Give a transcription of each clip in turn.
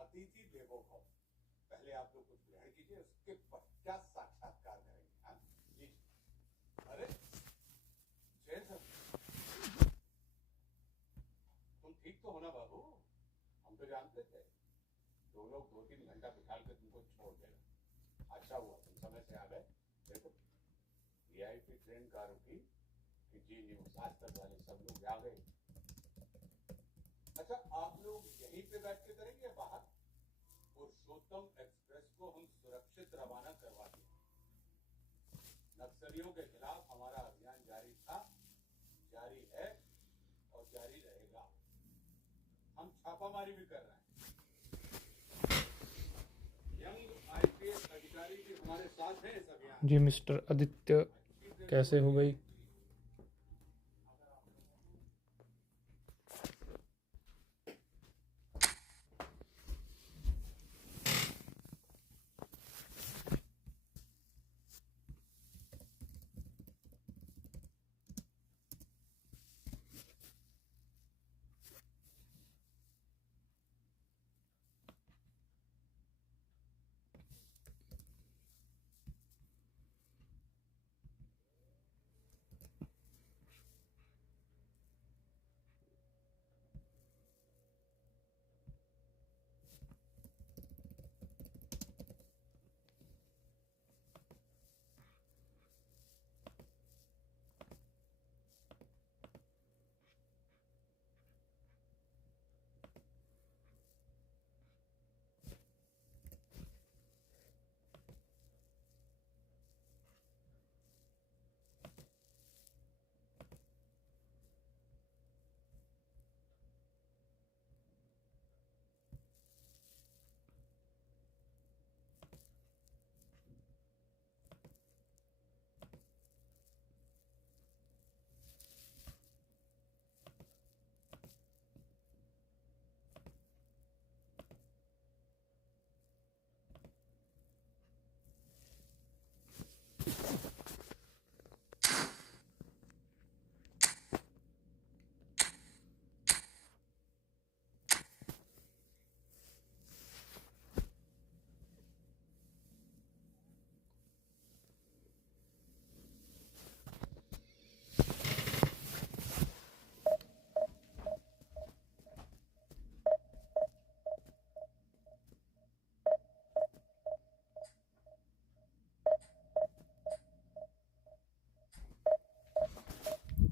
अतिथि देवो भव। पहले आप लोग कुछ ग्रहण कीजिए, उसके पश्चात साक्षात्कार करेंगे। हाँ जी। अरे जय सर, तुम ठीक तो हो ना बाबू? हम तो जानते थे दो लोग 2-3 घंटा बिठाल के तुमको छोड़ देगा। अच्छा हुआ तुम समय से आ गए। देखो वीआईपी ट्रेन कार रुकी कि जी न्यूज आज तक वाले सब लोग आ गए। अच्छा आप लोग यहीं पे बैठ के करेंगे या बाहर? पुरुषोत्तम एक्सप्रेस को हम सुरक्षित रवाना करवा दें। नक्सलियों के खिलाफ हमारा अभियान जारी था, जारी है और जारी रहेगा। हम छापामारी भी कर रहे हैं। यंग आईपीएस अधिकारी भी हमारे साथ हैं इस अभियान। जी मिस्टर आदित्य कैसे हो गई?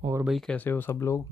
और भाई कैसे हो सब लोग?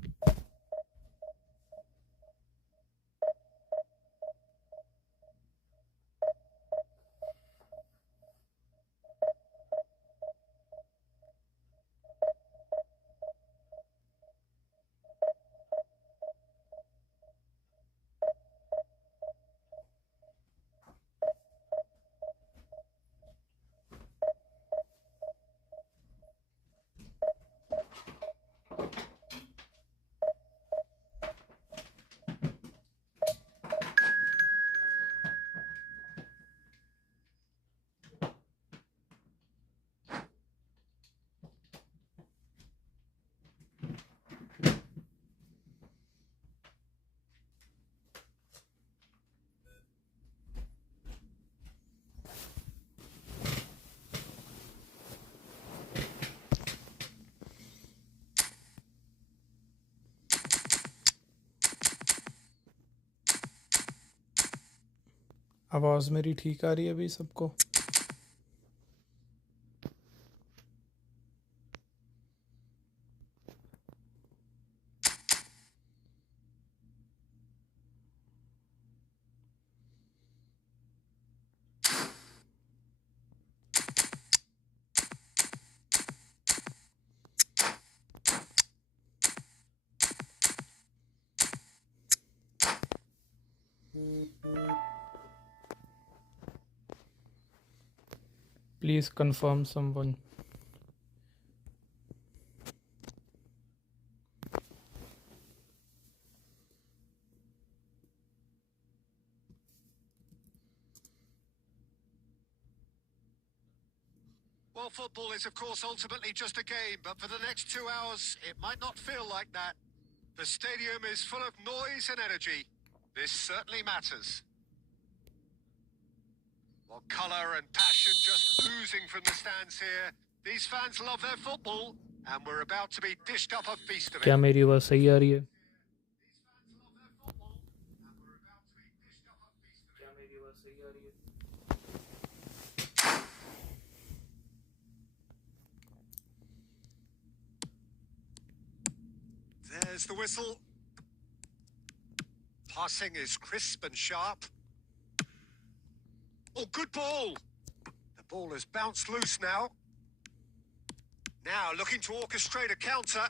आवाज़ मेरी ठीक आ रही है अभी सबको? Please confirm someone. Well, football is, of course, ultimately just a game, but for the next 2 hours, it might not feel like that. The stadium is full of noise and energy. This certainly matters. Well, colour and passion just oozing from the stands here. These fans love their football, and we're about to be dished up a feast of it. क्या मेरी आवाज़ सही आ रही है? क्या मेरी आवाज़ सही आ रही है? There's the whistle. Passing is crisp and sharp. Oh, good ball. The ball has bounced loose now. Now looking to orchestrate a counter.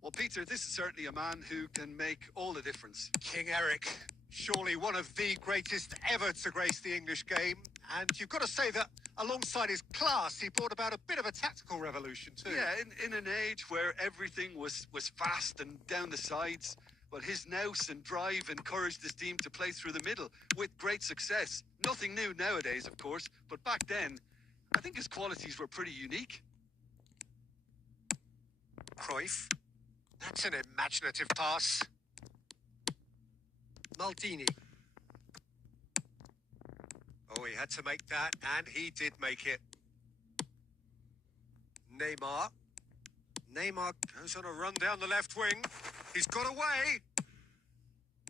Well, Peter, this is certainly a man who can make all the difference. King Eric, surely one of the greatest ever to grace the English game. And you've got to say that alongside his class, he brought about a bit of a tactical revolution too. Yeah, in an age where everything was fast and down the sides, well, his nous and drive encouraged his team to play through the middle with great success. Nothing new nowadays, of course, but back then, I think his qualities were pretty unique. Cruyff. That's an imaginative pass. Maldini. Oh, he had to make that, and he did make it. Neymar. Neymar goes on a run down the left wing. He's got away.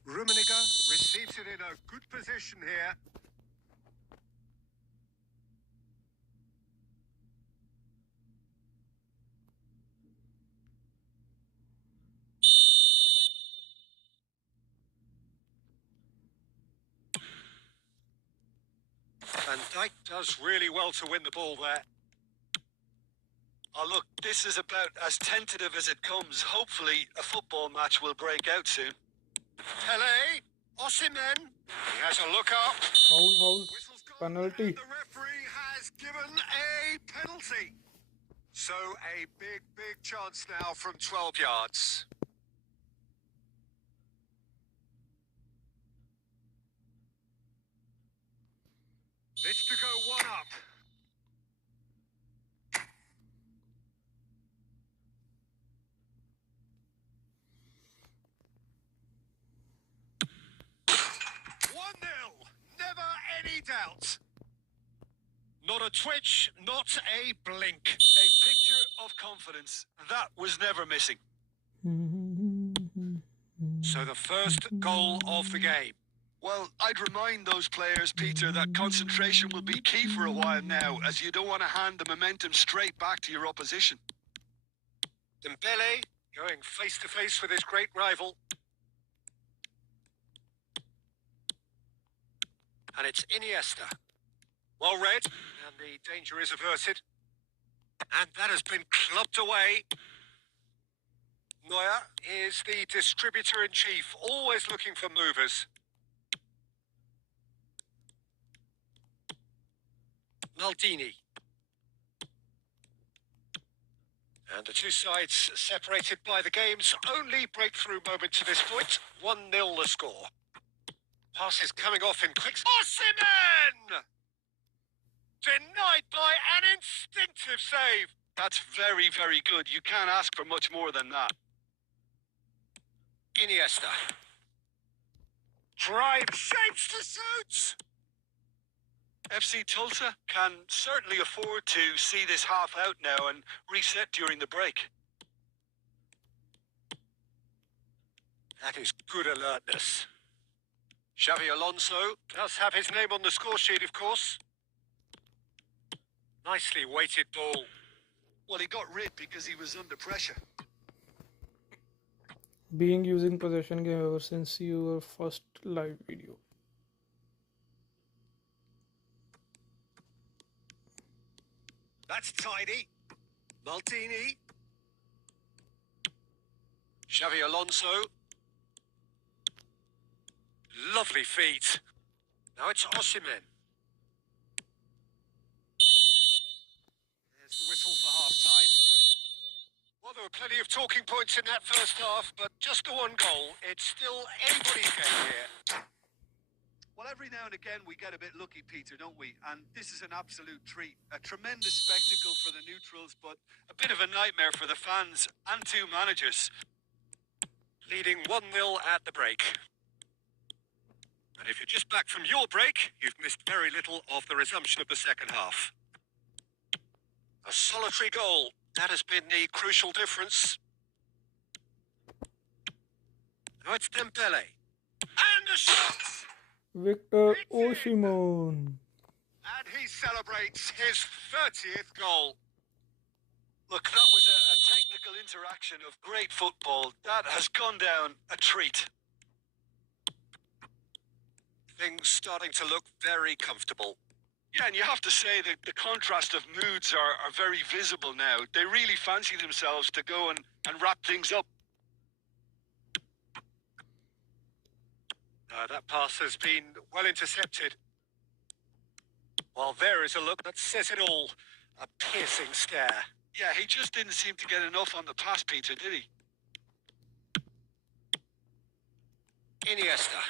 Rummenigge receives it in a good position here. Van Dijk does really well to win the ball there. Oh, look, this is about as tentative as it comes. Hopefully, a football match will break out soon. Pele, Osimhen, he has a look up. Foul. Whistle's gone, Penalty. and the referee has given a penalty. So a big chance now from 12 yards. This to go one up. Never any doubt. Not a twitch, not a blink. A picture of confidence. That was never missing. So the first goal of the game. Well, I'd remind those players, Peter, that concentration will be key for a while now, as you don't want to hand the momentum straight back to your opposition. Dembele going face to face with his great rival. And it's Iniesta. Well read, and the danger is averted. And that has been clubbed away. Neuer is the distributor-in-chief, always looking for movers. Maldini. And the two sides separated by the game's only breakthrough moment to this point. 1-0 the score. Pass is coming off in quick... Osimhen! Denied by an instinctive save. That's very, very good. You can't ask for much more than that. Iniesta. Drive shapes to suit. FC Tulsa can certainly afford to see this half out now and reset during the break. That is good alertness. Xavi Alonso does have his name on the score sheet, of course. Nicely weighted ball. Well, he got rid because he was under pressure. Being using possession game ever since your first live video. That's tidy. Maldini. Xavi Alonso. Lovely feet. Now it's Osimhen. There's the whistle for half-time. Well, there were plenty of talking points in that first half, but just the one goal. It's still anybody's game here. Well, every now and again we get a bit lucky, Peter, don't we? And this is an absolute treat. A tremendous spectacle for the neutrals, but a bit of a nightmare for the fans and two managers. Leading 1-0 at the break. And if you're just back from your break, you've missed very little of the resumption of the second half. A solitary goal. That has been the crucial difference. Now it's Dembele. And a shot! Victor Osimhen. And he celebrates his 30th goal. Look, that was a technical interaction of great football. That has gone down a treat. Things starting to look very comfortable. Yeah, and you have to say that the contrast of moods are very visible now. They really fancy themselves to go and wrap things up. That pass has been well intercepted. While there is a look that says it all. A piercing stare. Yeah, he just didn't seem to get enough on the pass, Peter, did he? Iniesta.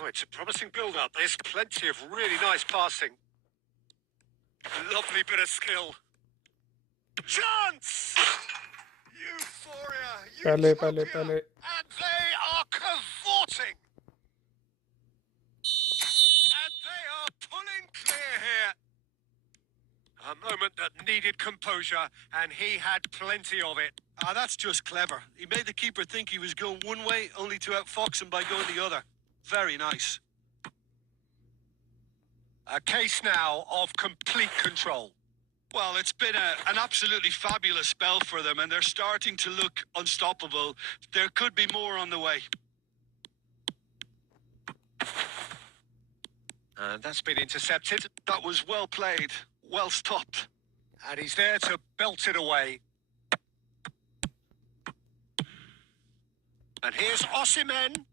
Oh, it's a promising build-up. There's plenty of really nice passing. Lovely bit of skill. Chance! Euphoria! Utopia! Pele. And they are cavorting! And they are pulling clear here. A moment that needed composure, and he had plenty of it. That's just clever. He made the keeper think he was going one way, only to outfox him by going the other. Very nice. A case now of complete control. Well, it's been an absolutely fabulous spell for them, and they're starting to look unstoppable. There could be more on the way. And that's been intercepted. That was well played, well stopped. And he's there to belt it away. And here's Osimhen.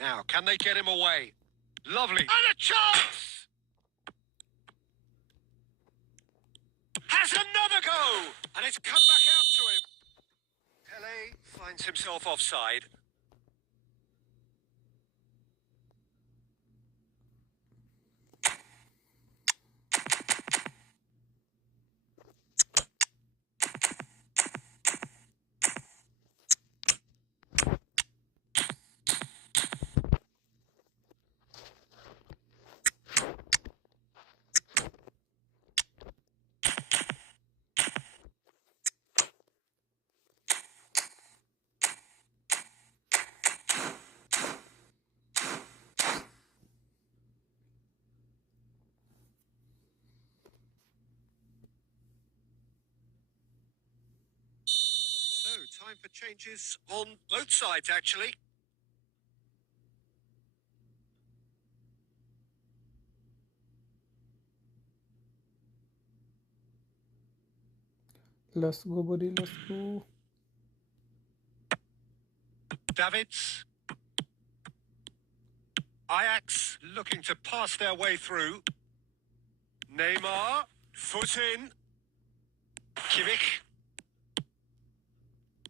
Now, can they get him away? Lovely. And a chance! Has another go! And it's come back out to him. Pele finds himself offside. So, time for changes on both sides, actually. Let's go, buddy. Let's go. Davids. Ajax looking to pass their way through. Neymar. Foot in. Kimmich.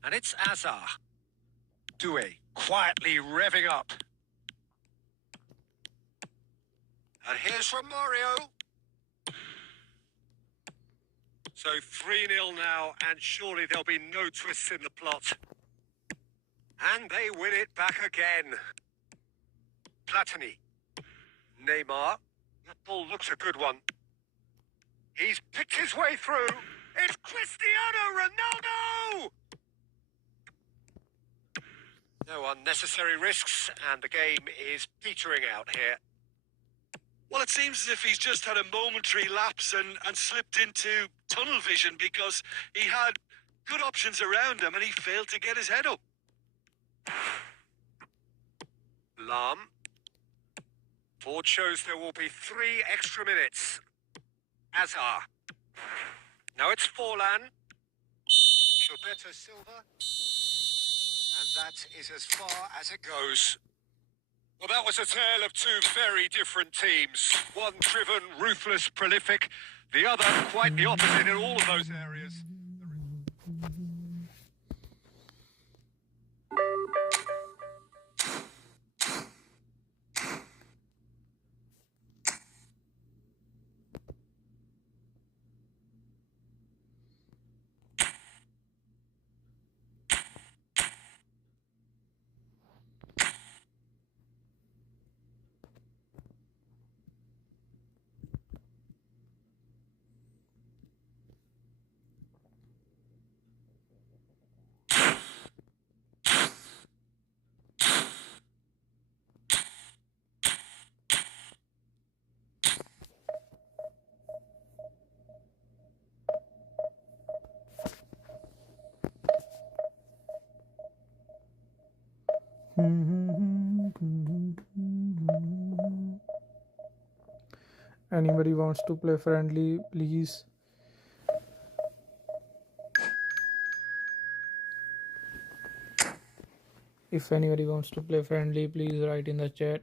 And it's Azar. Doué quietly revving up. And here's Romario. So 3-0 now, and surely there'll be no twists in the plot. And they win it back again. Platini. Neymar. That ball looks a good one. He's picked his way through. It's Cristiano Ronaldo! No unnecessary risks, and the game is petering out here. Well, it seems as if he's just had a momentary lapse and slipped into tunnel vision, because he had good options around him and he failed to get his head up. Lam. Board shows there will be 3 extra minutes. Azar. Now it's Forlan. Gilberto Silva. And that is as far as it goes. Well, that was a tale of two very different teams. One driven, ruthless, prolific. The other quite the opposite in all of those areas. Anybody wants to play friendly, please. If anybody wants to play friendly, please write in the chat.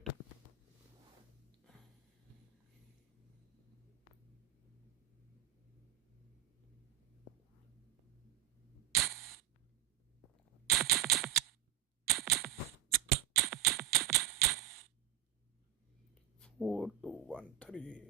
Four, two, one, three.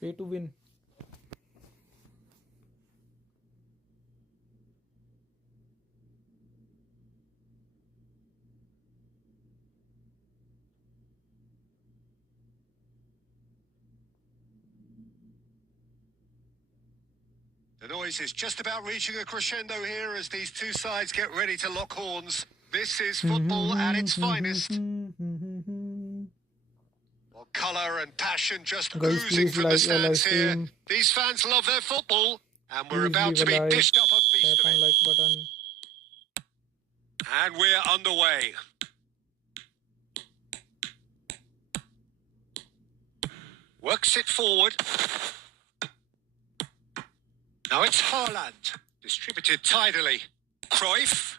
Pay to win. The noise is just about reaching a crescendo here as these two sides get ready to lock horns. This is football at its finest. Well, colour and passion just Guys, oozing please from the like stands here. stream. These fans love their football, and we're Please about leave to a be like. dished up a feast Tap of on it. like button. And we're underway. Works it forward. Now it's Haaland, distributed tidily. Cruyff.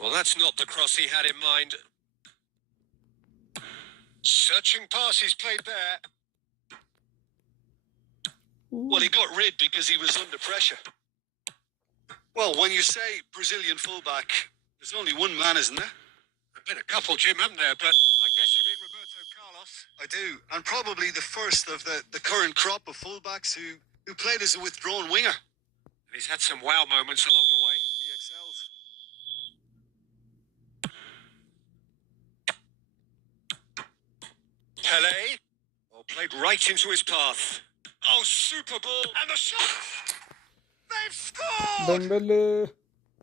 Well, that's not the cross he had in mind. Searching pass he's played there. Well, he got rid because he was under pressure. Well, when you say Brazilian fullback, there's only one man, isn't there? There've been a couple, Jim, haven't there? But I guess you mean Roberto Carlos. I do. And probably the first of the current crop of fullbacks who played as a withdrawn winger. And he's had some wow moments along the way. He excels. Pele. Oh, played right into his path. Oh, super ball. And the shot! They've scored! Dembele.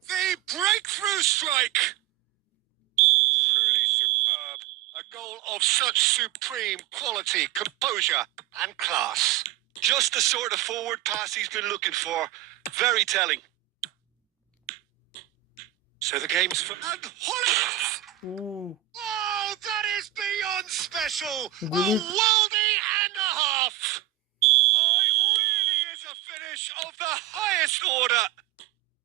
The breakthrough strike! Truly superb. A goal of such supreme quality, composure and class. Just the sort of forward pass he's been looking for. Very telling. So the game's for... And Holland! Ooh. Oh, that is beyond special! A Really? worldie and a half! Oh, it really is a finish of the highest order.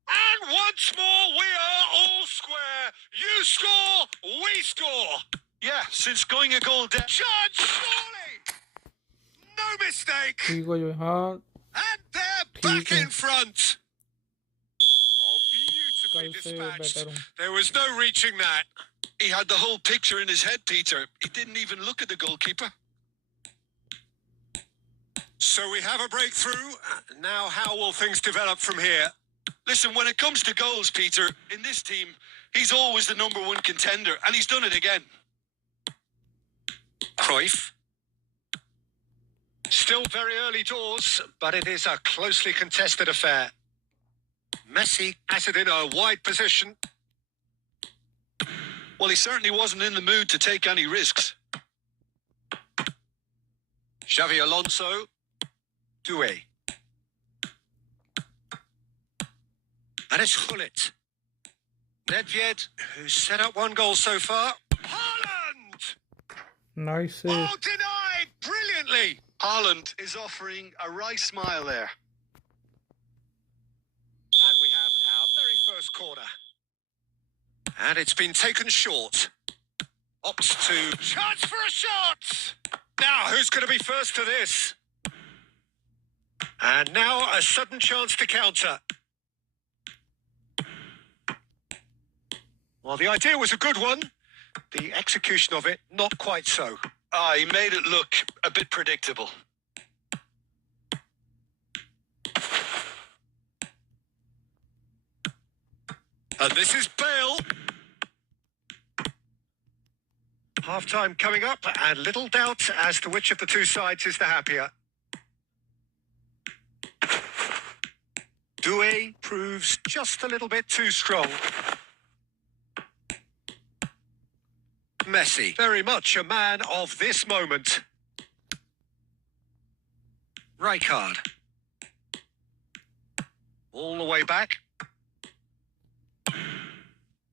And once more, we are all square. You score, we score. Yeah, since going a goal down. Chance, surely! No mistake! ठीक हो जाए हाँ And they're ठीक back है in front. Oh, beautifully कल से dispatched. better हूँ There was no reaching that. He had the whole picture in his head, Peter. He didn't even look at the goalkeeper. So we have a breakthrough. Now, how will things develop from here? Listen, when it comes to goals, Peter, in this team, he's always the number one contender, and he's done it again. Cruyff. Still very early doors, but it is a closely contested affair. Messi has it in a wide position. Well, he certainly wasn't in the mood to take any risks. Xavi Alonso. Doué. And it's Gullit. Nedved, who's set up one goal so far. Haaland! Nice save. Oh, denied brilliantly. Haaland is offering a wry smile there. And we have our very first corner. And it's been taken short. Opts to chance for a shot. Now, who's going to be first to this? And now a sudden chance to counter. Well, the idea was a good one. The execution of it, not quite so. He made it look a bit predictable. And this is Bale. Half-time coming up, and little doubt as to which of the two sides is the happier. Doué proves just a little bit too strong. Messi, very much a man of this moment. Rijkaard. All the way back.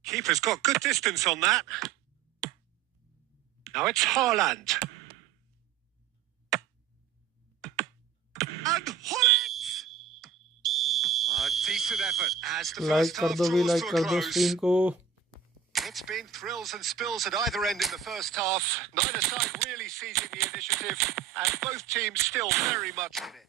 Keeper's got good distance on that. Now it's Haaland. And Gullit! A decent effort as the Like first कर half दो भी, draws like to a कर दो close. stream को. It's been thrills and spills at either end in the first half. Neither side really seizing the initiative, and both teams still very much in it.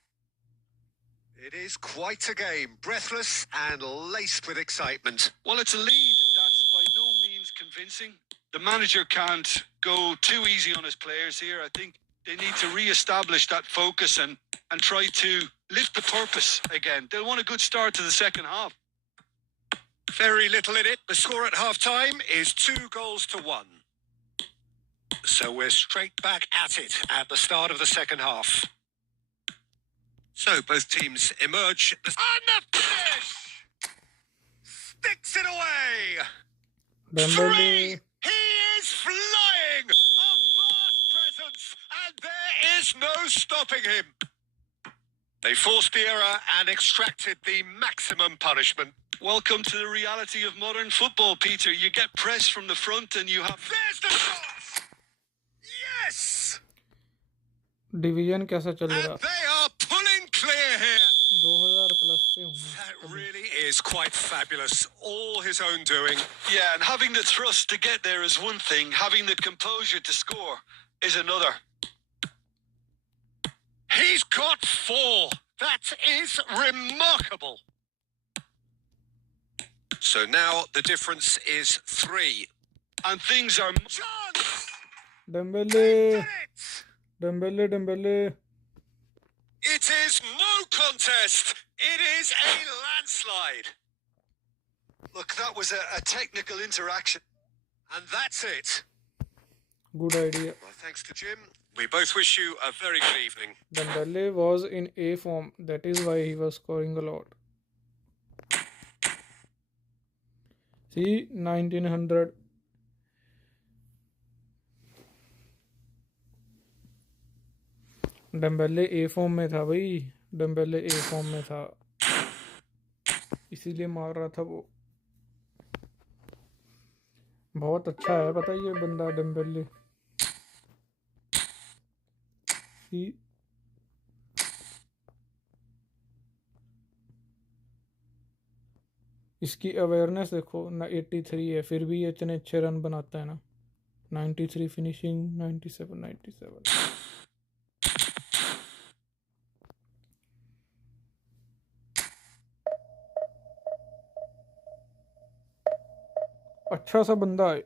It is quite a game, breathless and laced with excitement. Well, it's a lead that's by no means convincing. The manager can't go too easy on his players here. I think they need to re-establish that focus and try to lift the purpose again. They'll want a good start to the second half. Very little in it. The score at half-time is 2-1. So we're straight back at it at the start of the second half. So both teams emerge. And the finish! Sticks it away! Dembele. He is flying! A vast presence, and there is no stopping him. They forced the error and extracted the maximum punishment. Welcome to the reality of modern football, Peter. You get press from the front and you have... There's the shot! Yes! Division कैसा And चलेगा? they are pulling clear here. 2000 plus पे होंगे. That really is quite fabulous. All his own doing. Yeah, and having the thrust to get there is one thing. Having the composure to score is another. He's got 4. That is remarkable. So now the difference is 3. And things are... Chance! Dembele. They've done it! Dembele. It is no contest. It is a landslide. Look, that was a technical interaction. And that's it. Good idea. My thanks to Jim. We both wish you a very good evening. Dembele was in A form. That is why he was scoring a lot. See, 1900. Dembélé A form में था भाई. Dembélé ए form में था, इसीलिए मार रहा था वो. बहुत अच्छा है पता है ये बंदा डेम्बेले. इसकी अवेयरनेस देखो ना. 83 है फिर भी ये इतने अच्छे रन बनाता है ना. 93 फिनिशिंग, 97. अच्छा सा बंदा है,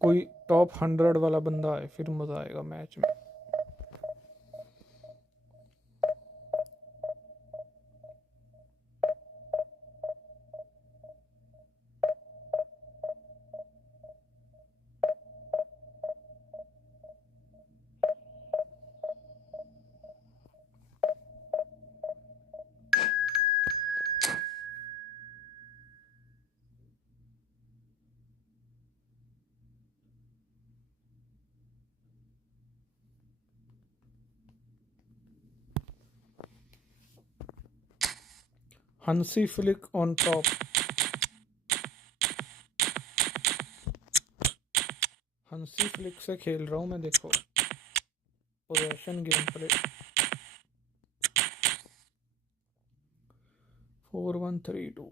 कोई टॉप 100 वाला बंदा है, फिर मजा आएगा मैच में. Hansi flick on top. Hansi flick से खेल रहा हूँ मैं, देखो पोजेशन गेम प्ले 4-1-3-2.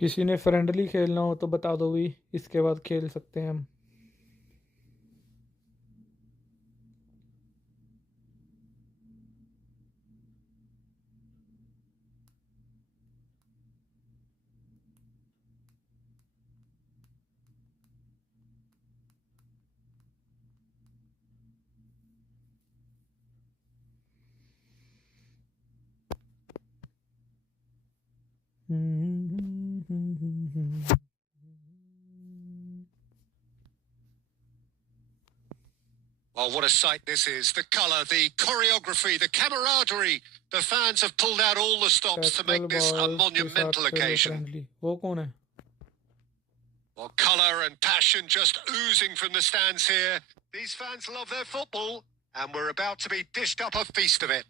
किसी ने फ्रेंडली खेलना हो तो बता दो भी, इसके बाद खेल सकते हैं हम. Oh, what a sight this is. The colour, the choreography, the camaraderie. The fans have pulled out all the stops to Tackle make this a balls के monumental साथ खेलो occasion. friendly. वो कौन है? Well, colour and passion just oozing from the stands here. These fans love their football, and we're about to be dished up a feast of it.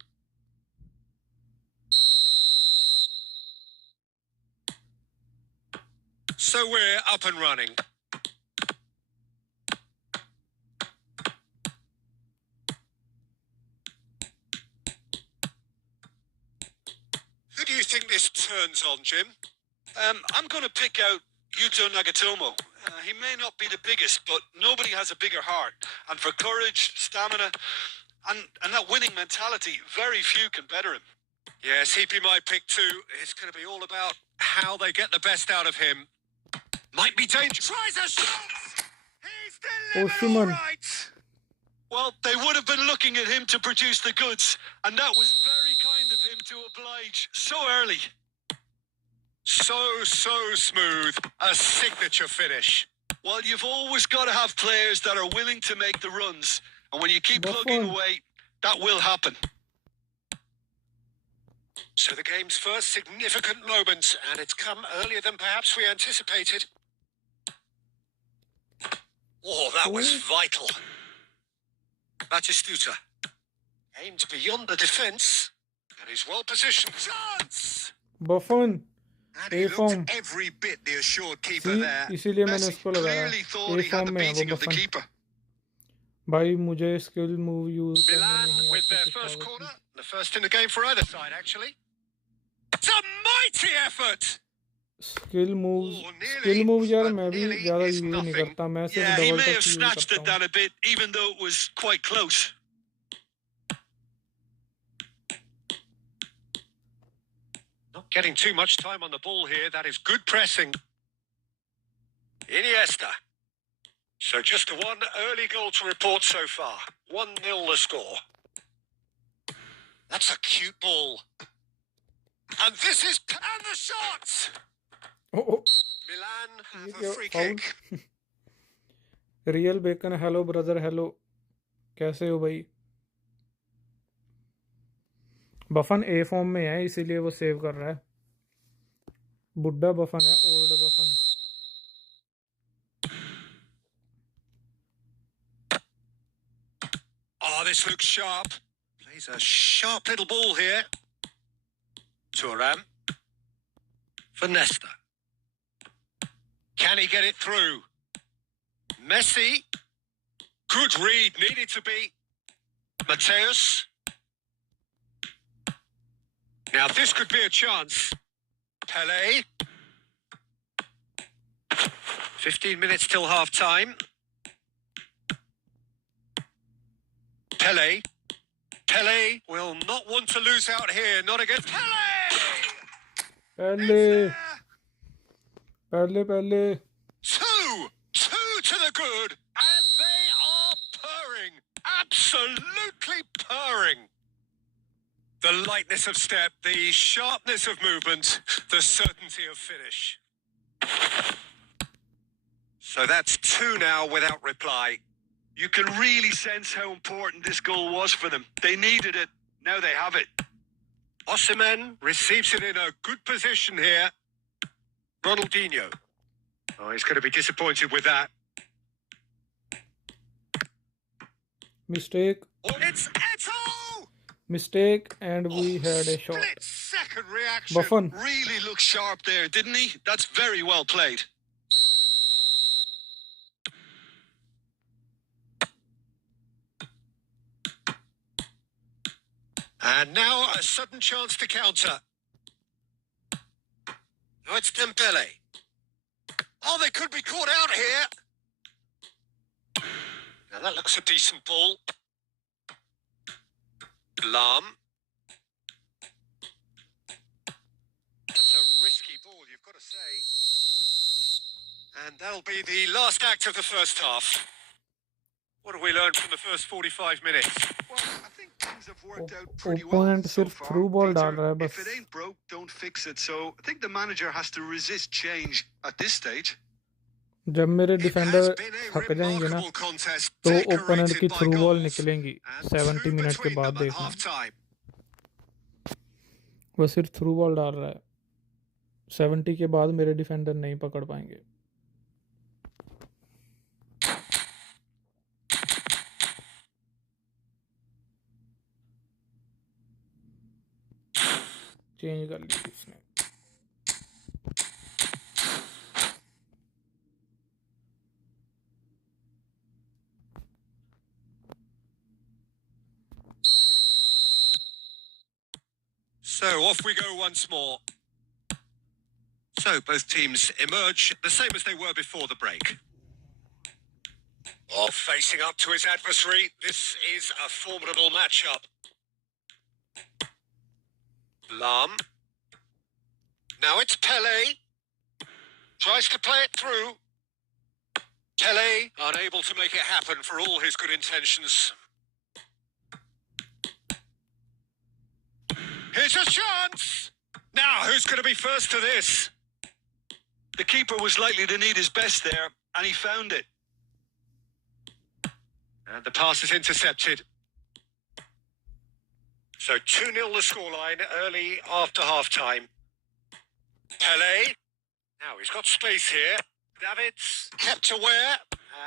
So we're up and running. Who do you think this turns on, Jim? I'm going to pick out Yuto Nagatomo. He may not be the biggest, but nobody has a bigger heart. And for courage, stamina, and that winning mentality, very few can better him. Yes, he'd be my pick too. It's going to be all about how they get the best out of him. Might be dangerous. Tries a shot! He's delivered all right! Well, they would have been looking at him to produce the goods, and that was very kind of him to oblige so early. So smooth. A signature finish. Well, you've always got to have players that are willing to make the runs, and when you keep plugging away, that will happen. So the game's first significant moment, and it's come earlier than perhaps we anticipated. Oh, that was vital. Batistuta aimed beyond the defence, and he's well positioned. Chance! Buffon. And he looked every bit the assured keeper there. इसीलिए मैंने Messi उसको लगाया. clearly thought he had the beating of the keeper. भाई मुझे skill move use करने Milan नहीं with आते their first corner, the first in the game for either side, actually. It's a mighty effort. Skill move यार मैं भी ज्यादा use नहीं करता. मैं सिर्फ Yeah, he double may touch have use snatched करता it down a bit, even though it was quite close. Not getting too much time on the ball here. That is good pressing. Iniesta. So just one early goal to report so far. 1-0 the score. That's a cute ball. And this is... And the shot! Oh. Milan have a free kick. Real bacon hello brother hello, कैसे हो भाई? बफन ए form में है इसीलिए वो save कर रहा है. बुड्ढा बफन है, old बफन. Oh, this looks sharp. Plays a sharp little ball here. Thuram. For Nesta. Can he get it through? Messi. Good read, needed to be. Mateus. Now this could be a chance. Pele. 15 minutes till half time. Pele. Pele will not want to lose out here. Not against Pele. Pele. Two to the good, and they are purring. Absolutely purring. The lightness of step, the sharpness of movement, the certainty of finish. So that's 2 now without reply. You can really sense how important this goal was for them. They needed it. Now they have it. Osimhen receives it in a good position here. Ronaldinho. Oh, he's going to be disappointed with that. Mistake. Oh, it's Eto'o! Mistake, and we had a shot. Split-second reaction. Buffon. Really looked sharp there, didn't he? That's very well played. And now a sudden chance to counter. Now it's Dembele. Oh, they could be caught out here. Now that looks a decent ball. Lahm. That's a risky ball, you've got to say. And that'll be the last act of the first half. What have we learned from the first 45 minutes? Well, I think things have worked out pretty well Opponent so सिर्फ far, through ball Peter. डाल रहा है If बस. it ain't broke, don't fix it. So I think the manager has to resist change at this stage. जब मेरे It defender has been a थक जाएंगे ना remarkable contest, तो ओपोनेंट की decorated by through ball goals, निकलेंगी and 70 two minute के between बाद them at देखना. half-time. वो सिर्फ थ्रू बॉल डाल रहा है. 70 के बाद मेरे डिफेंडर नहीं पकड़ पाएंगे. चेंज कर ली उसने. So off we go once more. So both teams emerge the same as they were before the break. Oh, facing up to his adversary. This is a formidable matchup. Lahm. Now it's Pele. Tries to play it through. Pele unable to make it happen for all his good intentions. Here's a chance! Now, who's going to be first to this? The keeper was likely to need his best there, and he found it. And the pass is intercepted. So 2-0 the scoreline early after half-time. Pele. Now he's got space here. Davids kept aware,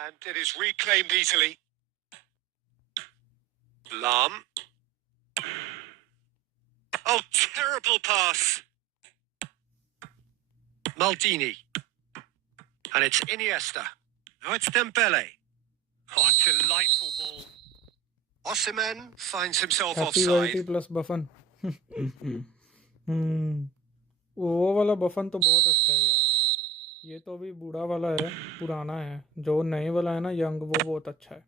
and it is reclaimed easily. Lahm. Oh, terrible pass. Maldini. And it's Iniesta. Now it's Dembele. Oh, delightful ball. Osimhen finds himself happy offside. Whitey plus बफन. वो वाला बफन तो बहुत अच्छा है यार. ये तो अभी बूढ़ा वाला है, पुराना है. जो नए वाला है ना यंग, वो बहुत अच्छा है.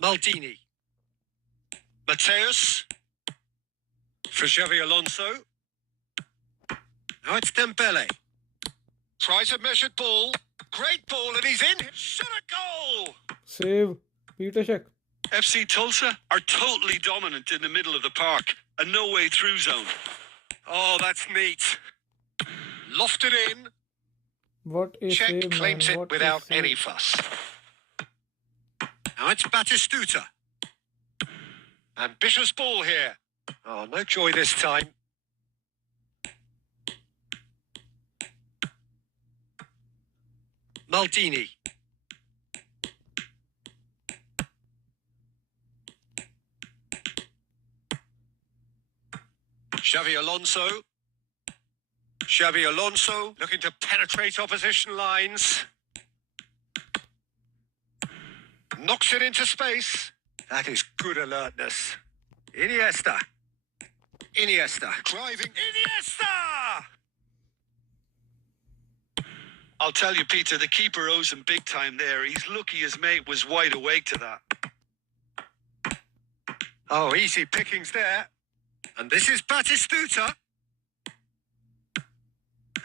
Maldini. Mateus. For Xavi Alonso. Now it's Dembele. Tries a measured ball. Great ball, and he's in. Shot a goal! Save Petr Cech. FC Tulsa are totally dominant in the middle of the park. A no-way through zone. Oh, that's neat. Lofted in. What a Czech save, claims man. it What without a save. any fuss. Now it's Batistuta. Ambitious ball here. Oh, no joy this time. Maldini. Xavi Alonso. Xavi Alonso looking to penetrate opposition lines. Knocks it into space. That is good alertness. Iniesta. Iniesta. Driving. Iniesta! I'll tell you, Peter, the keeper owes him big time there. He's lucky his mate was wide awake to that. Oh, easy pickings there. And this is Batistuta.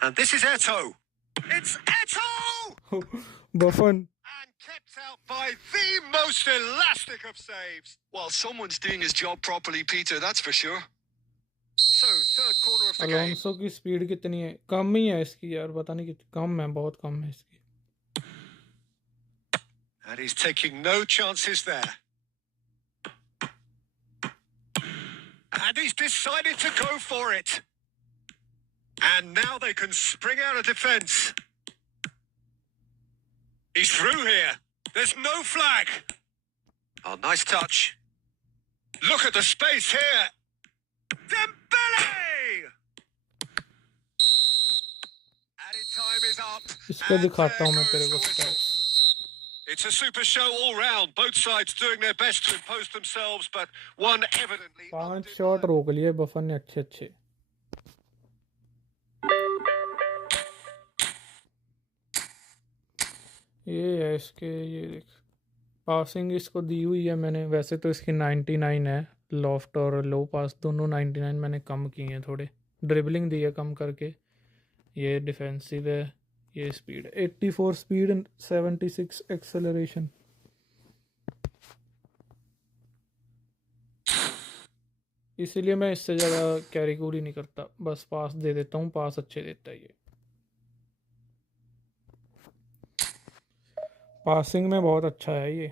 And this is Eto'o. It's Eto'o! बफन. And kept out by the most elastic of saves. Well, someone's doing his job properly, Peter, that's for sure. So, third corner of the game. Alonso की speed कितनी है? कम ही है इसकी यार, पता नहीं कितनी कम है, बहुत कम है इसकी। And he's taking no chances there. And he's decided to go for it. And now they can spring out of defence. He's through here. There's no flag. Oh, nice touch. Look at the space here. Dembele! Added time is up. इस पे And दिखाता हूँ there मैं तेरे goes को the whistle. stats। It's a super show all round. Both sides doing their best to impose themselves, but one evidently 5 shot रोक लिए बफन ने अच्छे अच्छे। ये है इसके, ये देख पासिंग इसको दी हुई है मैंने। वैसे तो इसकी 99 है, लॉफ्ट और लो पास दोनों 99 मैंने कम किए हैं थोड़े, ड्रिबलिंग दी है कम करके। ये डिफेंसिव है, ये स्पीड 84 स्पीड एंड 76 एक्सेलरेशन। इसीलिए मैं इससे ज़्यादा कैरी कूरी नहीं करता, बस पास दे देता हूँ, पास अच्छे देता है ये। पासिंग में बहुत अच्छा है ये,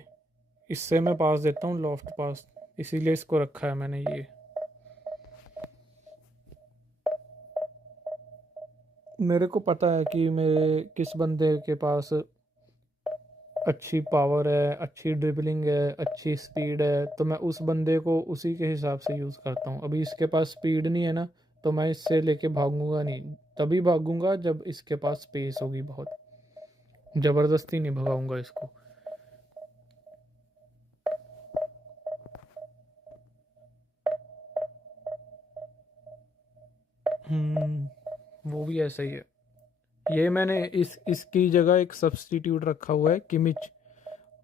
इससे मैं पास देता हूँ लॉफ्ट पास, इसीलिए इसको रखा है मैंने ये। मेरे को पता है कि मेरे किस बंदे के पास अच्छी पावर है, अच्छी ड्रिबलिंग है, अच्छी स्पीड है, तो मैं उस बंदे को उसी के हिसाब से यूज़ करता हूँ। अभी इसके पास स्पीड नहीं है ना, तो मैं इससे लेके भागूंगा नहीं, तभी भागूंगा जब इसके पास स्पेस होगी बहुत, ज़बरदस्ती नहीं भगाऊंगा इसको। वो भी ऐसा ही है। ये मैंने इसकी जगह एक सब्स्टिट्यूट रखा हुआ है, किमिच।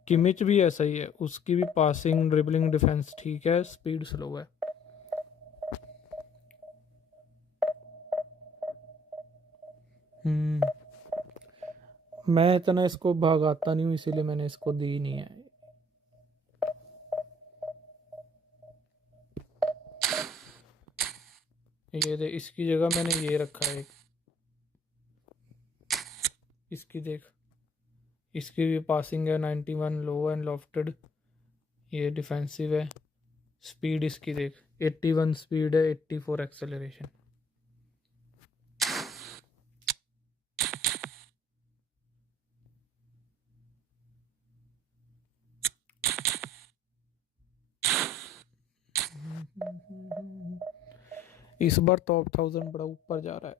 किमिच भी ऐसा ही है, उसकी भी पासिंग ड्रिबलिंग डिफेंस ठीक है, स्पीड स्लो है। मैं इतना इसको भागाता नहीं हूँ, इसीलिए मैंने इसको दी नहीं है। ये दे, इसकी जगह मैंने ये रखा है एक, इसकी देख, इसकी भी पासिंग है 91 लो एंड लॉफ्टेड, ये डिफेंसिव है। स्पीड इसकी देख 81 स्पीड है, 84 एक्सेलरेशन। इस बार टॉप 1000 बड़ा ऊपर जा रहा है।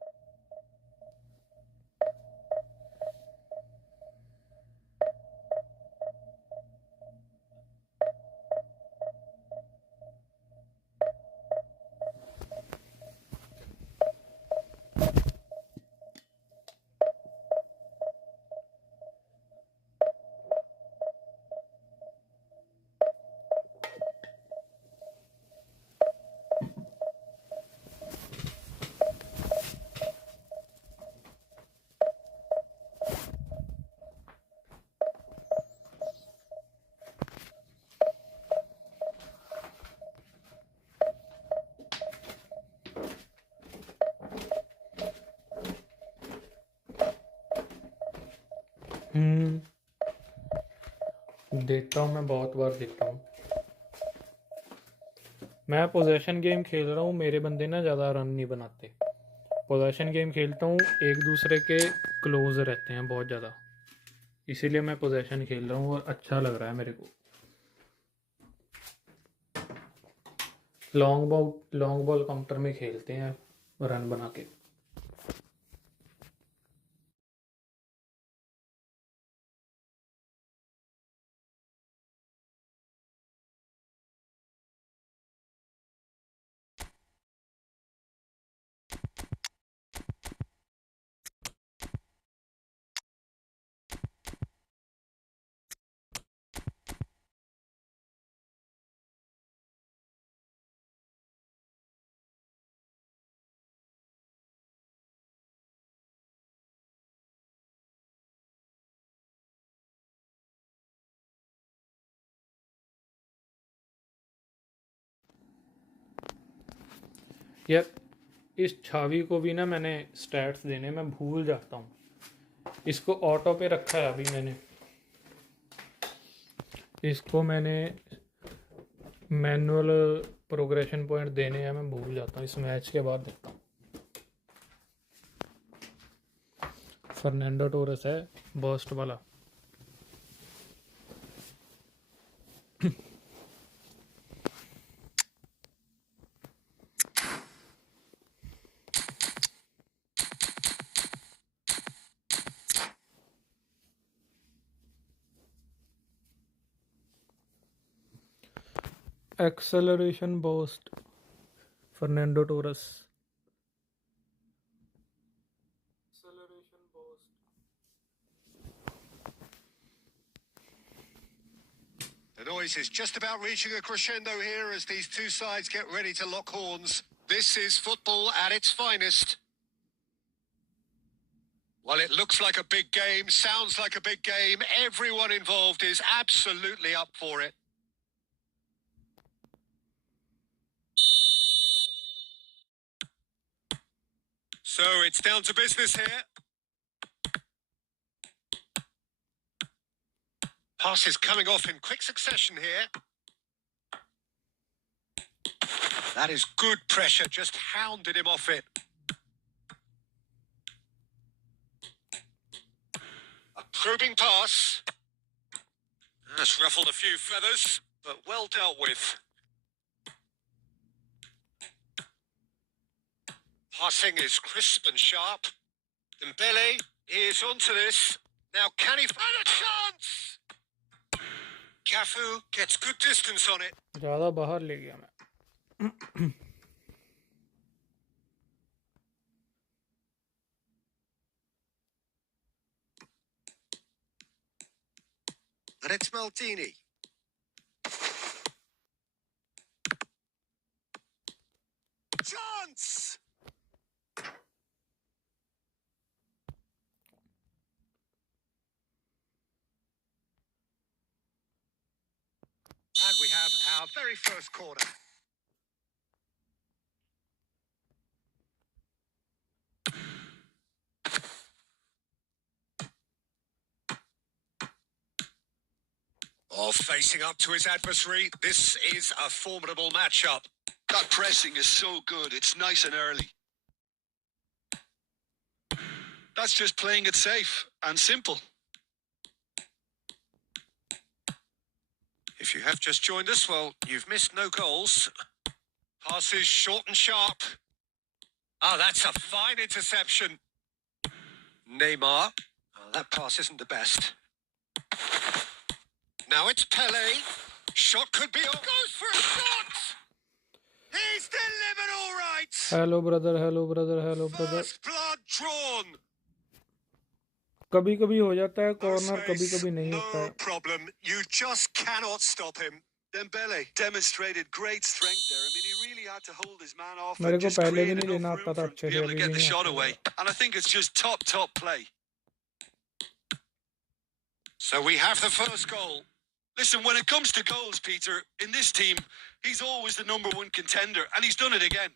देता हूँ, मैं बहुत बार देता हूँ। मैं पोजेशन गेम खेल रहा हूँ, मेरे बंदे ना ज़्यादा रन नहीं बनाते। पोजेशन गेम खेलता हूँ, एक दूसरे के क्लोज रहते हैं बहुत ज़्यादा, इसीलिए मैं पोजेशन खेल रहा हूँ और अच्छा लग रहा है मेरे को। लॉन्ग बॉल काउंटर में खेलते हैं रन बना के। यार इस छवि को भी ना मैंने स्टैट्स देने में भूल जाता हूँ। इसको ऑटो पे रखा है अभी मैंने, इसको मैंने मैनुअल प्रोग्रेशन पॉइंट देने हैं, मैं भूल जाता हूँ। इस मैच के बाद देखता हूँ। फर्नांडो टोरेस है बर्स्ट वाला। Acceleration boost Fernando Torres. The noise is just about reaching a crescendo here as these two sides get ready to lock horns. This is football at its finest. Well, it looks like a big game, sounds like a big game. Everyone involved is absolutely up for it. So it's down to business here. Passes coming off in quick succession here. That is good pressure, just hounded him off it. A probing pass. That's ruffled a few feathers, but well dealt with. Passing is crisp and sharp. Dembele is onto this. Now can he find a chance? Cafu gets good distance on it. ज़्यादा बाहर ले गया मैं। And it's Maldini. Chance! And we have our very first corner. Oh, facing up to his adversary. This is a formidable matchup. That pressing is so good. It's nice and early. That's just playing it safe and simple. If you have just joined us, well, you've missed no goals. Passes short and sharp. Ah, that's a fine interception. Neymar. Oh, that pass isn't the best. Now it's Pele. Shot could be on. Goes for a shot! He's delivered all right! Hello brother, hello brother, hello brother. First blood drawn. कभी कभी हो जाता है No corner, कभी space, कभी नहीं होता no है। problem. You just cannot stop him. Dembele demonstrated great strength there. I mean, he really had to hold his man off मेरे and को just पहले भी create नहीं enough लेना room आता था for him to अच्छे be से, able to अभी get भी the नहीं shot आता away. है। And I think it's just top play. So we have the first goal. Listen, when it comes to goals, Peter, in this team, he's always the number one contender, and he's done it again.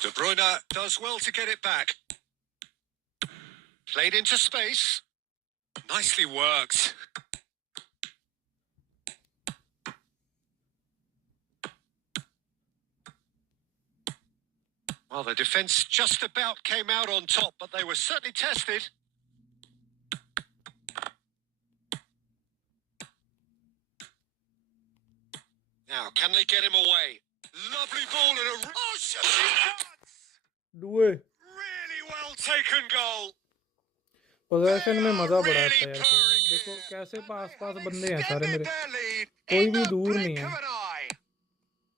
De Bruyne does well to get it back. Played into space. Nicely worked. Well, the defence just about came out on top, but they were certainly tested. Now, can they get him away? Lovely ball and a... Oh, shot! दुए Really well taken goal. Possession में मजा बड़ा Really आता है यार खेलने में। purring देखो here. कैसे पास पास Have बंदे हैं सारे extended मेरे, their lead कोई in भी the दूर नहीं blink है। of an eye.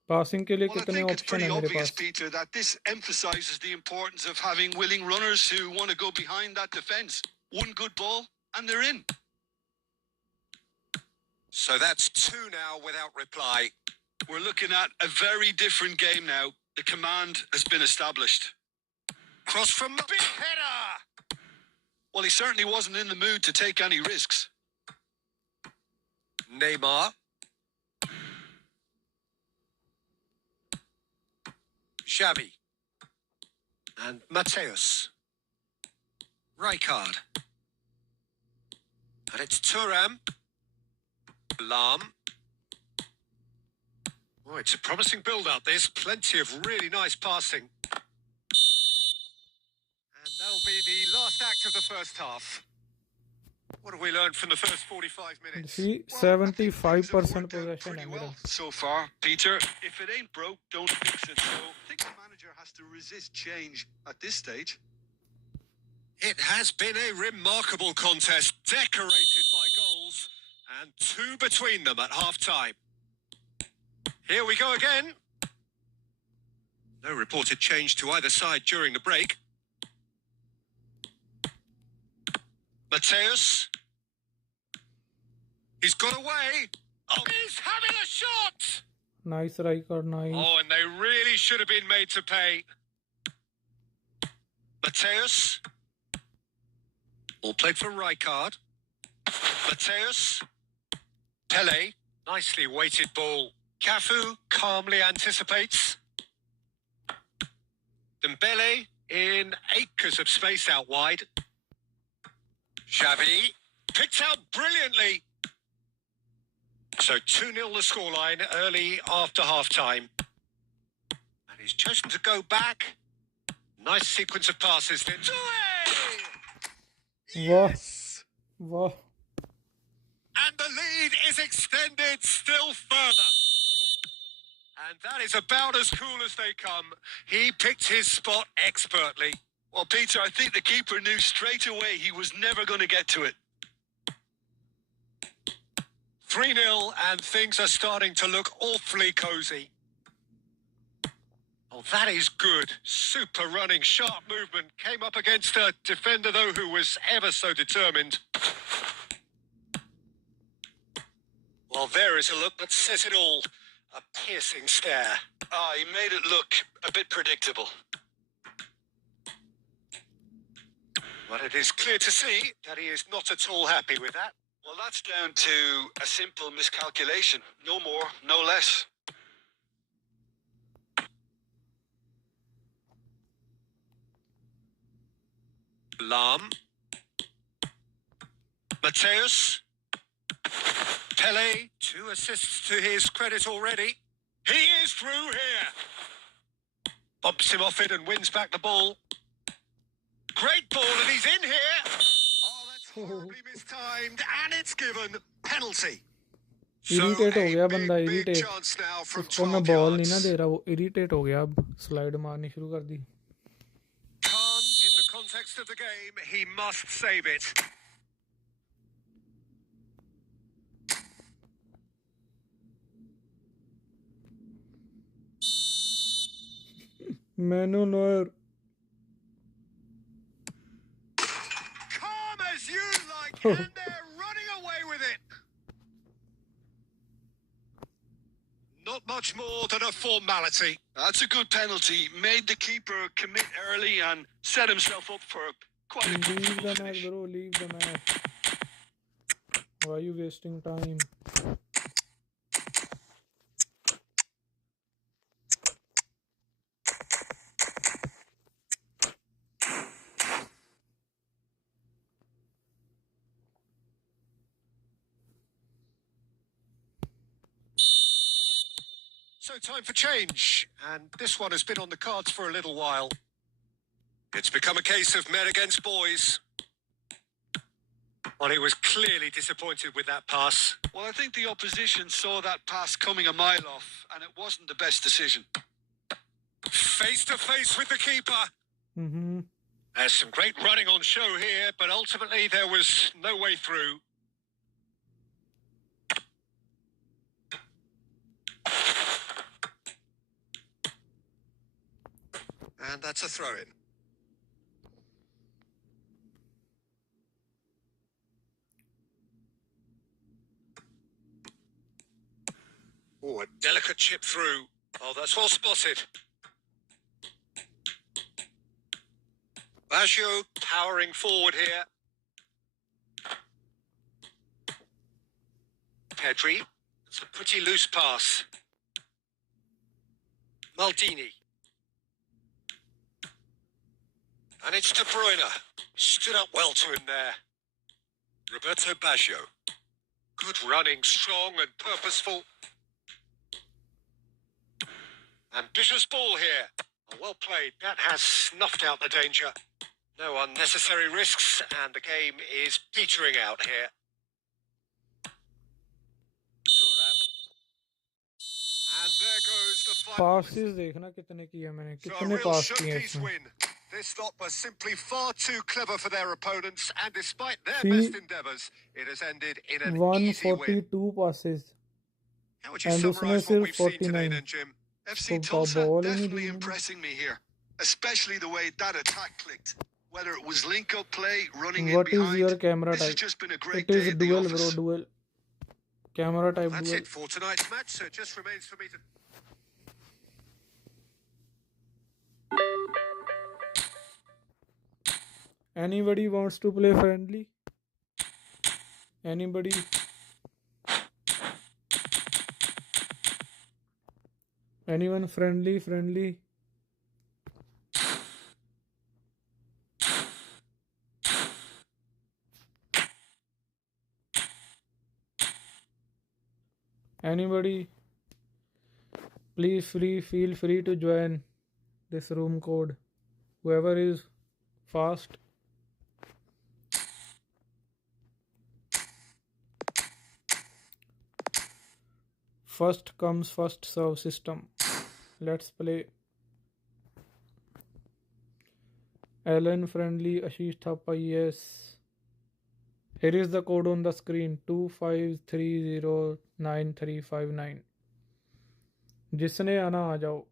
पासिंग के लिए Well, I कितने think it's ऑप्शन है pretty मेरे obvious, pass. Peter, that this emphasises the importance of having willing runners who want to go behind that defence. One good ball, and they're in. So that's two now without reply. We're looking at a very different game now. The command has been established. Cross from big header. Well, he certainly wasn't in the mood to take any risks. Neymar. Xavi. And Mateus. Rijkaard. And it's Thuram. Lam. Oh, it's a promising build-up, this. Plenty of really nice passing. And that'll be the last act of the first half. What have we learned from the first 45 minutes? See, Well, I think things have 75% worked out possession pretty है well मेरा. so far, Peter. If it ain't broke, don't fix it. So I think the manager has to resist change at this stage. It has been a remarkable contest, decorated by goals, and 2 between them at half-time. Here we go again. No reported change to either side during the break. Mateus. He's got away. Oh, he's having a shot! Nice Rijkaard, nice. Oh, and they really should have been made to pay. Mateus. All played for Rijkaard. Mateus. Pele. Nicely weighted ball. Cafu calmly anticipates. Dembele in acres of space out wide. Xavi picked out brilliantly. So 2-0 the scoreline early after half-time. And he's chosen to go back. Nice sequence of passes then. Yes! Wow. And the lead is extended still further. And that is about as cool as they come. He picked his spot expertly. Well, Peter, I think the keeper knew straight away he was never going to get to it. 3-0, and things are starting to look awfully cosy. Oh, that is good. Super running, sharp movement. Came up against a defender, though, who was ever so determined. Well, there is a look that says it all. A piercing stare. Ah, he made it look a bit predictable. But it is clear to see that he is not at all happy with that. Well, that's down to a simple miscalculation. No more, no less. Lam. Mateus. Pele, 2 assists to his credit already. He is through here. Bumps him off it and wins back the ball. Great ball, and he's in here. Oh, that's horribly mistimed, and it's given penalty. Irritate हो गया बंदा, big irritate. chance now from उसको मैं 12 ball नहीं ना yards. दे रहा, वो irritate हो गया. अब स्लाइड मारनी शुरू कर दी. Khan, in the context of the game, he must save it. Manuel Neuer. Calm as you like, and they're running away with it. Not much more than a formality. That's a good penalty. Made the keeper commit early and set himself up for quite a Leave comfortable the finish. match, bro. Leave the match. Why are you wasting time? So time for change, and this one has been on the cards for a little while. It's become a case of men against boys. Well, he was clearly disappointed with that pass. Well, I think the opposition saw that pass coming a mile off, and it wasn't the best decision. Face to face with the keeper. Mm-hmm. There's some great running on show here, but ultimately there was no way through. And that's a throw-in. Oh, a delicate chip through. Oh, that's well spotted. Baggio powering forward here. Pedri. It's a pretty loose pass. Maldini. And it's De Bruyne. Stood up well to him there. Roberto Baggio. Good running, strong and purposeful. Ambitious ball here. Well played. That has snuffed out the danger. No unnecessary risks, and the game is petering out here. And there goes the final. passes देखना कितने किए मैंने, So a कितने real पास किए showcase इसमें. win. This lot was simply far too clever for their opponents, and despite their See, best endeavours, it has ended in an easy win. 142 passes How would you and उसने summarise what सिर्फ we've seen today 49. then, Jim? FC उसको Tulsa ball ही नहीं definitely दी उन्होंने. impressing me here, especially the way that attack clicked. Whether it was link-up play, running in What is behind, your camera this has type? just been a great It day is at the dual, bro, office. dual. Camera type That's dual. it for tonight's match, so it just remains for me to... Anybody wants to play friendly? Anybody? Anyone friendly? Friendly? Anybody? Please feel free to join this room code. Whoever is fast. First comes first serve system. Let's play. Alan friendly, Ashish Thapa, yes. Here is the code on the screen 25309359. जिसने आना आ जाओ.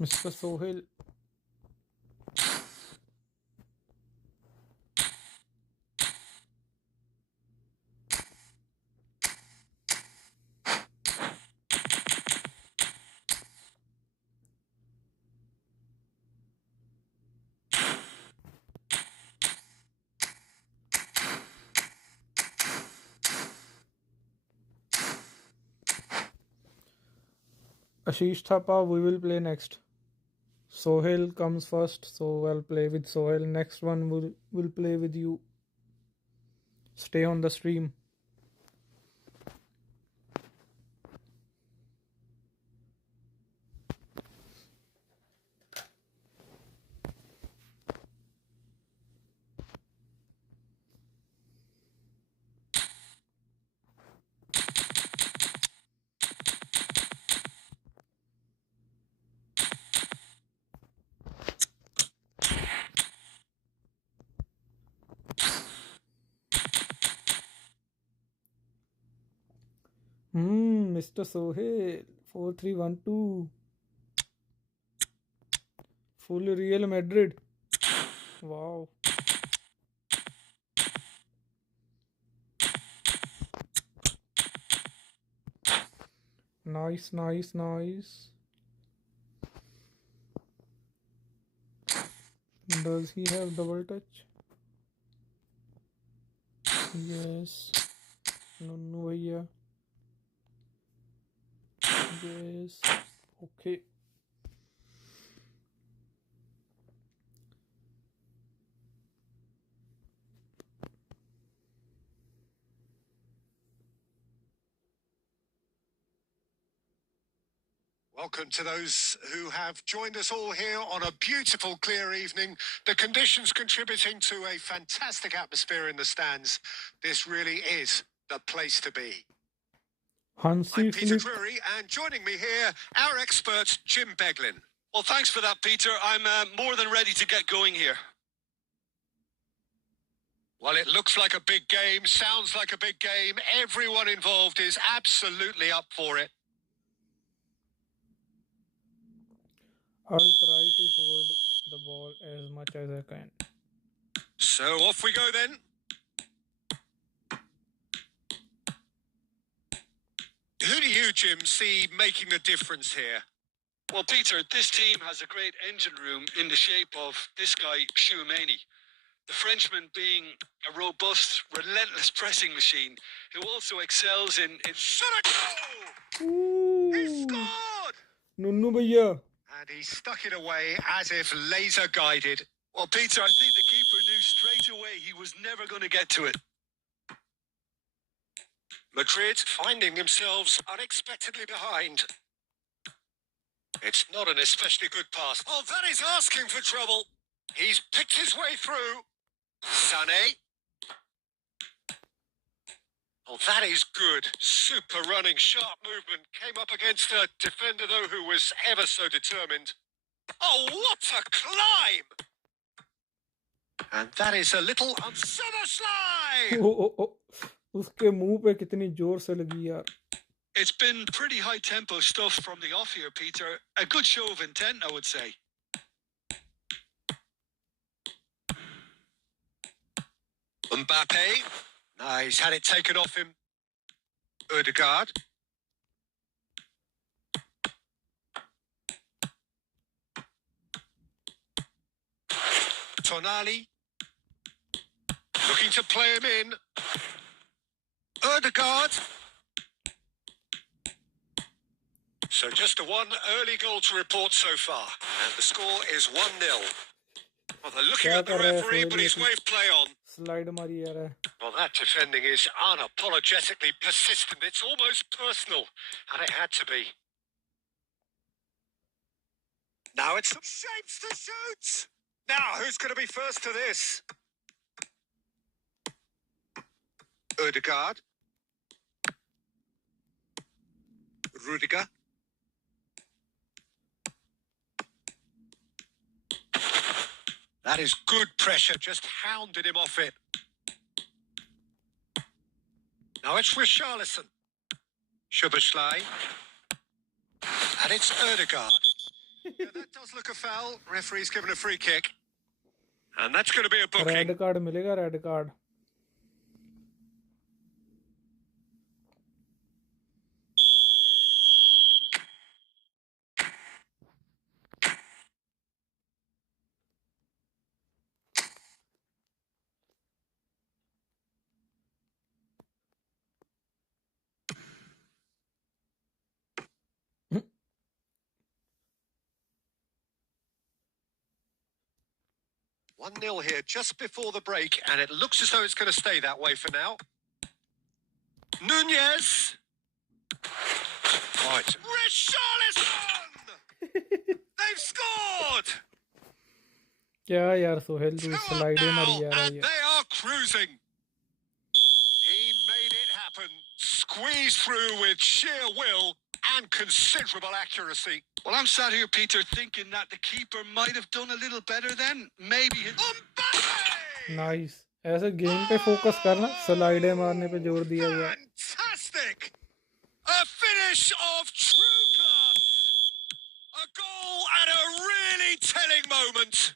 Mr. Sohail. Ashish Thapa, we will play next. Sohail comes first, so I'll play with Sohail. Next one will play with you. Stay on the stream. Mr. Sohail, 4312. Full Real Madrid. Wow. Nice. Does he have double touch? Yes. No, bhaiya. Yes. Okay. Welcome to those who have joined us all here on a beautiful, clear evening. The conditions contributing to a fantastic atmosphere in the stands. This really is the place to be. Hansi I'm Peter Flick. Drury, and joining me here, our expert, Jim Beglin. Well, thanks for that, Peter. I'm more than ready to get going here. Well, it looks like a big game, sounds like a big game. Everyone involved is absolutely up for it. I'll try to hold the ball as much as I can. So off we go then. Who do you, Jim, see making the difference here? Well, Peter, this team has a great engine room in the shape of this guy, Chouameni. The Frenchman being a robust, relentless pressing machine who also excels in He Ooh, scored! Nunnu bhaiya. And he stuck it away as if laser guided. Well, Peter, I think the keeper knew straight away he was never going to get to it. Madrid finding themselves unexpectedly behind. It's not an especially good pass. Oh, that is asking for trouble. He's picked his way through. Sané. Oh, that is good. Super running, sharp movement. Came up against a defender, though, who was ever so determined. Oh, what a climb! And that is a little summer slide! उसके मुंह पे कितनी जोर से लगी यार. It's been pretty high-tempo stuff from the off here, Peter. A good show of intent, I would say. Mbappe. No, he's had it taken off him. Odegaard. Tonali. Looking to play him in. Odegaard. So just a one early goal to report so far. And the score is 1-0. Well, they're looking at the referee, but he's waved play on. Slide मारी यार है. Well, that defending is unapologetically persistent. It's almost personal. And it had to be. Now it's some shapes to shoot. Now, who's going to be first to this? Odegaard. Rudiger. That is good pressure, just hounded him off it. Now it's Richarlison. Szoboszlai. And it's Odegaard. Yeah, that does look a foul. Referee's given a free kick. And that's going to be a booking. Red card मिलेगा, red card. One 1-0 here just before the break, and it looks as though it's going to stay that way for now. Nunez. Right. Richarlison! They've scored! क्या यार सोहेल तू 2 up slide now, मारी यार and ये. they are cruising. He made it happen. Squeezed through with sheer will and considerable accuracy. Well, I'm sat here, Peter, thinking that the keeper might have done a little better then. Maybe. Mbappe! Nice. ऐसे game पे focus करना, slide मारने पे जोर दिया हुआ. Fantastic! A finish of true class. A goal at a really telling moment.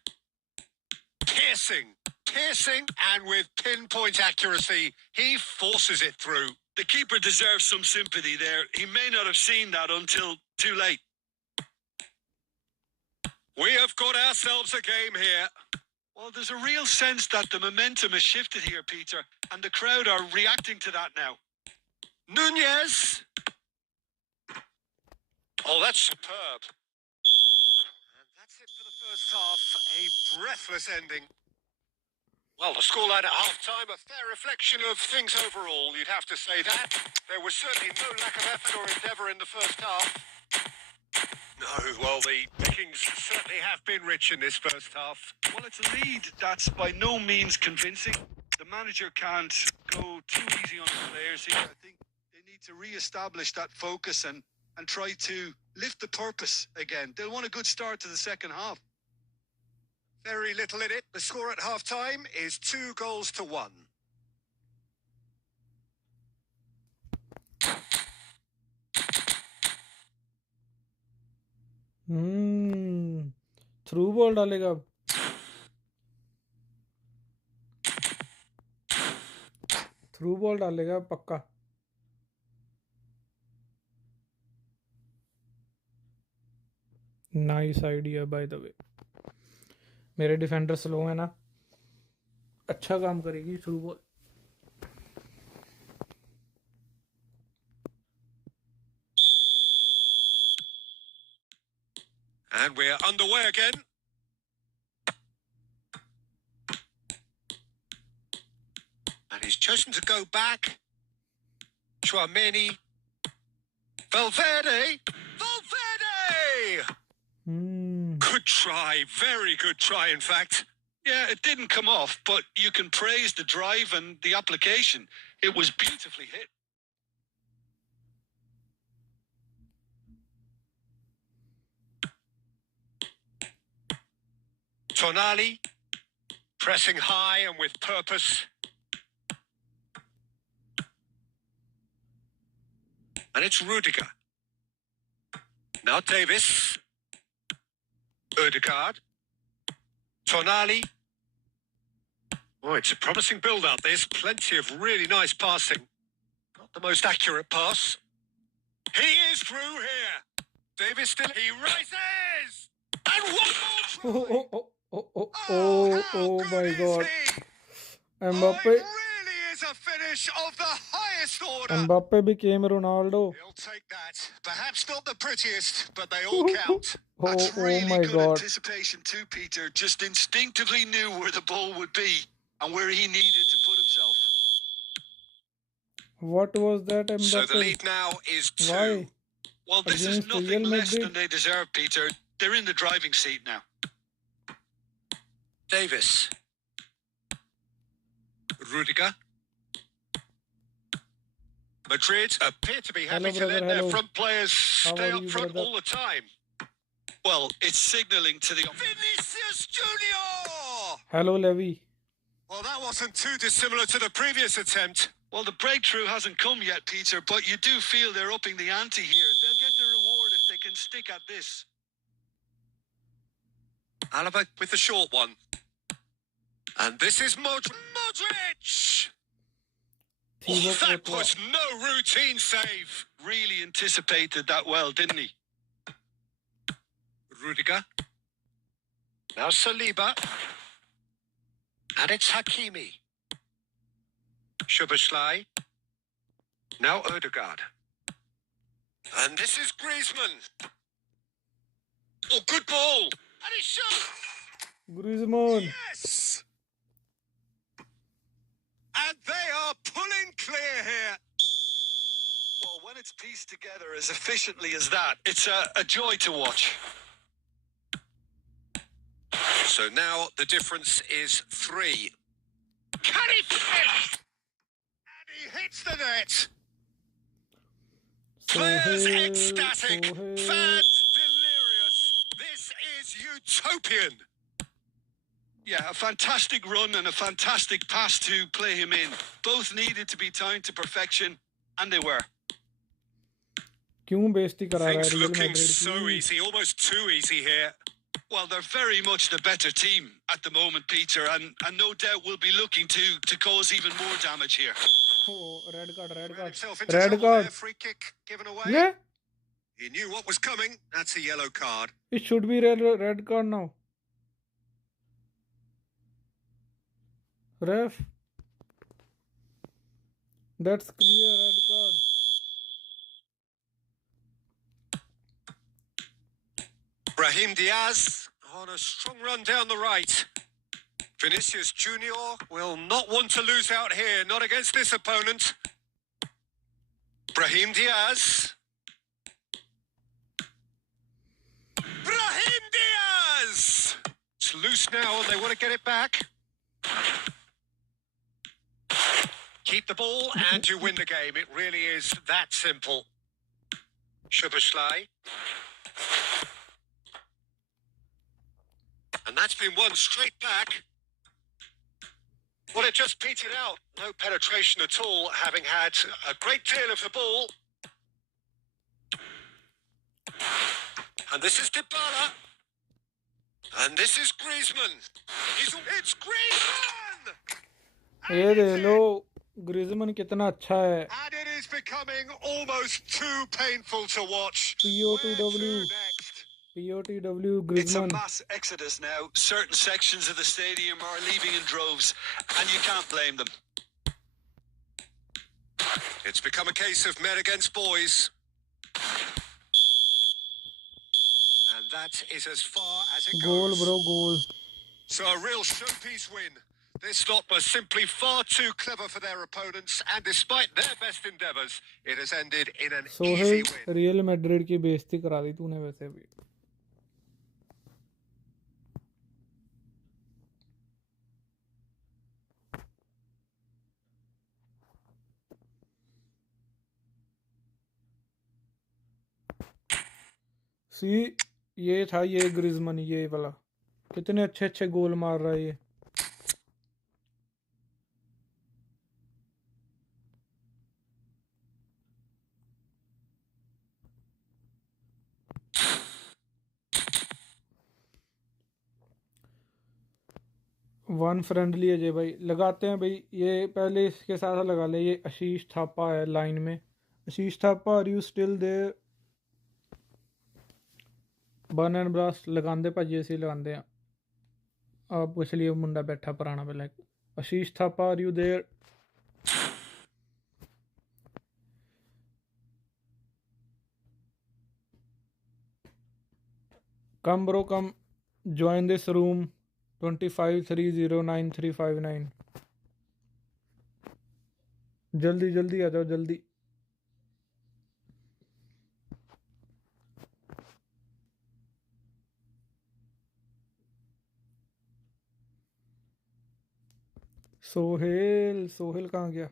Piercing, and with pinpoint accuracy, he forces it through. The keeper deserves some sympathy there. He may not have seen that until too late. We have got ourselves a game here. Well, there's a real sense that the momentum has shifted here, Peter, and the crowd are reacting to that now. Nunez. Oh, that's superb. And that's it for the first half. A breathless ending. Well, the scoreline at half-time, a fair reflection of things overall, you'd have to say that. There was certainly no lack of effort or endeavour in the first half. No, well, the pickings certainly have been rich in this first half. Well, it's a lead that's by no means convincing. The manager can't go too easy on the players here. I think they need to re-establish that focus and try to lift the purpose again. They'll want a good start to the second half. Very little in it. The score at half-time is 2-1. Through ball डालेगा अब. Through ball डालेगा पक्का. Nice idea by the way. मेरे defender slow है ना, अच्छा काम करेगी through ball. And we're underway again. And he's chosen to go back. Chouameni. Valverde! Valverde! Good try, very good try, in fact. Yeah, it didn't come off, but you can praise the drive and the application. It was beautifully hit. Tonali, pressing high and with purpose. And it's Rudiger. Now Davis. Ødegaard. Tonali. Oh, it's a promising build-up. There's plenty of really nice passing. Not the most accurate pass. He is through here. Davis still. He rises! And one more try! Oh my God. Mbappe. It really is a finish of the highest order. Mbappe became Ronaldo. He'll take that. Perhaps not the prettiest, but they all count. That's really Oh my good God. anticipation too, Peter. Just instinctively knew where the ball would be and where he needed to put himself. What was that, Mbappe? So the lead now is 2. Why? Well, this is Against nothing Real less Madrid? than they deserve, Peter. They're in the driving seat now. Davis. Rudiger. Madrid appear to be having to brother, let their hello. front players How stay are up you, front brother? all the time. Well, it's signalling to the... Vinicius Junior! Hello, Levy. Well, that wasn't too dissimilar to the previous attempt. Well, the breakthrough hasn't come yet, Peter, but you do feel they're upping the ante here. They'll get the reward if they can stick at this. Alaba with the short one. And this is Modric! Thibaut That Courtois. was no routine save. Really anticipated that well, didn't he? Rudiger. Now Saliba. And it's Hakimi. Szoboszlai. Now Ødegaard. And this is Griezmann. Oh, good ball. And he shot. Griezmann. Yes! And they are pulling clear here. Well, when it's pieced together as efficiently as that, it's a joy to watch. So now the difference is 3. Can he finish? And he hits the net. Players ecstatic. Fans delirious. This is utopian. Yeah, a fantastic run and a fantastic pass to play him in. Both needed to be timed to perfection, and they were. क्यों बेइज्जती करा रहा है Things real looking Madrid so की? easy, almost too easy here. Well, they're very much the better team at the moment, Peter, and no doubt will be looking to cause even more damage here. Oh, red card. Ran himself into Red trouble card. there, free kick given away. Yeah, He knew what was coming. That's a yellow card. it should be red card now. Ref, that's clear red card. Brahim Diaz on a strong run down the right. Vinicius Junior will not want to lose out here, not against this opponent. Brahim Diaz. Brahim Diaz! It's loose now and they want to get it back. Keep the ball and you win the game. It really is that simple. Szoboszlai. And that's been won straight back. Well, it just petered out. No penetration at all, having had a great deal of the ball. And this is Dybala. And this is Griezmann. It's Griezmann! ये दे लो, Griezmann कितना अच्छा है. And it is becoming almost too painful to watch. PO2W. Where to next? POTW It's a Griezmann. mass exodus now. Certain sections of the stadium are leaving in droves, and you can't blame them. It's become a case of men against boys. And that is as far as it Goal goes. bro, goal. So a real showpiece win. This lot was simply far too clever for their opponents, and despite their best endeavours, it has ended in an easy Sohail win. Real Madrid की बेइज्जती करा दी तूने वैसे भी. सी ये था ये Griezmann ये वाला कितने अच्छे अच्छे गोल मार रहा है ये. वन फ्रेंडली अजय भाई लगाते हैं भाई. ये पहले इसके साथ लगा ले. ये आशीष थापा है लाइन में. Ashish Thapa are you still there? Burn and blast लगांदे भाजी ਅਸੀਂ लगांदे हैं. आप पुछ लियो मुंडा बैठा पुराना पहले. Ashish Thapa are you there? Come bro come. Join this room 25309359. जल्दी जल्दी आ जाओ जल्दी. सोहेल सोहेल कहाँ गया?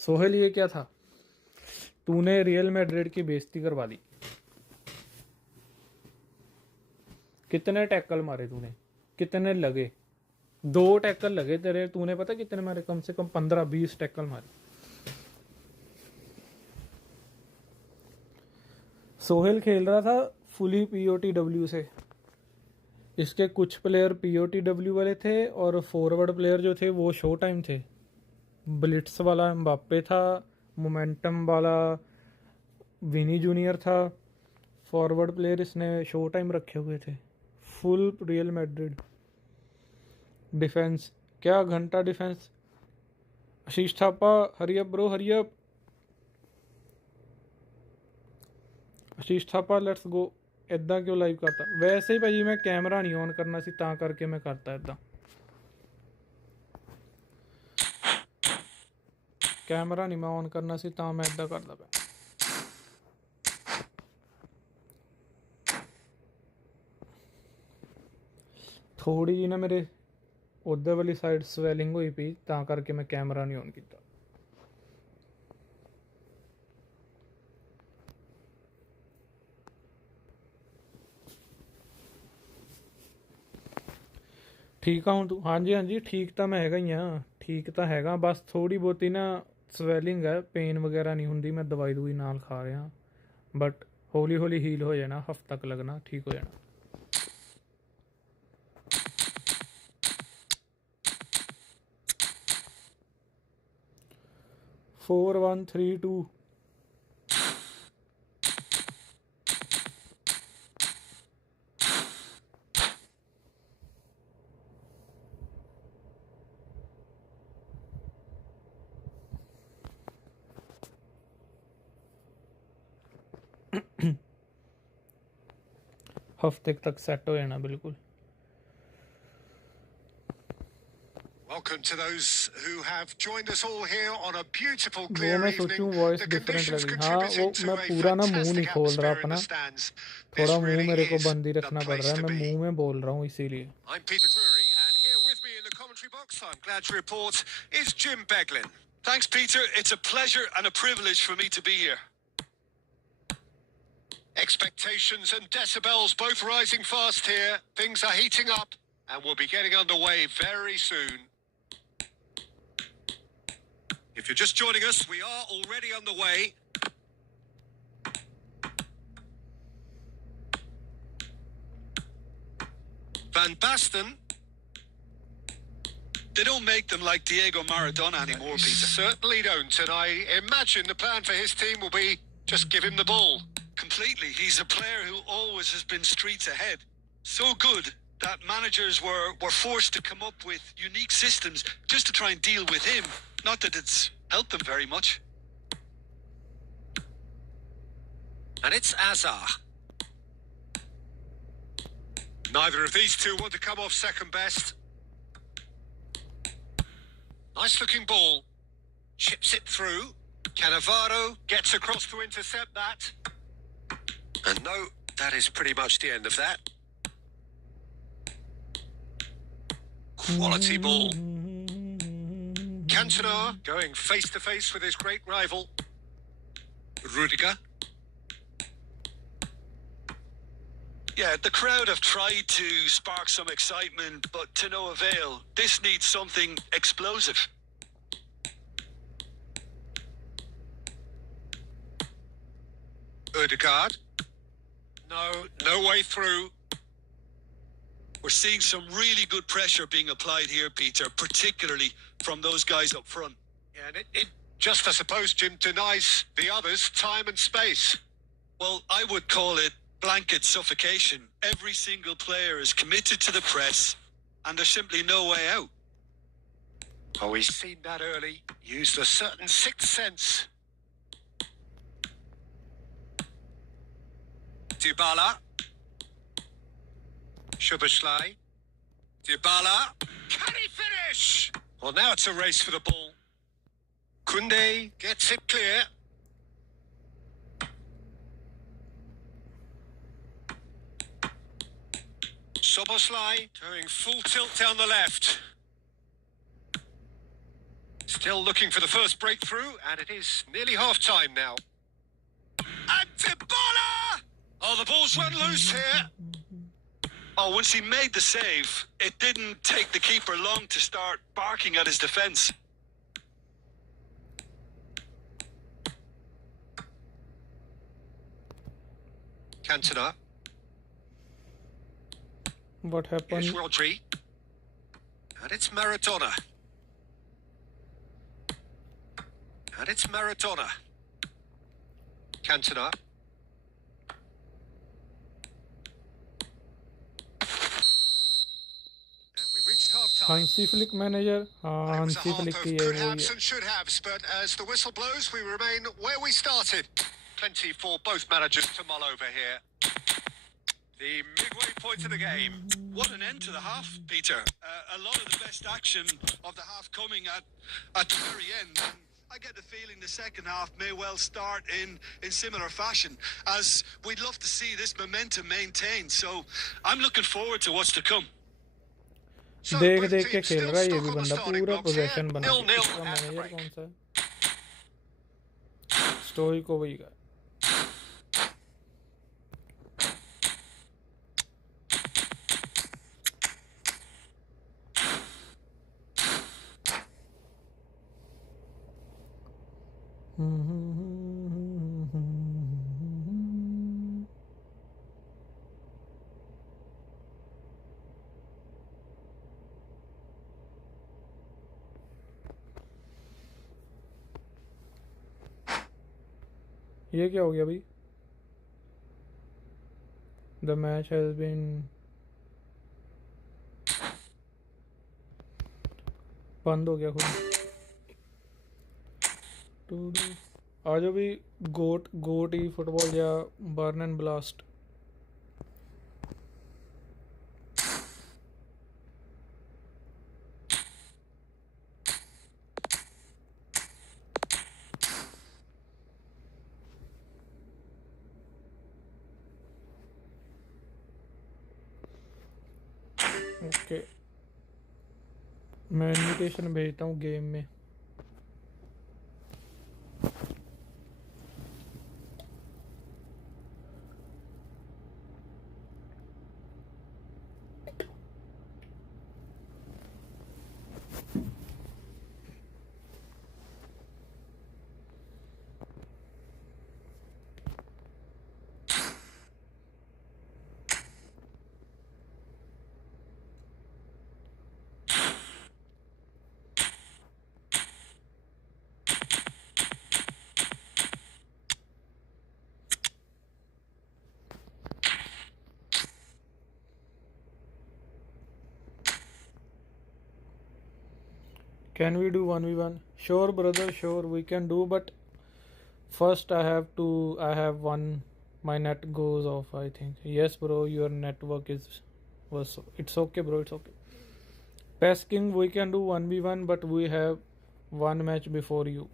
सोहेल ये क्या था? तूने रियल मैड्रिड की बेइज्जती करवा दी. कितने टैकल मारे तूने? कितने लगे? 2 टैकल लगे तेरे. तूने पता कितने मारे? कम से कम 15-20 टैकल मारे. सोहेल खेल रहा था फुली POTW से. इसके कुछ प्लेयर POTW वाले थे और फॉरवर्ड प्लेयर जो थे वो शो टाइम थे. ब्लिट्स वाला एम्बाप्पे था. मोमेंटम वाला विनी जूनियर था. फॉरवर्ड प्लेयर इसने शो टाइम रखे हुए थे. Full Real Madrid. डिफेंस क्या घंटा defence. Ashish Thapa hurry up bro hurry up. Ashish Thapa let's go. इदा क्यों लाइव करता? वैसे ही भाई मैं कैमरा नहीं ऑन करना सी तां करके मैं करता इदा. कैमरा नहीं मैं ऑन करना सी तां मैं इदा करता पे. थोड़ी जी ना मेरे उधर वाली साइड स्वेलिंग हुई पी तां करके मैं कैमरा नहीं ऑन किया. ठीक हूँ तू? हाँ जी हाँ जी ठीक तो मैं हैगा ही हाँ. ठीक तो हैगा बस थोड़ी बहुती ना स्वेलिंग है. पेन वगैरह नहीं होंगी. मैं दवाई दुई नाल खा रहा बट हौली हौली हील हो जाना. हफ्ता तक लगना ठीक हो जाना. 4132. हफ्ते तक सेट हो जाना बिल्कुल. Welcome to those who have joined us all here on a beautiful वो clear मैं evening. सोचूं वॉइस The डिफरेंट conditions लगी. हाँ वो contributing मैं to a पूरा ना मुंह नहीं fantastic खोल रहा atmosphere in अपना. the stands. थोड़ा This मुंह really मेरे को is बंद ही the रखना पड़ place रहा है. to मैं be. मुंह में बोल रहा हूँ इसीलिए. I'm Peter Drury, and here with me in the commentary box, I'm glad to report, is Jim Beglin. Thanks, Peter. It's a pleasure and a privilege for me to be here. Expectations and decibels both rising fast here. Things are heating up and we'll be getting underway very soon. If you're just joining us, we are already underway. Van Basten. They don't make them like Diego Maradona anymore, Peter. Certainly don't, and I imagine the plan for his team will be just give him the ball. Completely. He's a player who always has been streets ahead. So good that managers were forced to come up with unique systems just to try and deal with him. Not that it's helped them very much. And it's Azar. Neither of these two want to come off second best. Nice looking ball. Chips it through. Cannavaro gets across to intercept that. And no, that is pretty much the end of that. Quality ball. Cantona going face to face with his great rival. Rudiger. Yeah, the crowd have tried to spark some excitement, but to no avail. This needs something explosive. Ødegaard. No way through. We're seeing some really good pressure being applied here, Peter, particularly from those guys up front. Yeah, and it just, I suppose, Jim, denies the others time and space. Well, I would call it blanket suffocation. Every single player is committed to the press, and there's simply no way out. Oh, he's seen that early. Used a certain sixth sense. Dybala. Szoboszlai. Dybala. Can he finish? Well, now it's a race for the ball. Koundé gets it clear. Szoboszlai going full tilt down the left. Still looking for the first breakthrough, and it is nearly half-time now. And Dybala! Oh, the ball's run loose here. Oh, once he made the save, it didn't take the keeper long to start barking at his defence. Cantona. What happened? Here's Rodri. And it's Maradona. And it's Maradona. Cantona. And we've reached half-time. Hansi Flick manager. हाँ It was a Hansi half Flick of की है could वो haves ये. and should haves, but as the whistle blows, we remain where we started. Plenty for both managers to mull over here. The midway point of the game. What an end to the half, Peter. A lot of the best action of the half coming at the very end. And I get the feeling the second half may well start in similar fashion, as we'd love to see this momentum maintained. So I'm looking forward to what's to come. So देख both देख के teams खेल still रहा है ये stuck भी on the बंदा starting पूरा blocks here. पोजीशन बना 0-0 इसका at the मैनेजर break. कौन सा है स्टोरी को वही का ये क्या हो गया भाई द मैच हैज बीन बंद हो गया खुद आ जाओ भी गोट ई फुटबॉल या बर्न एंड ब्लास्ट ओके मैं इनविटेशन भेजता हूँ गेम में Can we do 1v1? Sure, brother, sure, we can do, but first I have one, my net goes off, I think. Yes, bro, your network it's okay, bro, it's okay. PES King, we can do 1v1, but we have one match before you.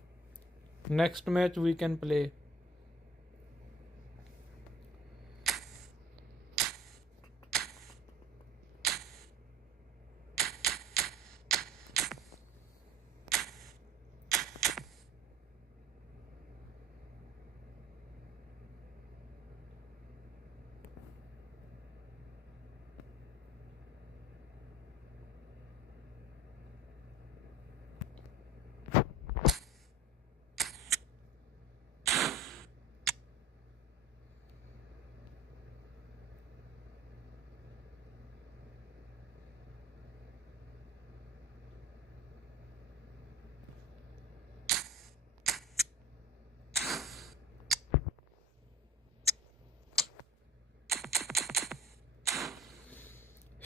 Next match we can play.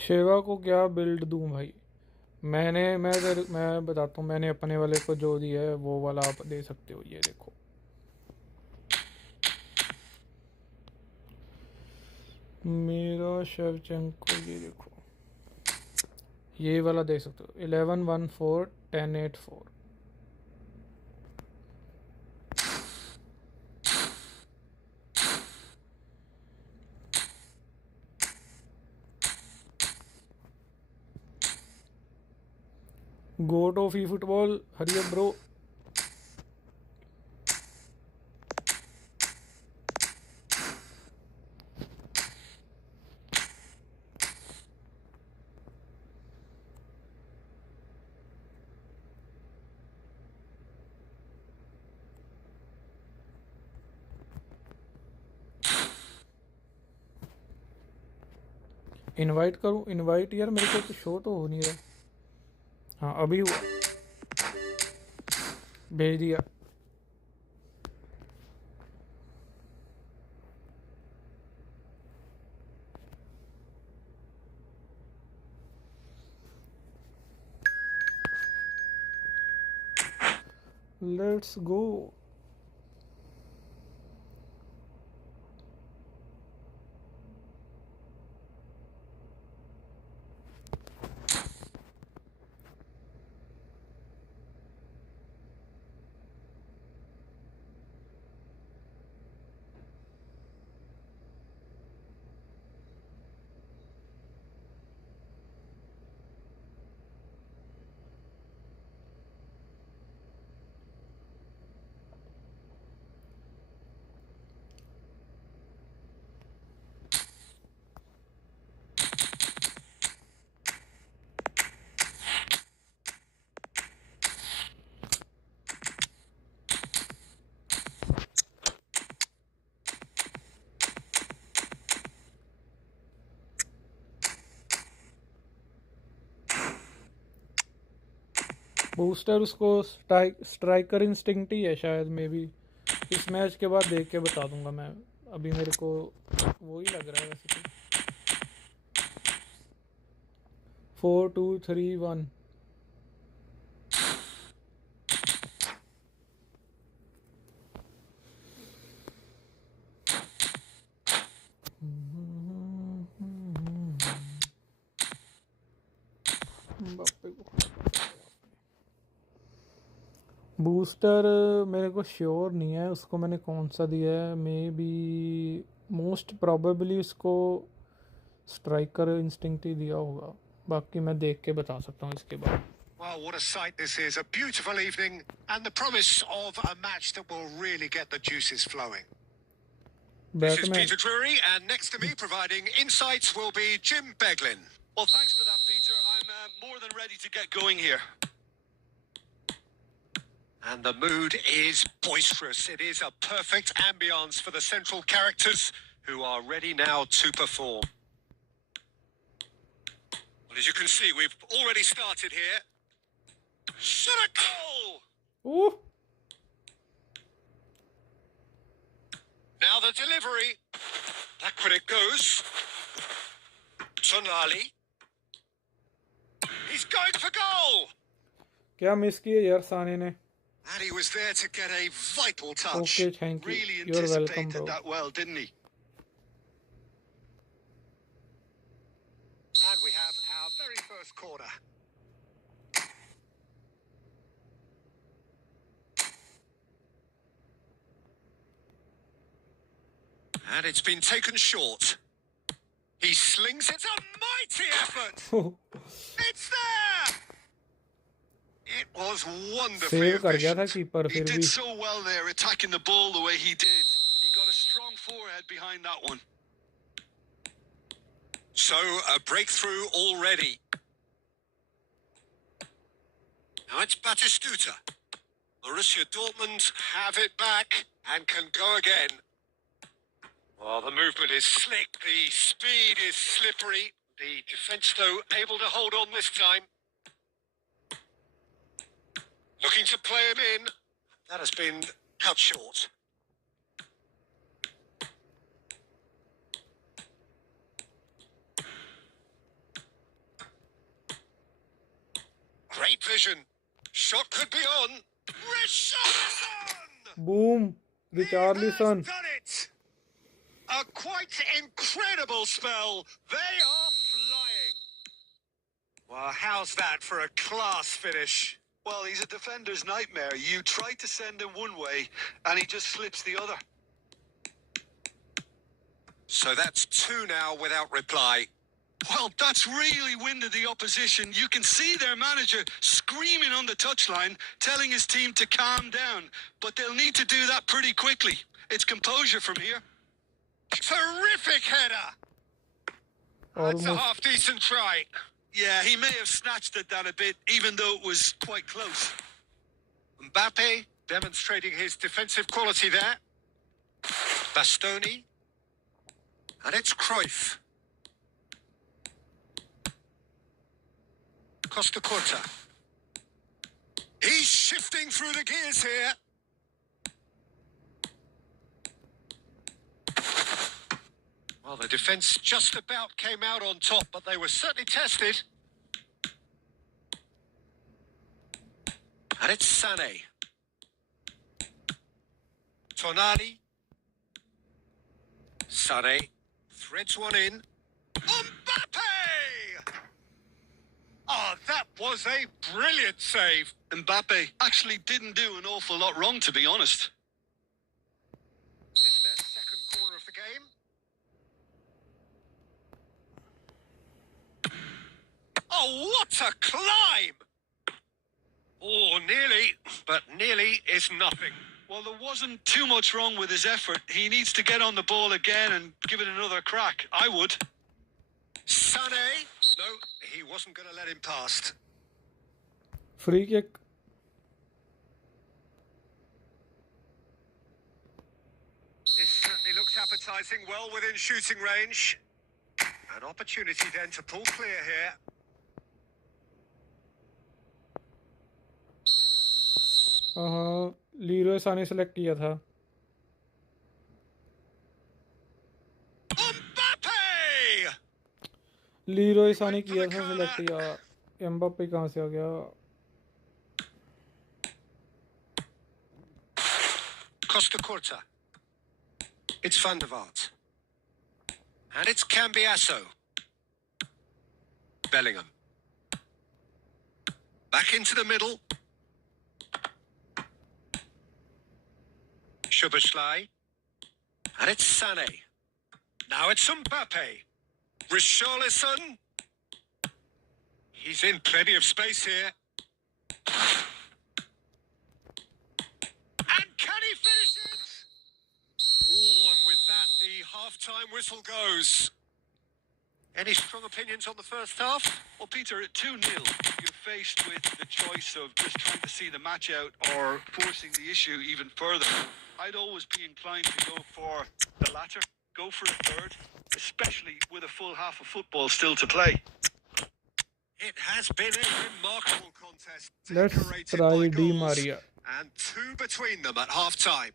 शेवा को क्या build दूं भाई? मैं बताता हूँ, मैंने अपने वाले को जो दिया है वो वाला आप दे सकते हो। ये देखो, मेरा शेवचेंको, ये देखो, ये वाला दे सकते हो। 1114 1084। गोट ऑफ eFootball, हरियर ब्रो। इनवाइट करूँ? इनवाइट यार मेरे को तो शो तो हो नहीं रहा। हाँ, अभी हुआ, भेज दिया। Let's go. बूस्टर उसको स्ट्राइकर इंस्टिंक्ट ही है शायद, मे बी। इस मैच के बाद देख के बता दूंगा मैं, अभी मेरे को वो ही लग रहा है वैसे तो। 4 2 3 1। बूस्टर मेरे को श्योर नहीं है उसको मैंने कौन सा दिया है। मे बी मोस्ट प्रोबेबली उसको स्ट्राइकर इंस्टिंक्ट ही दिया होगा, बाकी मैं देख के बता सकता हूँ इसके बाद। Wow, what a sight this is. A beautiful evening and the promise of a match that will really get the juices flowing. This is Peter Drury, and next to me providing insights will be Jim Beglin. Well, thanks for that, Peter. I'm more than ready to get going here. And the mood is boisterous. It is a perfect ambience for the central characters who are ready now to perform. Well, as you can see, we've already started here. Shot a goal! Ooh. Now the delivery. Back when it goes. Tonali. He's going for goal! क्या miss किए यार साने ने? And he was there to get a vital touch. Okay, thank you. Really You're welcome, anticipated bro. that well, didn't he? And we have our very first corner. And it's been taken short. He slings it. A mighty effort. It's there. It was wonderfully save कर गया था efficient. Keeper He फिर did भी. so well there, attacking the ball the way he did. He got a strong forehead behind that one. So a breakthrough already. Now it's Batistuta. Borussia Dortmund have it back and can go again. Well, the movement is slick. The speed is slippery. The defence, though, able to hold on this time. Looking to play him in. That has been cut short. Great vision. Shot could be on. Richarlison! Boom. Richarlison. He has done it! A quite incredible spell. They are flying. Well, how's that for a class finish? Well, he's a defender's nightmare. You try to send him one way, and he just slips the other. So that's two now without reply. Well, that's really winded the opposition. You can see their manager screaming on the touchline, telling his team to calm down. But they'll need to do that pretty quickly. It's composure from here. Terrific header. That's a Almost. half-decent try. Yeah, he may have snatched at that a bit, even though it was quite close. Mbappe demonstrating his defensive quality there. Bastoni. And it's Cruyff. Costa Curta. He's shifting through the gears here. Well, the defence just about came out on top, but they were certainly tested. And it's Sané. Tonali. Sané threads one in. Mbappe! Oh, that was a brilliant save. Mbappe actually didn't do an awful lot wrong, to be honest. It's their second corner of the game. Oh, what a climb! Oh, nearly, but nearly is nothing. Well, there wasn't too much wrong with his effort. He needs to get on the ball again and give it another crack. I would. Sané? No, he wasn't going to let him past. Free kick. This certainly looks appetising, well within shooting range. An opportunity then to pull clear here. हाँ, लीरोय साने select किया था. Mbappe! लीरोय साने किया था select यार. Mbappe कहाँ से आ गया? Costa Curta. It's Van der Vaart. And it's Cambiasso. Bellingham. Back into the middle. Szoboszlai. And it's Sané. Now it's Mbappe. Richarlison. He's in plenty of space here. And can he finish it? Oh, and with that, the half-time whistle goes. Any strong opinions on the first half? Well, Peter, at 2-0, you're faced with the choice of just trying to see the match out or forcing the issue even further. I'd always be inclined to go for the latter, go for a third, especially with a full half of football still to play. It has been a remarkable contest. Let's decorated try by Di goals, Maria. and two between them at half-time.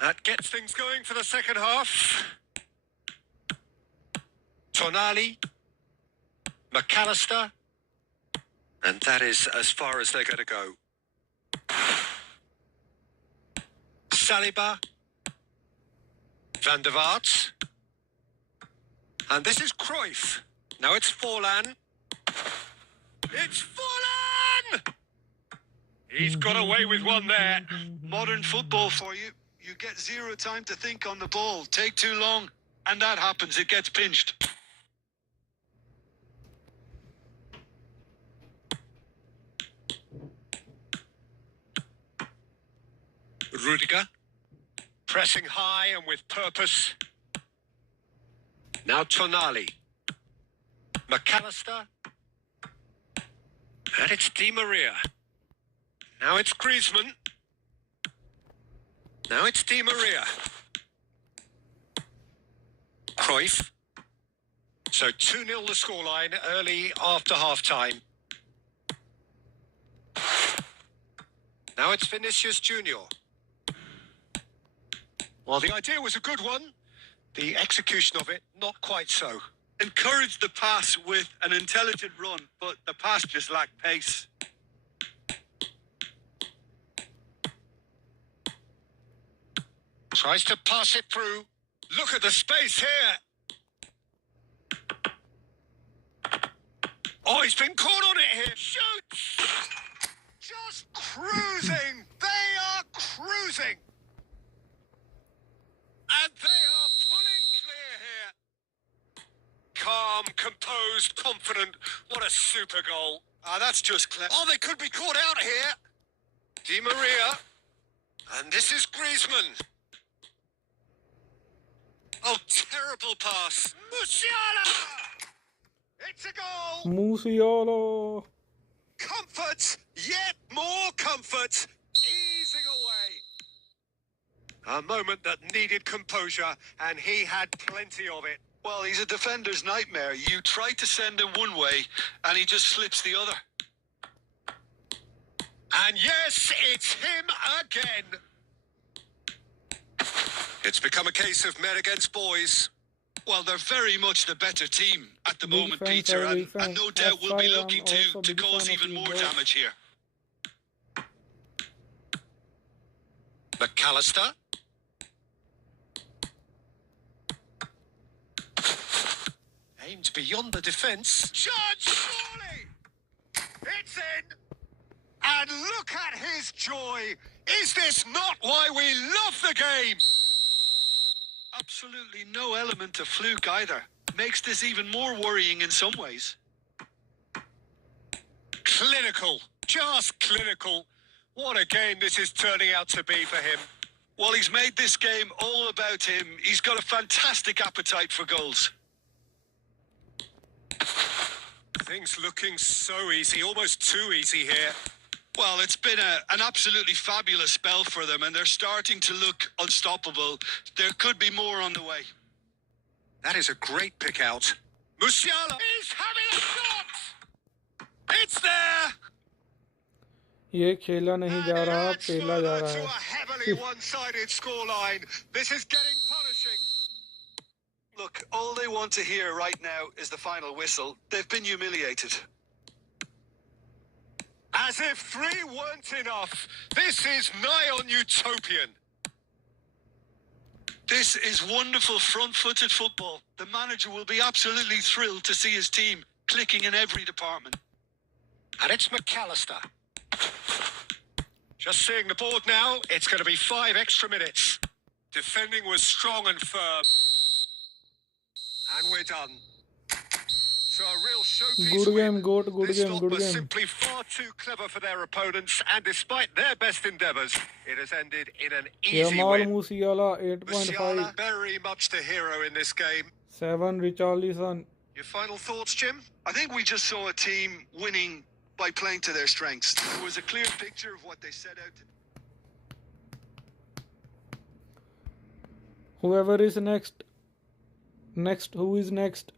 That gets things going for the second half. Tonali, McAllister, and that is as far as they're going to go. Saliba, Van der Vaart, and this is Cruyff. Now it's Forlan. It's Forlan! He's got away with one there. Modern football for you. You get zero time to think on the ball. Take too long, and that happens. It gets pinched. Rudiger, pressing high and with purpose. Now Tonali. McAllister. And it's Di Maria. Now it's Griezmann. Now it's Di Maria. Cruyff. So 2-0 the scoreline early after half-time. Now it's Vinicius Junior. Well, the idea was a good one. The execution of it, not quite so. Encouraged the pass with an intelligent run, but the pass just lacked pace. Tries to pass it through. Look at the space here. Oh, he's been caught on it here. Shoots! Just cruising. They are cruising. And they are pulling clear here. Calm, composed, confident. What a super goal. That's just clever. Oh, they could be caught out here. Di Maria. And this is Griezmann. Oh, terrible pass. Musiala! It's a goal. Musiala. Comfort, yet more comfort. Easing away. A moment that needed composure, and he had plenty of it. Well, he's a defender's nightmare. You try to send him one way, and he just slips the other. And yes, it's him again. It's become a case of men against boys. Well, they're very much the better team at the Big moment, fan, Peter, sorry, and fan. no doubt we'll be F5, looking I'm also to big cause fan of even you more boys. damage here. McAllister. Aimed beyond the defence. Shot, surely! It's in! And look at his joy! Is this not why we love the game? Absolutely no element of fluke either. Makes this even more worrying in some ways. Clinical. Just clinical. What a game this is turning out to be for him. Well, he's made this game all about him. He's got a fantastic appetite for goals. Things looking so easy, almost too easy here. Well, it's been an absolutely fabulous spell for them, and they're starting to look unstoppable. There could be more on the way. That is a great pick out. Musiala is having a shot! It's there! ये खेला नहीं जा And रहा, adds पेला जा further रहा to है. a heavily one-sided scoreline. This is getting punishing. Look, all they want to hear right now is the final whistle. They've been humiliated. As if 3 weren't enough. This is nigh on utopian. This is wonderful front-footed football. The manager will be absolutely thrilled to see his team clicking in every department. And it's McAllister. Just seeing the board now, it's going to be 5 extra minutes. Defending was strong and firm. And we're done. So a real showpiece Good game, win. good This game, lot good was game. simply far too clever for their opponents, and despite their best endeavours, it has ended in an easy Jamal win. Musiala Musiala, 8.5, very much the hero in this game. 7 Richarlison. Your final thoughts, Jim? I think we just saw a team winning by playing to their strengths. There was a clear picture of what they set out to do. Whoever is next. Who is next?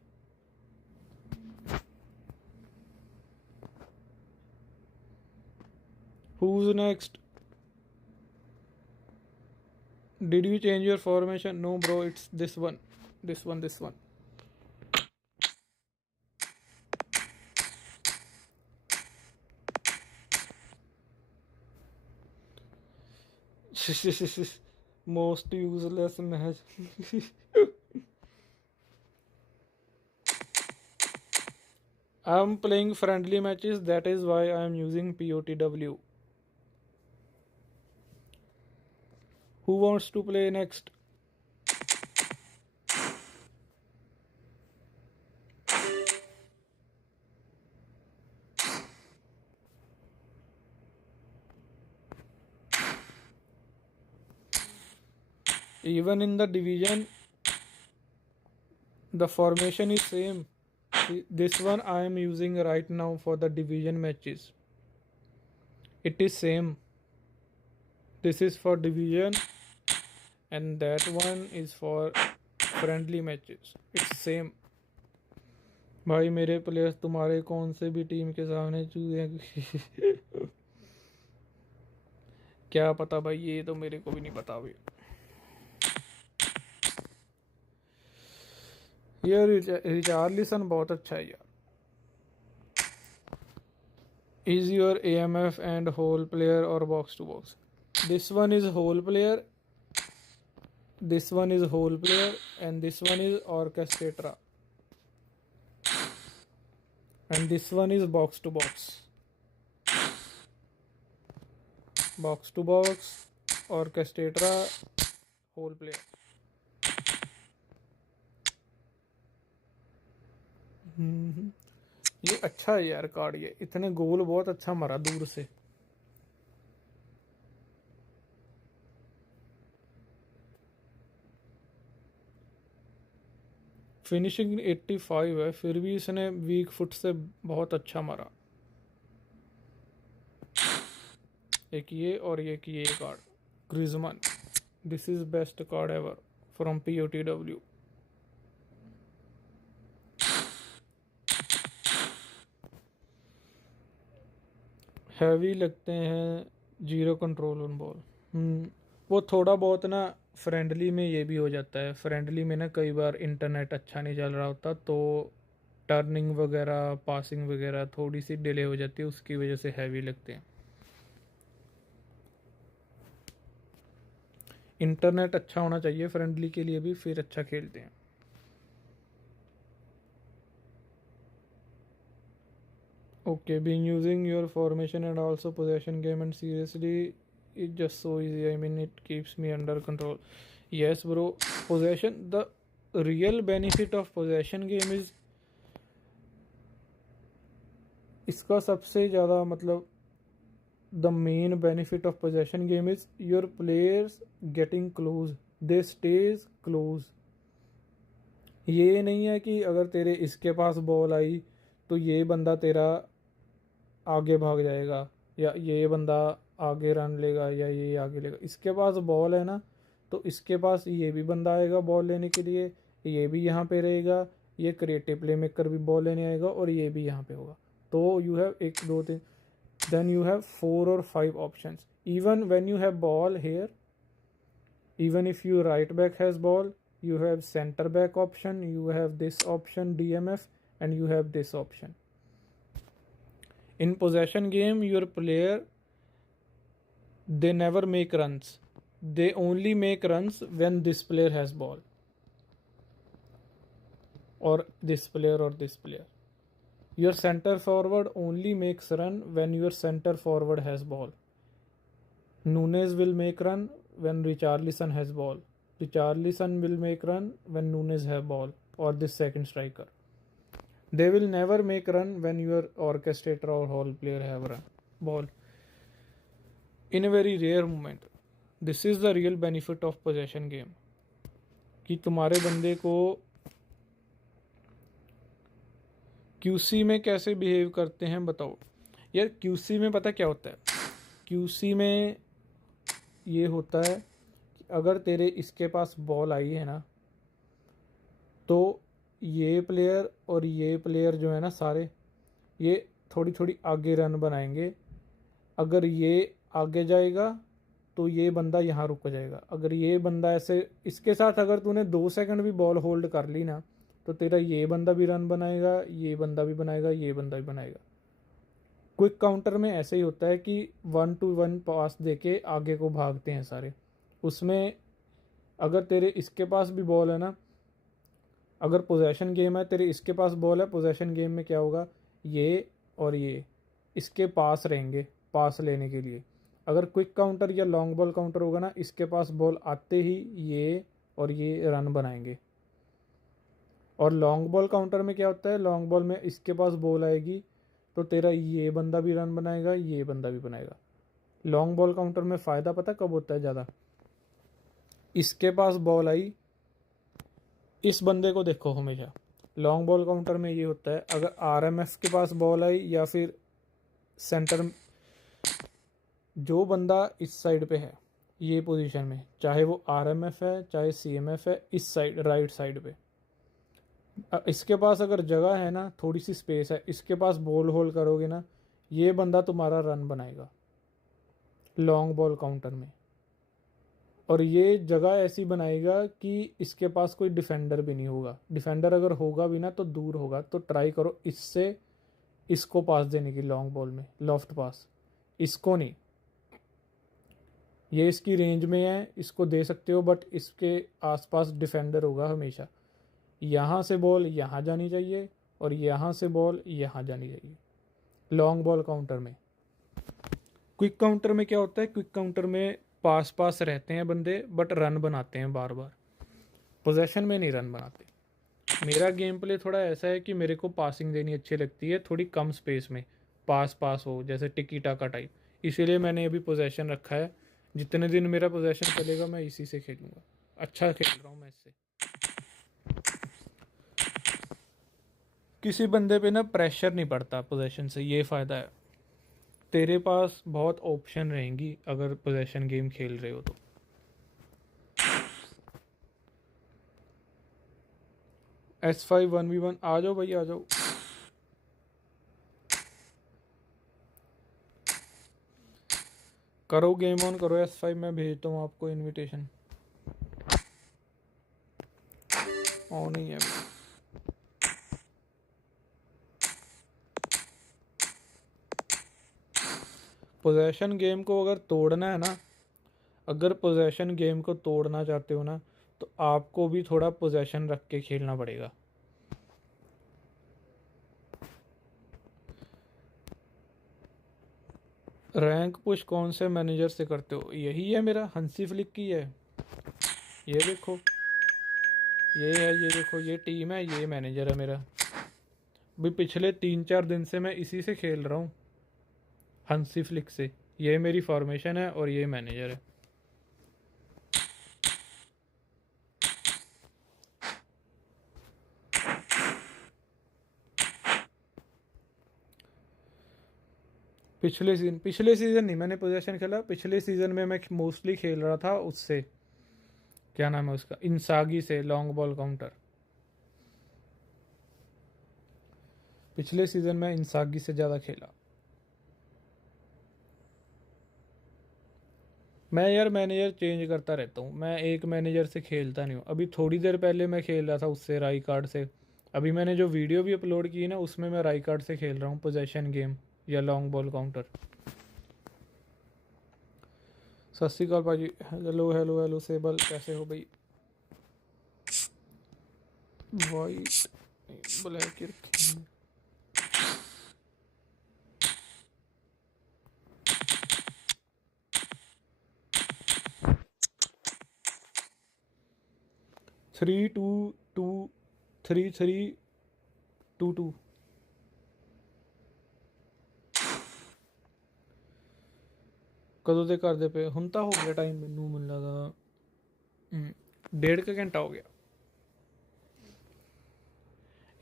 Who's next? Did you change your formation? No, bro. It's this one. This one. This one. Most useless match. I'm playing friendly matches. That is why I'm using POTW. Who wants to play next? Even in the division, the formation is same. See, this one I am using right now for the division matches. It is same. This is for division and that one is for friendly matches. It's same. भाई मेरे players तुम्हारे कौन से भी team के सामने चूहे क्या पता भाई, ये तो मेरे को भी नहीं पता भाई। ये रिचार्लिसन बहुत अच्छा है यार। Is your AMF and whole player or box to box? This one is whole player, this one is whole player, and this one is orchestrator, and this one is box to box. Box to box, orchestrator, whole player. ये अच्छा है यार card, ये इतने गोल बहुत अच्छा मारा दूर से। फिनिशिंग 85 है, फिर भी इसने वीक फुट से बहुत अच्छा मारा। एक ये और एक ये card Griezmann, this is best card ever from POTW। Heavy लगते हैं, जीरो कंट्रोल ऑन बॉल। वो थोड़ा बहुत ना फ्रेंडली में ये भी हो जाता है। फ्रेंडली में ना कई बार इंटरनेट अच्छा नहीं चल रहा होता, तो टर्निंग वगैरह पासिंग वगैरह थोड़ी सी डिले हो जाती है, उसकी वजह से हैवी लगते हैं। इंटरनेट अच्छा होना चाहिए फ्रेंडली के लिए भी, फिर अच्छा खेलते हैं। Okay, been using your formation and also possession game, and seriously, it's just so easy. I mean, it keeps me under control. Yes, bro. Possession, the real benefit of possession game is, इसका सबसे ज़्यादा मतलब the main benefit of possession game is your players getting close. They stays close. ये नहीं है कि अगर तेरे इसके पास बॉल आई तो ये बंदा तेरा आगे भाग जाएगा, या ये बंदा आगे रन लेगा, या ये आगे लेगा। इसके पास बॉल है ना, तो इसके पास ये भी बंदा आएगा बॉल लेने के लिए, ये भी यहाँ पे रहेगा, ये क्रिएटिव प्ले मेकर भी बॉल लेने आएगा, और ये भी यहाँ पे होगा। तो you have 1 2 3, then you have 4 or 5 options. Even when you have ball here, even if you right back has ball, you have center back option, you have this option DMF, and you have this option. In possession game, your player, they never make runs, they only make runs when this player has ball, or this player, or this player. Your center forward only makes run when your center forward has ball. Nunes will make run when Richarlison has ball. Richarlison will make run when Nunes have ball, or this second striker. They will never make run when your orchestrator or whole player have run ball. In a very rare moment. This is the real benefit of possession game. कि तुम्हारे बंदे को QC में कैसे behave करते हैं बताओ यार। QC में पता क्या होता है? QC में ये होता है, अगर तेरे इसके पास बॉल आई है ना, तो ये प्लेयर और ये प्लेयर जो है ना सारे, ये थोड़ी थोड़ी आगे रन बनाएंगे। अगर ये आगे जाएगा तो ये बंदा यहाँ रुक जाएगा। अगर ये बंदा ऐसे, इसके साथ अगर तूने 2 सेकंड भी बॉल होल्ड कर ली ना, तो तेरा ये बंदा भी रन बनाएगा, ये बंदा भी बनाएगा, ये बंदा भी बनाएगा। क्विक काउंटर में ऐसे ही होता है कि 1 to 1 पास देके आगे को भागते हैं सारे। उसमें अगर तेरे इसके पास भी बॉल है ना, अगर पोजेशन गेम है, तेरे इसके पास बॉल है, पोजेशन गेम में क्या होगा, ये और ये इसके पास रहेंगे पास लेने के लिए। अगर क्विक काउंटर या लॉन्ग बॉल काउंटर होगा ना, इसके पास बॉल आते ही ये और ये रन बनाएंगे। और लॉन्ग बॉल काउंटर में क्या होता है, लॉन्ग बॉल में इसके पास बॉल आएगी तो तेरा ये बंदा भी रन बनाएगा, ये बंदा भी बनाएगा। लॉन्ग बॉल काउंटर में फ़ायदा पता कब होता है ज़्यादा, इसके पास बॉल आई, इस बंदे को देखो हमेशा। लॉन्ग बॉल काउंटर में ये होता है, अगर आरएमएफ के पास बॉल आई या फिर सेंटर, जो बंदा इस साइड पे है ये पोजीशन में, चाहे वो आरएमएफ है चाहे सीएमएफ है, इस साइड राइट साइड पे इसके पास अगर जगह है ना, थोड़ी सी स्पेस है, इसके पास बॉल होल्ड करोगे ना, ये बंदा तुम्हारा रन बनाएगा लॉन्ग बॉल काउंटर में। और ये जगह ऐसी बनाएगा कि इसके पास कोई डिफेंडर भी नहीं होगा। डिफेंडर अगर होगा भी ना तो दूर होगा, तो ट्राई करो इससे इसको पास देने की लॉन्ग बॉल में, लॉफ्ट पास, इसको नहीं। ये इसकी रेंज में है, इसको दे सकते हो, बट इसके आसपास डिफेंडर होगा हमेशा। यहाँ से बॉल यहाँ जानी चाहिए और यहाँ से बॉल यहाँ जानी चाहिए लॉन्ग बॉल काउंटर में। क्विक काउंटर में क्या होता है, क्विक काउंटर में पास पास रहते हैं बंदे, बट रन बनाते हैं बार बार, पोजेशन में नहीं रन बनाते। मेरा गेम प्ले थोड़ा ऐसा है कि मेरे को पासिंग देनी अच्छी लगती है, थोड़ी कम स्पेस में पास पास हो, जैसे टिकी टाका टाइप। इसीलिए मैंने अभी पोजेशन रखा है, जितने दिन मेरा पोजेशन चलेगा मैं इसी से खेलूँगा। अच्छा खेल रहा हूँ मैं इससे। किसी बंदे पे ना प्रेशर नहीं पड़ता पोजेशन से, ये फ़ायदा है। तेरे पास बहुत ऑप्शन रहेंगी अगर पोजेशन गेम खेल रहे हो तो। S5 1v1 आ जाओ भाई, आ जाओ। करो गेम ऑन करो S5, मैं भेजता हूँ आपको इनविटेशन। ऑन ही है। पोजेशन गेम को अगर तोड़ना है ना, अगर पोजेशन गेम को तोड़ना चाहते हो ना, तो आपको भी थोड़ा पोजेशन रख के खेलना पड़ेगा। रैंक पुश कौन से मैनेजर से करते हो? यही है मेरा, हंसी फ्लिक की है। ये देखो, ये है, ये देखो, ये टीम है, ये मैनेजर है मेरा। भी पिछले 3-4 दिन से मैं इसी से खेल रहा हूँ, हंसी फ्लिक से। ये मेरी फॉर्मेशन है और ये मैनेजर है। पिछले सीज़न नहीं मैंने पोजीशन खेला, पिछले सीज़न में मैं मोस्टली खेल रहा था उससे, क्या नाम है उसका, इंसागी से, लॉन्ग बॉल काउंटर। पिछले सीज़न में इंसागी से ज़्यादा खेला मैं। यार मैनेजर चेंज करता रहता हूँ मैं, एक मैनेजर से खेलता नहीं हूँ। अभी थोड़ी देर पहले मैं खेल रहा था उससे, राई कार्ड से। अभी मैंने जो वीडियो भी अपलोड की ना, उसमें मैं राई कार्ड से खेल रहा हूँ पोजीशन गेम या लॉन्ग बॉल काउंटर। सत श्री अकाल भाजी। हेलो हेलो हेलो सेबल, कैसे हो भाई? वाइट ब्लैक रखेंगे। Three two two 3-3-2-2। कदों दे कर दे पे हुण तां हो गया टाइम, मैनू मन लगा 1.5 घंटा हो गया।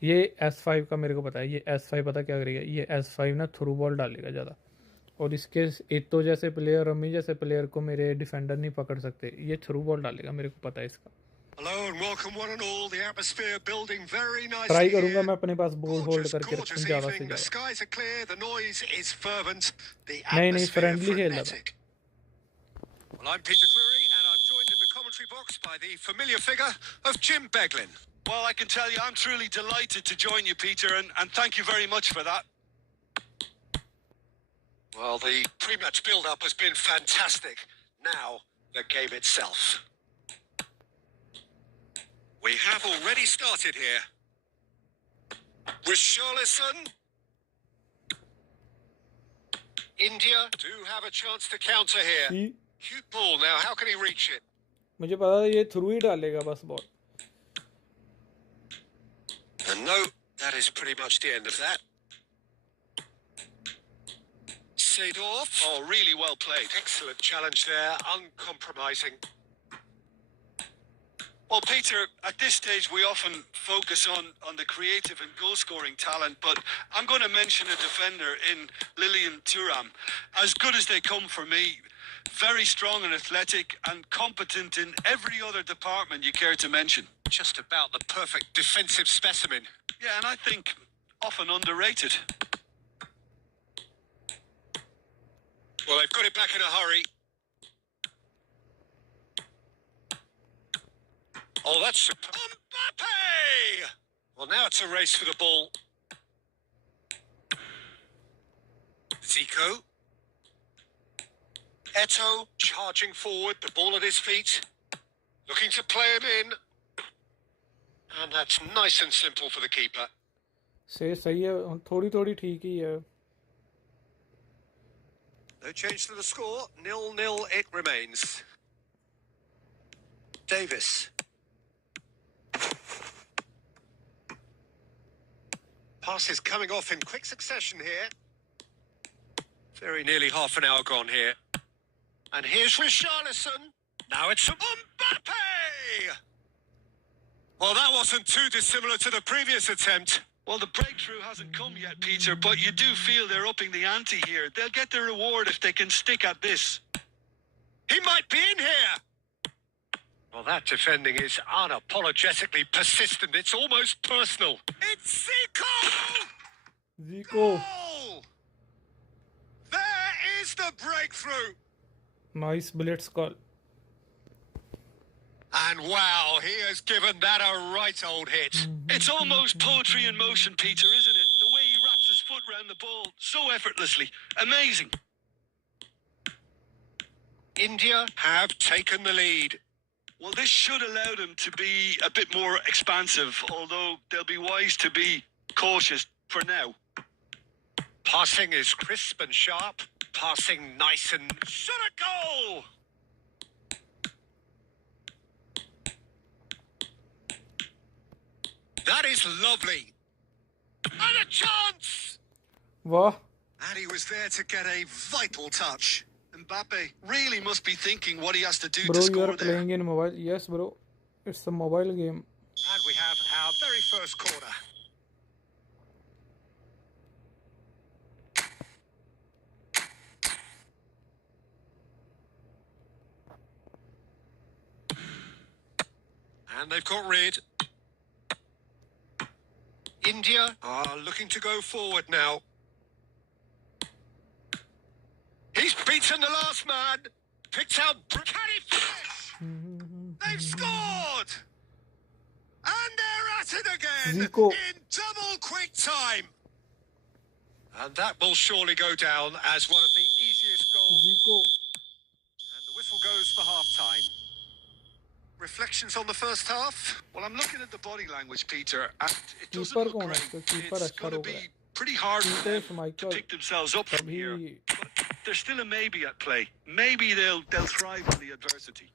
ये S5 का मेरे को पता है। ये S5 पता क्या करेगा, ये S5 ना थ्रू बॉल डालेगा ज़्यादा, और इसके एतो जैसे प्लेयर, रमी जैसे प्लेयर को मेरे डिफेंडर नहीं पकड़ सकते। ये थ्रू बॉल डालेगा, मेरे को पता है इसका। ट्राई करूंगा मैं अपने पास बॉल होल्ड करके रखूं ज़्यादा से ज़्यादा। नहीं फ्रेंडली खेल रहा था। Well, I'm Peter Drury, and I'm joined in the commentary box by the familiar figure of Jim Beglin. Well, I can tell you I'm truly delighted to join you, Peter, and thank you very much for that. Well, the pre-match build-up has been fantastic. Now, the game itself. We have already started here. Richarlison. India do have a chance to counter here. कि Cute ball now, how can he reach it? मुझे पता था ये through ही डालेगा बस ball. And no, that is pretty much the end of that. Seedorf. Oh, really well played. Excellent challenge there, uncompromising. Well, Peter, at this stage we often focus on the creative and goal-scoring talent, but I'm going to mention a defender in Lilian Thuram. As good as they come for me, very strong and athletic and competent in every other department you care to mention. Just about the perfect defensive specimen. Yeah, and I think often underrated. Well, they've got it back in a hurry. Oh, that's superb. Mbappe! Well, now it's a race for the ball. Zico. Eto'o charging forward, the ball at his feet. Looking to play him in. And that's nice and simple for the keeper. से सही है, थोड़ी थोड़ी ठीक ही है. No change to the score. 0-0 it remains. Davis. Passes coming off in quick succession here. Very nearly half an hour gone here. And here's Richarlison. Now it's Mbappe! Well, that wasn't too dissimilar to the previous attempt. Well, the breakthrough hasn't come yet, Peter, but you do feel they're upping the ante here. They'll get their reward if they can stick at this. He might be in here. Well, that defending is unapologetically persistent. It's almost personal. It's Zico! Goal! There is the breakthrough. Nice blitz call. And wow, he has given that a right old hit. It's almost poetry in motion, Peter, isn't it? The way he wraps his foot round the ball so effortlessly. Amazing. India have taken the lead. Well, this should allow them to be a bit more expansive, although they'll be wise to be cautious for now. Passing is crisp and sharp. Passing nice and... Shot a goal! That is lovely. And a chance! वाह. And he was there to get a vital touch. Mbappe really must be thinking what he has to do Bro, to you score are there. playing in mobile. Yes, bro. It's a mobile game. And we have our very first corner. And they've got rid. India are looking to go forward now. He's beaten the last man. Picked out. Can he finish? They've scored! And they're at it again Zico. in double quick time. And that will surely go down as one of the easiest goals. Zico. And the whistle goes for half-time. Reflections on the first half? Well, I'm looking at the body language, Peter, and it doesn't Keeper look कौन है? great. इसका keeper It's अच्छा going to हो be गया. pretty hard for them Peter to Schmeichel pick themselves up from here. तभी But there's still a maybe at play. Maybe they'll thrive on the adversity.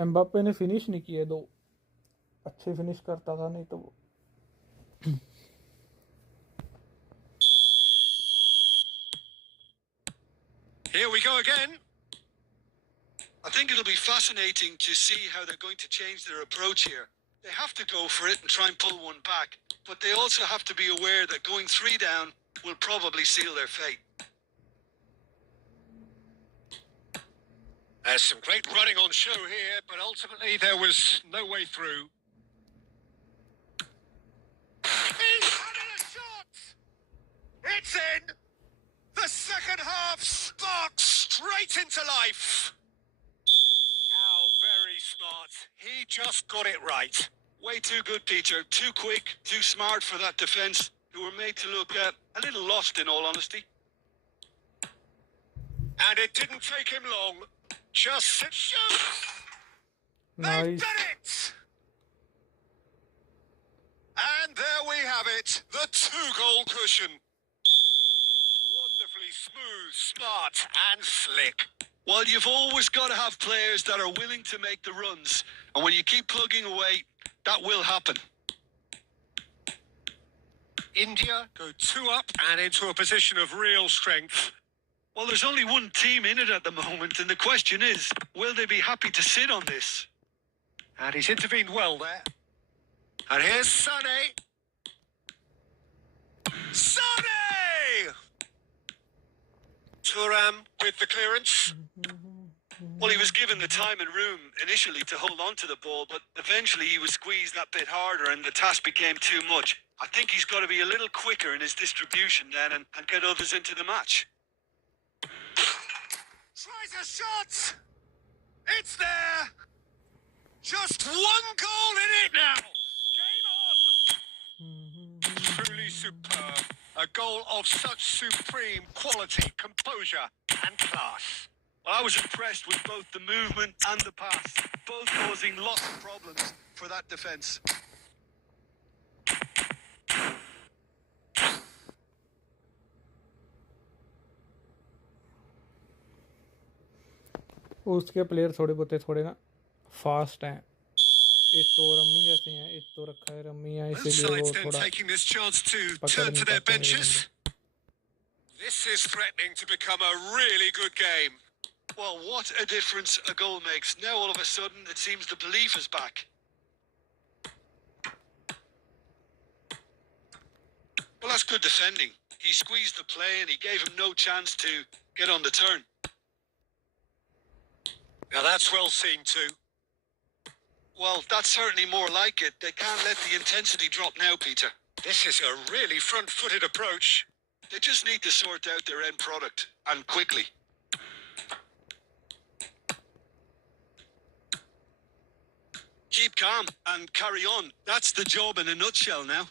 Mbappe ने finish नहीं किए दो. अच्छे finish करता था नहीं तो वो. Here we go again. I think it'll be fascinating to see how they're going to change their approach here. They have to go for it and try and pull one back, but they also have to be aware that going 3 down will probably seal their fate. There's some great running on show here, but ultimately there was no way through. It's in! The second half sparks straight into life. How very smart. He just got it right. Way too good, Peter. Too quick, too smart for that defence, who were made to look a little lost, in all honesty. And it didn't take him long. Just shoot! They've Nice. done it! And there we have it, the 2-goal cushion. Wonderfully smooth, smart and slick. Well, you've always got to have players that are willing to make the runs. And when you keep plugging away, that will happen. India go 2 up and into a position of real strength. Well, there's only one team in it at the moment, and the question is, will they be happy to sit on this? And he's intervened well there. And here's Sané. Sané! Thuram with the clearance. Well, he was given the time and room initially to hold on to the ball, but eventually he was squeezed that bit harder and the task became too much. I think he's got to be a little quicker in his distribution then and get others into the match. Tries a shot! It's there! Just 1 goal in it now! Game on! Truly superb. A goal of such supreme quality, composure and class. Well, I was impressed with both the movement and the pass, both causing lots of problems for that defence. उसके player थोड़े ना fast हैं, एक तो rummy जैसे हैं, एक तो रखा है रम्मी है, Both इसीलिए sides वो then थोड़ा taking this chance to पकड़ turn नहीं to their पाते मेरे benches. This is threatening to become a really good game. Well, what a difference a goal makes. Now all of a sudden it seems the belief is back. Well, that's good defending. He squeezed the play and he gave him no chance to get on the turn. Now that's well seen too. Well, that's certainly more like it. They can't let the intensity drop now, Peter. This is a really front-footed approach. They just need to sort out their end product, and quickly. Keep calm and carry on. That's the job in a nutshell now.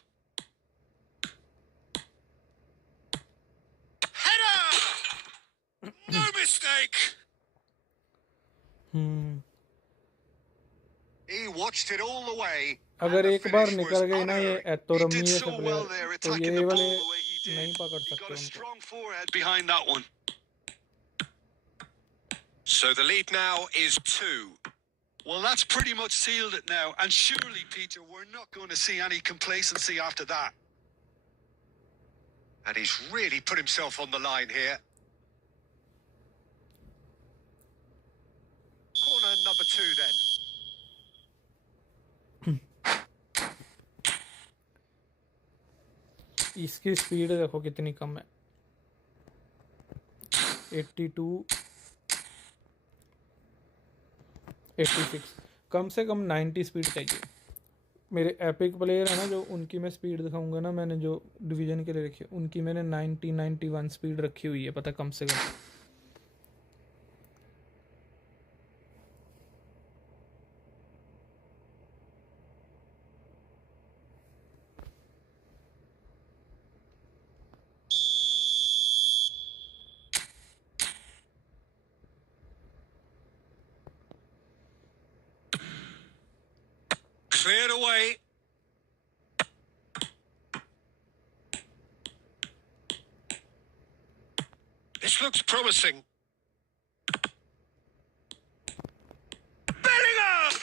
Header! No mistake! He watched it all the way. अगर and the एक बार finish निकल was गई ना ये unerring. एतो He rummy did जैसे so well player there, तो attacking ये the ball वाले the way he नहीं did. पकड़ He सकते got a उनको. strong forehead behind that one. So the lead now is 2. Well, that's pretty much sealed it now. And surely, Peter, we're not going to see any complacency after that. And he's really put himself on the line here. Corner number 2 then. इसकी speed देखो कितनी कम है, 82 86, कम से कम 90 speed चाहिए. मेरे epic player है ना जो, उनकी मैं स्पीड दिखाऊंगा ना, मैंने जो डिवीज़न के लिए रखी है उनकी मैंने 91 स्पीड रखी हुई है, पता कम से कम. Cleared away. This looks promising. Bellingham!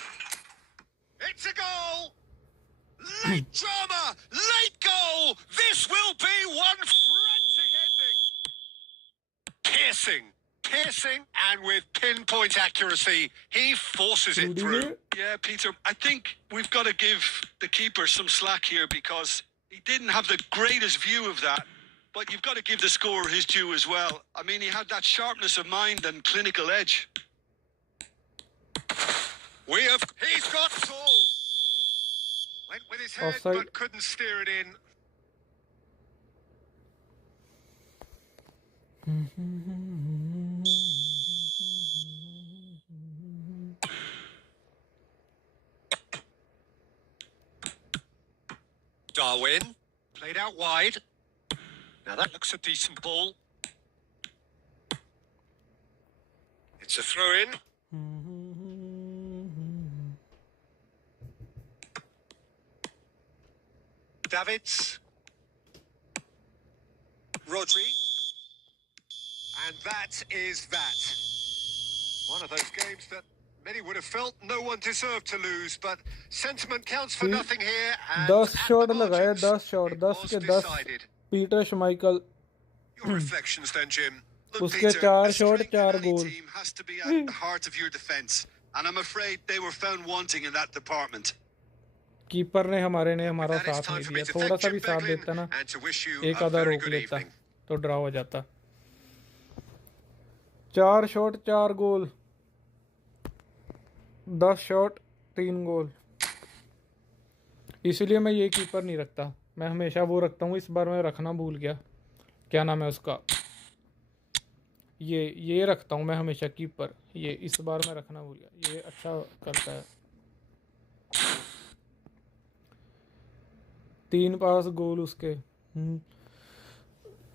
It's a goal! Late drama! Late goal! This will be one frantic ending! Piercing, and with pinpoint accuracy, he forces it through. Yeah, Peter, I think we've got to give the keeper some slack here because he didn't have the greatest view of that. But you've got to give the scorer his due as well. I mean, he had that sharpness of mind and clinical edge. He's got it all. Went with his head, Offside. but couldn't steer it in. Darwin played out wide. Now that looks a decent ball. It's a throw in. Davids. Rodri. And that is that. One of those games that many would have felt no one deserved to lose, but sentiment counts for nothing here. And 10 at shot the लगाए, margins, 10 shot, it 10 was के 10 decided. Peter Schmeichel, Your reflections then, Jim. Look, उसके Peter, 4 a shot strength in 4 any goal. team has to be at the heart of your defence, and I'm afraid they were found wanting in that department. Keeper ने हमारे ने With हमारा that, it's साथ time नहीं for me दिया. to थोड़ा thank सा Jim भी साथ Beglin देता ना, and to wish you एक a आधा very रोक good लेता evening. तो ड्रा हो जाता. 4 शॉट 4 गोल, 10 शॉट 3 गोल. इसलिए मैं ये कीपर नहीं रखता. मैं हमेशा वो रखता हूँ. इस बार मैं रखना भूल गया, क्या नाम है उसका, ये रखता हूँ मैं हमेशा कीपर. ये इस बार मैं रखना भूल गया. ये अच्छा करता है. 3 पास गोल उसके.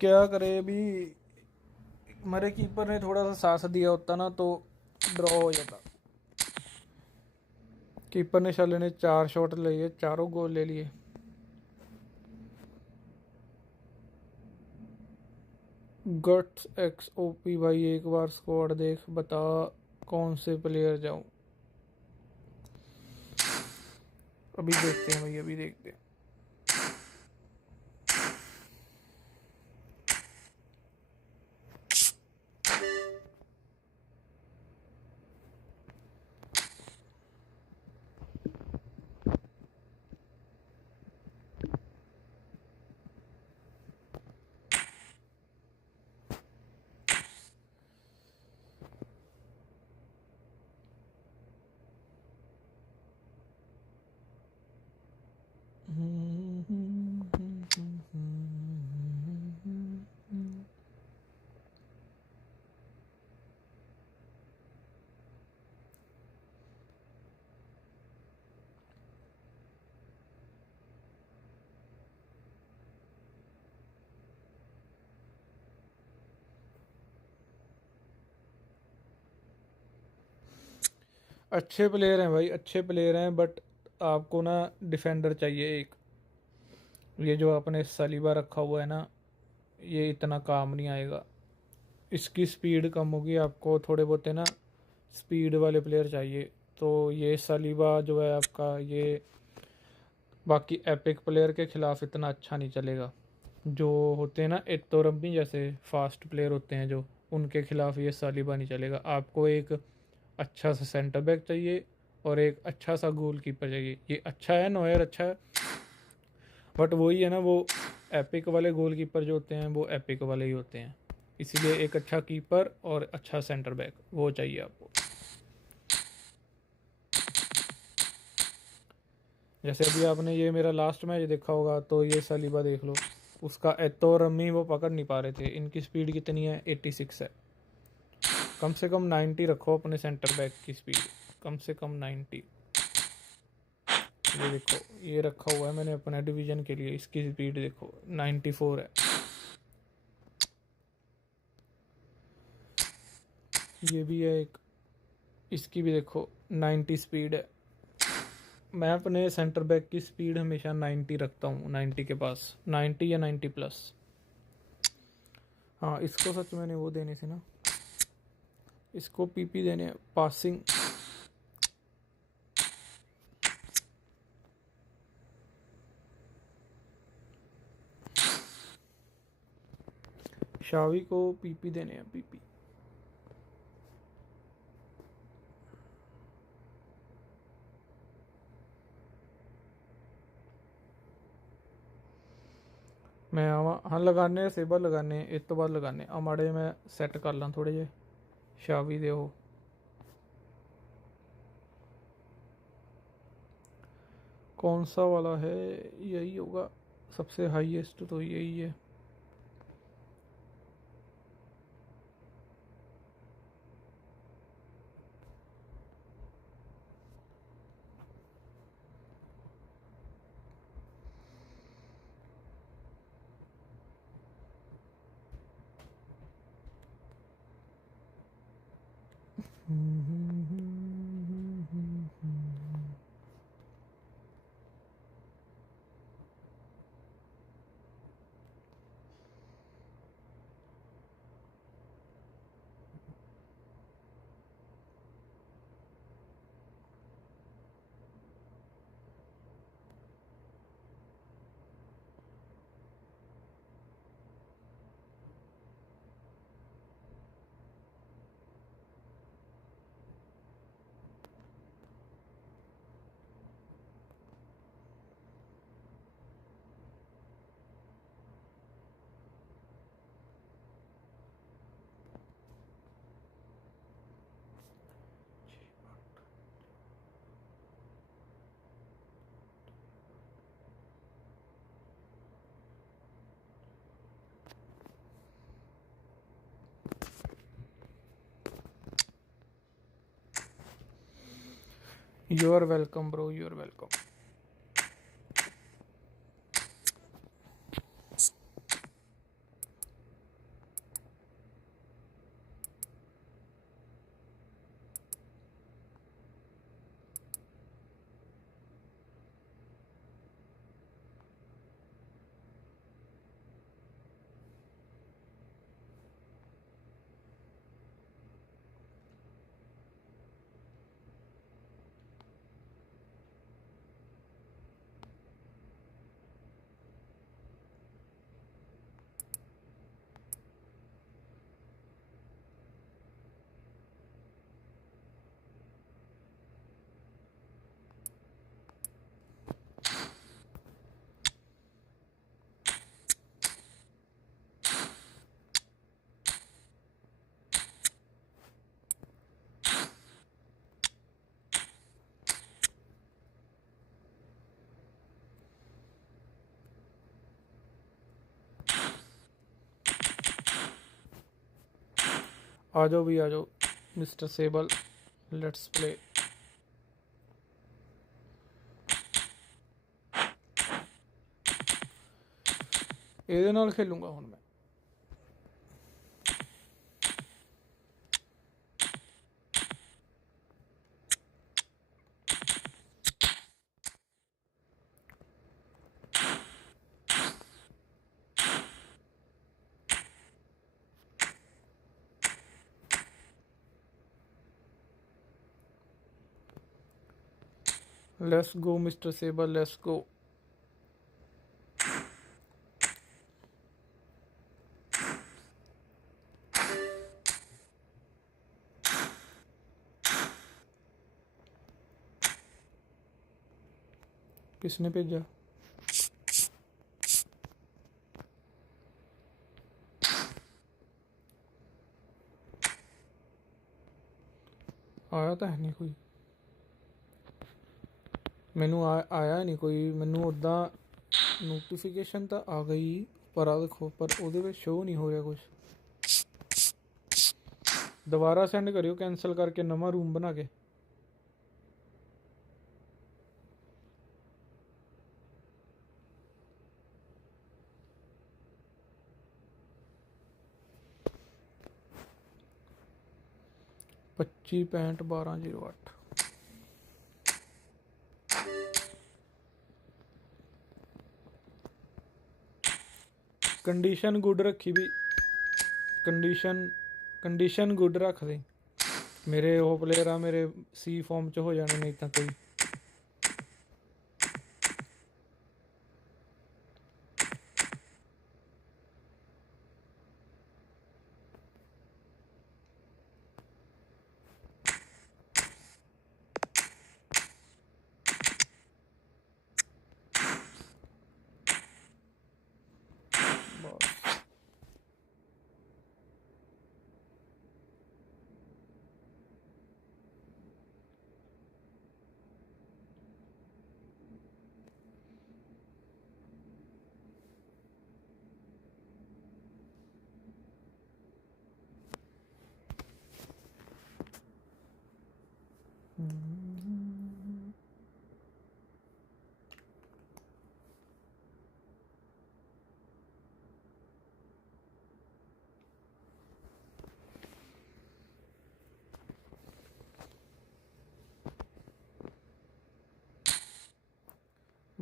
क्या करे अभी, मेरे कीपर ने थोड़ा सा साथ दिया होता ना तो ड्रॉ हो जाता. कीपर ने शाले ने 4 शॉट लिए, चारों गोल ले लिए. गट्स एक्स ओपी भाई, एक बार स्क्वाड देख, बता कौन से प्लेयर जाऊं. अभी देखते हैं भाई, अभी देखते हैं. अच्छे प्लेयर हैं भाई, अच्छे प्लेयर हैं, बट आपको ना डिफेंडर चाहिए एक. ये जो आपने सलीबा रखा हुआ है ना, ये इतना काम नहीं आएगा. इसकी स्पीड कम होगी. आपको थोड़े बहुत है ना स्पीड वाले प्लेयर चाहिए. तो ये सलीबा जो है आपका, ये बाकी एपिक प्लेयर के खिलाफ इतना अच्छा नहीं चलेगा. जो होते हैं ना एतो रम्मी जैसे फास्ट प्लेयर होते हैं जो, उनके खिलाफ ये सलीबा नहीं चलेगा. आपको एक अच्छा सा सेंटर बैक चाहिए और एक अच्छा सा गोल कीपर चाहिए. ये अच्छा है, नोयर अच्छा है, बट वही है ना, वो एपिक वाले गोल कीपर जो होते हैं वो एपिक वाले ही होते हैं. इसीलिए एक अच्छा कीपर और अच्छा सेंटर बैक वो चाहिए आपको. जैसे अभी आपने ये मेरा लास्ट मैच देखा होगा, तो ये सलीबा देख लो, उसका एतो रम्मी वो पकड़ नहीं पा रहे थे. इनकी स्पीड कितनी है, 86 है. कम से कम 90 रखो अपने सेंटर बैक की स्पीड, कम से कम 90. ये देखो, ये रखा हुआ है मैंने अपने डिवीजन के लिए. इसकी स्पीड देखो 94 है. ये भी है एक, इसकी भी देखो 90 स्पीड है. मैं अपने सेंटर बैक की स्पीड हमेशा 90 रखता हूँ. 90 के पास, 90 या 90 प्लस. हाँ, इसको सच मैंने वो देने से ना, इसको पीपी देने, पासिंग. शावी को पीपी देने हैं, पीपी. मैं आवा हाँ लगाने सेबा लगाने इस तो बाद लगाने माड़े मैं सैट कर ला थोड़े जे. शावी दे हो, कौन सा वाला है, यही होगा सबसे हाईएस्ट, तो यही है. You are welcome, bro. You are welcome. आ जाओ भी आ जाओ मिस्टर सेबल, लेट्स प्ले। ਇਹਦੇ ਨਾਲ ਖੇਲੂੰਗਾ ਹੁਣ ਮੈਂ। Let's go, Mr. Saber, let's go. किसने भेजा? आया तो है नहीं कोई, मैनू आया नहीं कोई। मैनू उदा नोटिफिकेशन तो आ गई पर आ देखो, पर ਉਹਦੇ ਵਿੱਚ शो नहीं हो रहा कुछ। दोबारा सेंड करियो कैंसल करके नवा रूम बना के। पच्ची 65 1208 कंडीशन गुड रखी भी, कंडीशन गुड रख दे। मेरे वो प्लेयर आ मेरे सी फॉर्म च हो जाने, नहीं तो कोई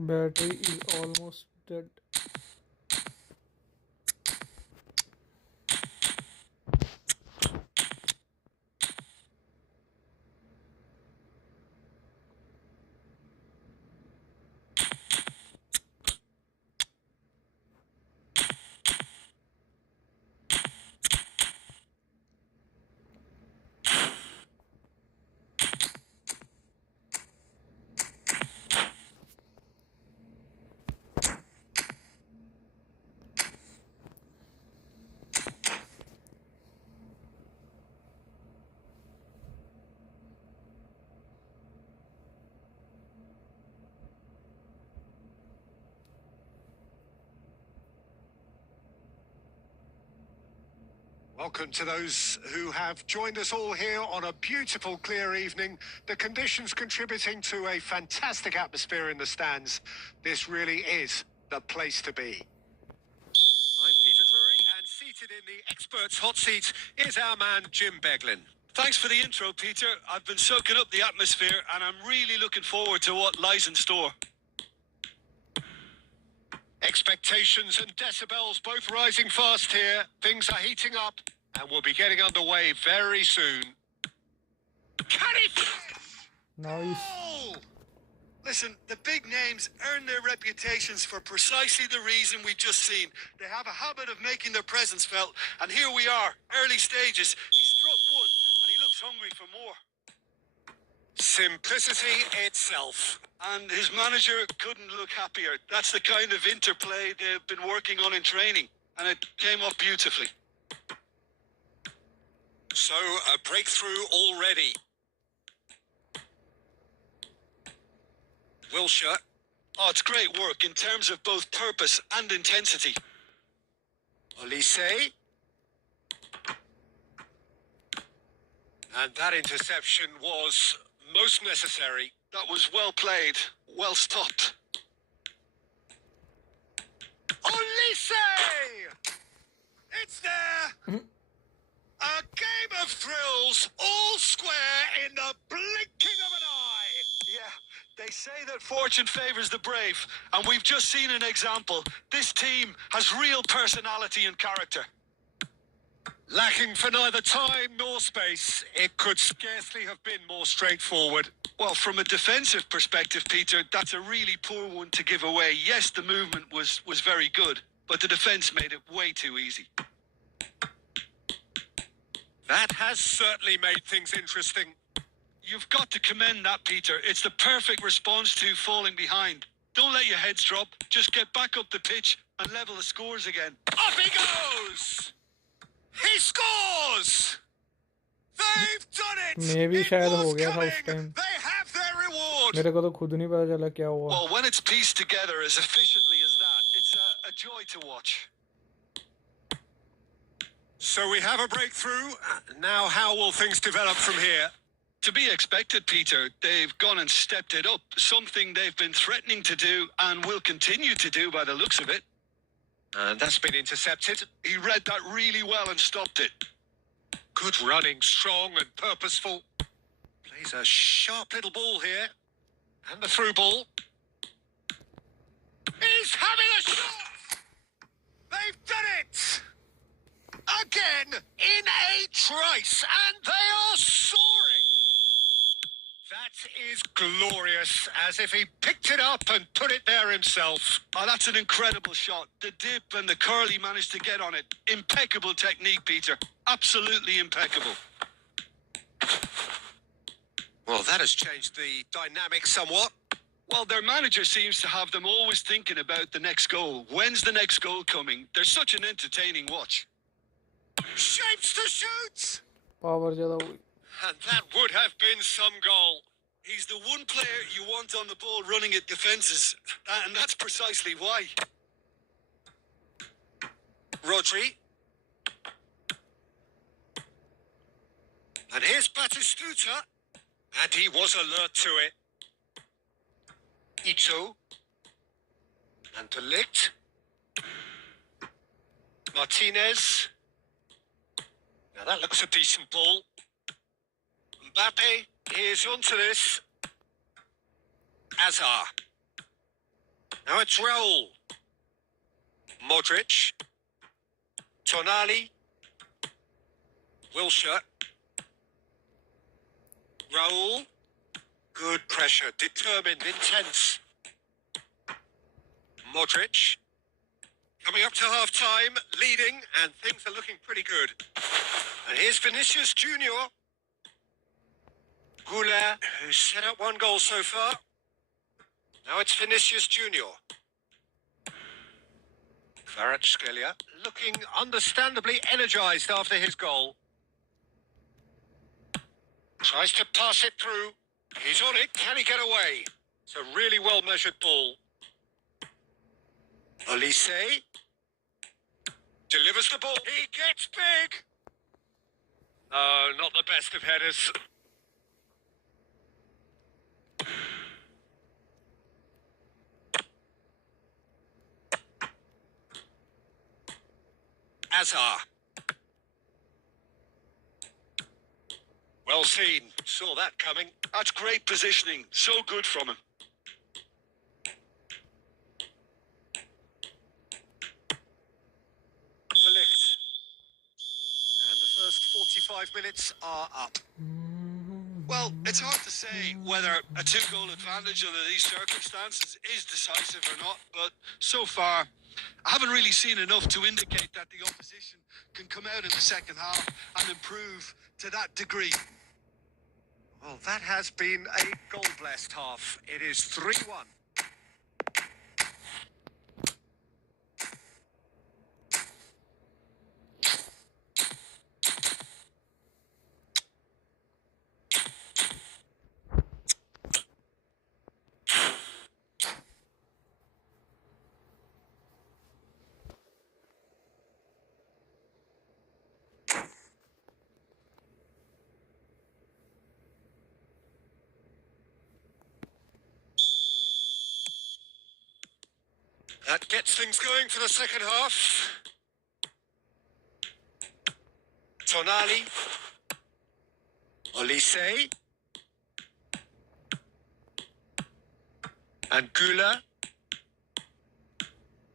Battery is almost dead. Welcome to those who have joined us all here on a beautiful, clear evening. The conditions contributing to a fantastic atmosphere in the stands. This really is the place to be. I'm Peter Drury, and seated in the experts' hot seat is our man, Jim Beglin. Thanks for the intro, Peter. I've been soaking up the atmosphere and I'm really looking forward to what lies in store. Expectations and decibels both rising fast here. Things are heating up, and we'll be getting underway very soon. Can he finish? Nice. Oh! Listen, the big names earn their reputations for precisely the reason we've just seen. They have a habit of making their presence felt, and here we are, early stages. He struck one, and he looks hungry for more. Simplicity itself. And his manager couldn't look happier. That's the kind of interplay they've been working on in training, and it came off beautifully. So, a breakthrough already. Wilshire. Oh, it's great work in terms of both purpose and intensity. Olise. And that interception was most necessary. That was well played, well stopped. Olise! It's there! A game of thrills, all square in the blinking of an eye! Yeah, they say that fortune favours the brave, and we've just seen an example. This team has real personality and character. Lacking for neither time nor space, it could scarcely have been more straightforward. Well, from a defensive perspective, Peter, that's a really poor one to give away. Yes, the movement was very good, but the defence made it way too easy. That has certainly made things interesting. You've got to commend that, Peter. It's the perfect response to falling behind. Don't let your heads drop. Just get back up the pitch and level the scores again. Up he goes! He scores! They've done it! मे भी It शायद was हो गया था coming! उस time. They have their reward! मेरे को तो खुद नहीं पता चला क्या हुआ. Well, when it's pieced together as efficiently as that, it's a joy to watch. So we have a breakthrough. Now how will things develop from here? To be expected, Peter. They've gone and stepped it up. Something they've been threatening to do and will continue to do by the looks of it. And that's been intercepted. He read that really well and stopped it. Good running, strong and purposeful. Plays a sharp little ball here. And the through ball. He's having a shot! They've done it! Again, in a trice, and they are soaring! That is glorious, as if he picked it up and put it there himself. Oh, that's an incredible shot. The dip and the curl he managed to get on it. Impeccable technique, Peter. Absolutely impeccable. Well, that has changed the dynamic somewhat. Well, their manager seems to have them always thinking about the next goal. When's the next goal coming? They're such an entertaining watch. Shapes to shoot! Power ज़्यादा हुई. And that would have been some goal. He's the one player you want on the ball running at defences. And that's precisely why. Rodri. And here's Batistuta. And he was alert to it. Ito. And De Ligt. Martinez. Now that looks a decent ball. Mbappe is onto this. Azar. Now it's Raul. Modric. Tonali. Wilshere. Raul. Good pressure, determined, intense. Modric. Coming up to half-time, leading, and things are looking pretty good. And here's Vinicius Junior. Goulet, who's set up one goal so far. Now it's Vinicius Junior. Kvaratskhelia looking understandably energised after his goal. Tries to pass it through. He's on it. Can he get away? It's a really well-measured ball. Olise delivers the ball. He gets big. No, not the best of headers. Azar. Well seen. Saw that coming. That's great positioning. So good from him. The lift. And the first 45 minutes are up. Well, it's hard to say whether a 2-goal advantage under these circumstances is decisive or not, but so far, I haven't really seen enough to indicate that the opposition can come out in the second half and improve to that degree. Well, that has been a goal-blessed half. It is 3-1. That gets things going for the second half. Tonali. Olise. And Goulet.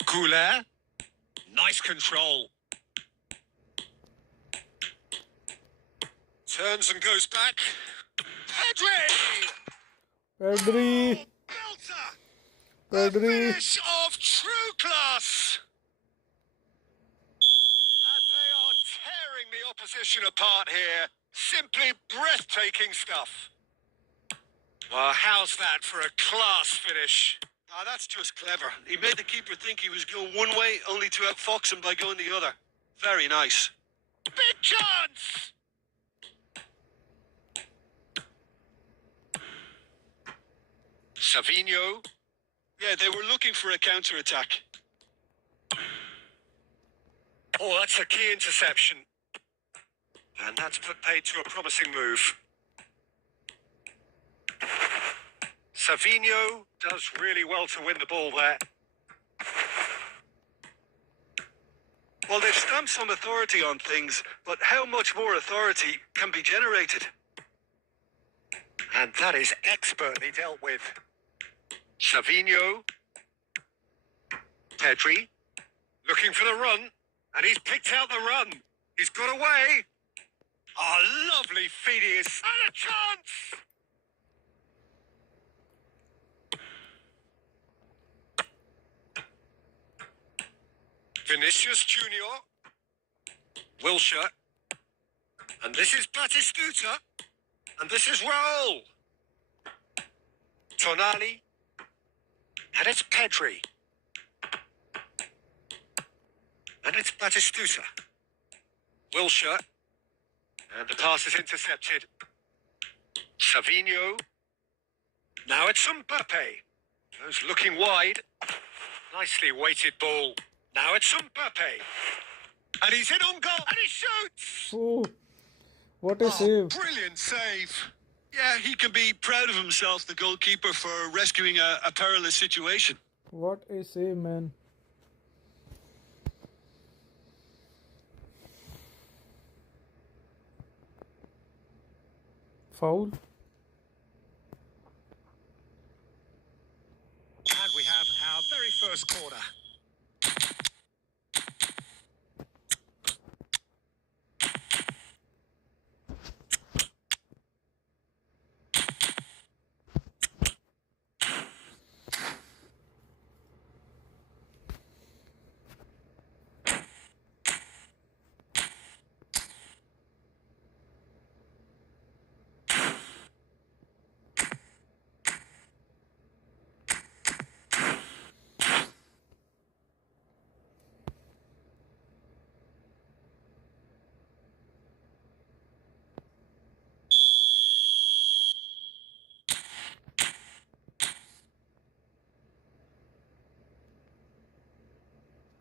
Goulet. Nice control. Turns and goes back. Pedri! Pedri, Belter! A Pedri. finish of true class! And they are tearing the opposition apart here. Simply breathtaking stuff. Well, how's that for a class finish? Ah, that's just clever. He made the keeper think he was going one way, only to outfox him by going the other. Very nice. Big chance! Savinho. Yeah, they were looking for a counter-attack. Oh, that's a key interception. And that's put paid to a promising move. Savinho does really well to win the ball there. Well, they've stamped some authority on things, but how much more authority can be generated? And that is expertly dealt with. Savinho. Pedri. Looking for the run. And he's picked out the run. He's got away. A lovely feed he is. And a chance! Vinicius Junior. Wilshere. And this is Batistuta. And this is Raul. Tonali. And it's Pedri. And it's Batistuta. Wilshere. And the pass is intercepted. Savinho. Now it's Mbappe. Goes looking wide. Nicely weighted ball. Now it's Mbappe. And he's in on goal. And he shoots! Oh, what a save. Brilliant save. Yeah, he can be proud of himself, the goalkeeper, for rescuing a perilous situation. What a save, man. Foul. And we have our first corner.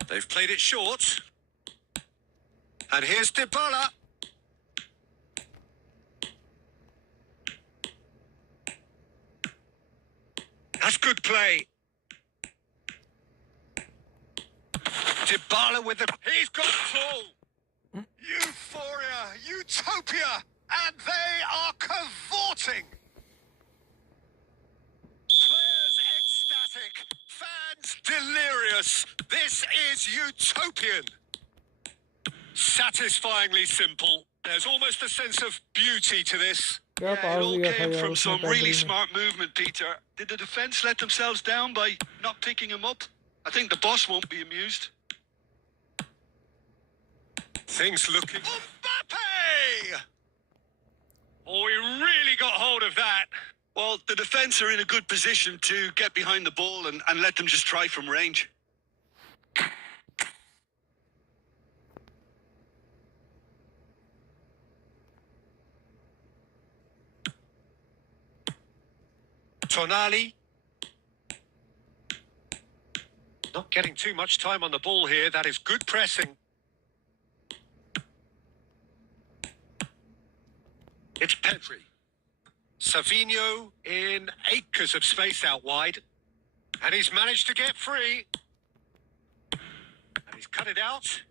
They've played it short. And here's Dybala. That's good play. Dybala with the... He's got the ball. Euphoria, utopia, and they are cavorting. Players ecstatic, fans delirious. This is utopian. Satisfyingly simple. There's almost a sense of beauty to this. क्या Yeah, it pass all दिया था came यार from उसने some पैदल really में। smart movement, Peter. Did the defence let themselves down by not picking him up? I think the boss won't be amused. Things looking... Mbappe! Oh, he really got hold of that. Well, the defence are in a good position to get behind the ball and let them just try from range. Tonali. Not getting too much time on the ball here. That is good pressing. It's Pedri. Savinho in acres of space out wide. And he's managed to get free. And he's cut it out.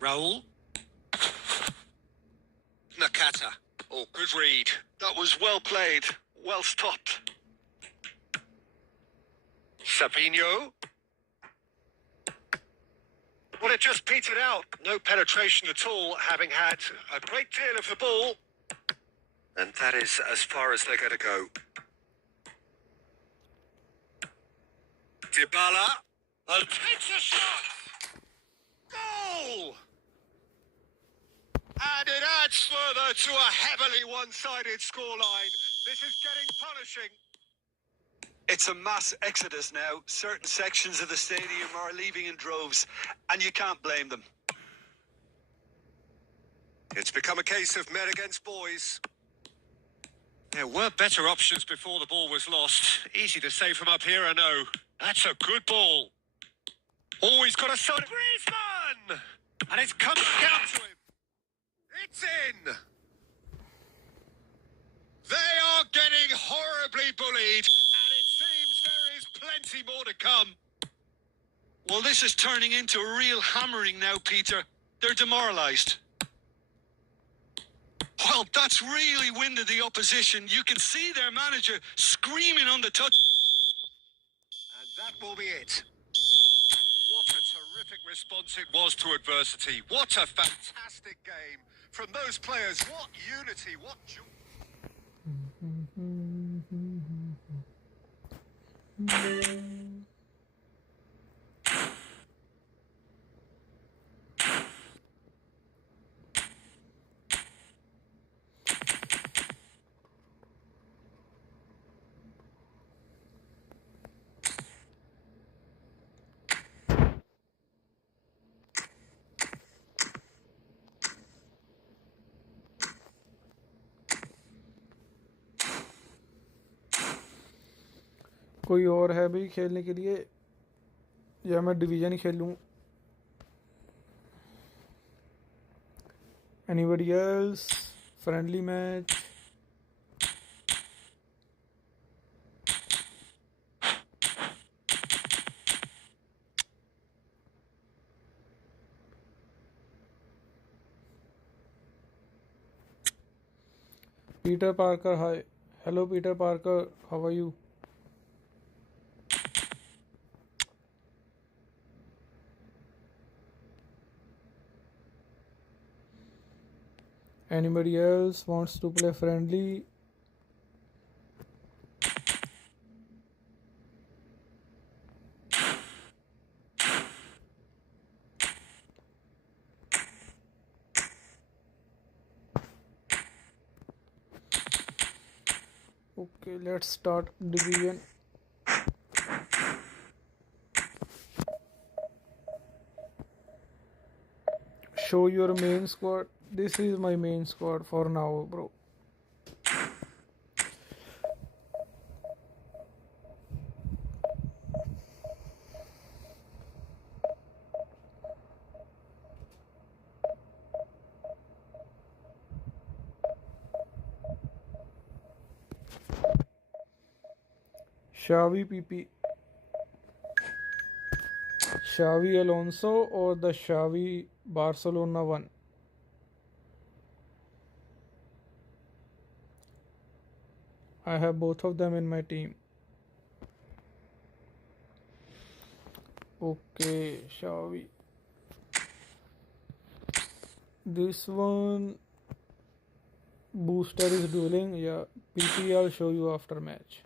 Raul. Nakata. Oh, good read. That was well played, well stopped. Savinho. Well, it just petered out. No penetration at all, having had a great deal of the ball. And that is as far as they're going to go. Dybala. And takes a shot! Goal! And it adds further to a heavily one-sided scoreline. This is getting punishing. It's a mass exodus now. Certain sections of the stadium are leaving in droves, and you can't blame them. It's become a case of men against boys. There were better options before the ball was lost. Easy to say from up here, I know. That's a good ball. Oh, he's got a shot. Griezmann! And it's come back out to him. It's in. They are getting horribly bullied, and it seems there is plenty more to come. Well, this is turning into a real hammering now, Peter. They're demoralised. Well, that's really winded the opposition. You can see their manager screaming on the touch. And that will be it. What a terrific response it was to adversity. What a fantastic game from those players. What unity, what joy. कोई और है भी खेलने के लिए या मैं division he खेलूं? Anybody else? Friendly match? Peter Parker, hi. Hello Peter Parker, how are you? Anybody else wants to play friendly? Okay, let's start division. Show your main squad. This is my main squad for now, bro. Xavi PP, Xavi Alonso or the Xavi Barcelona one? I have both of them in my team. Okay, Xavi. This one booster is dueling. Yeah, PP I'll show you after match.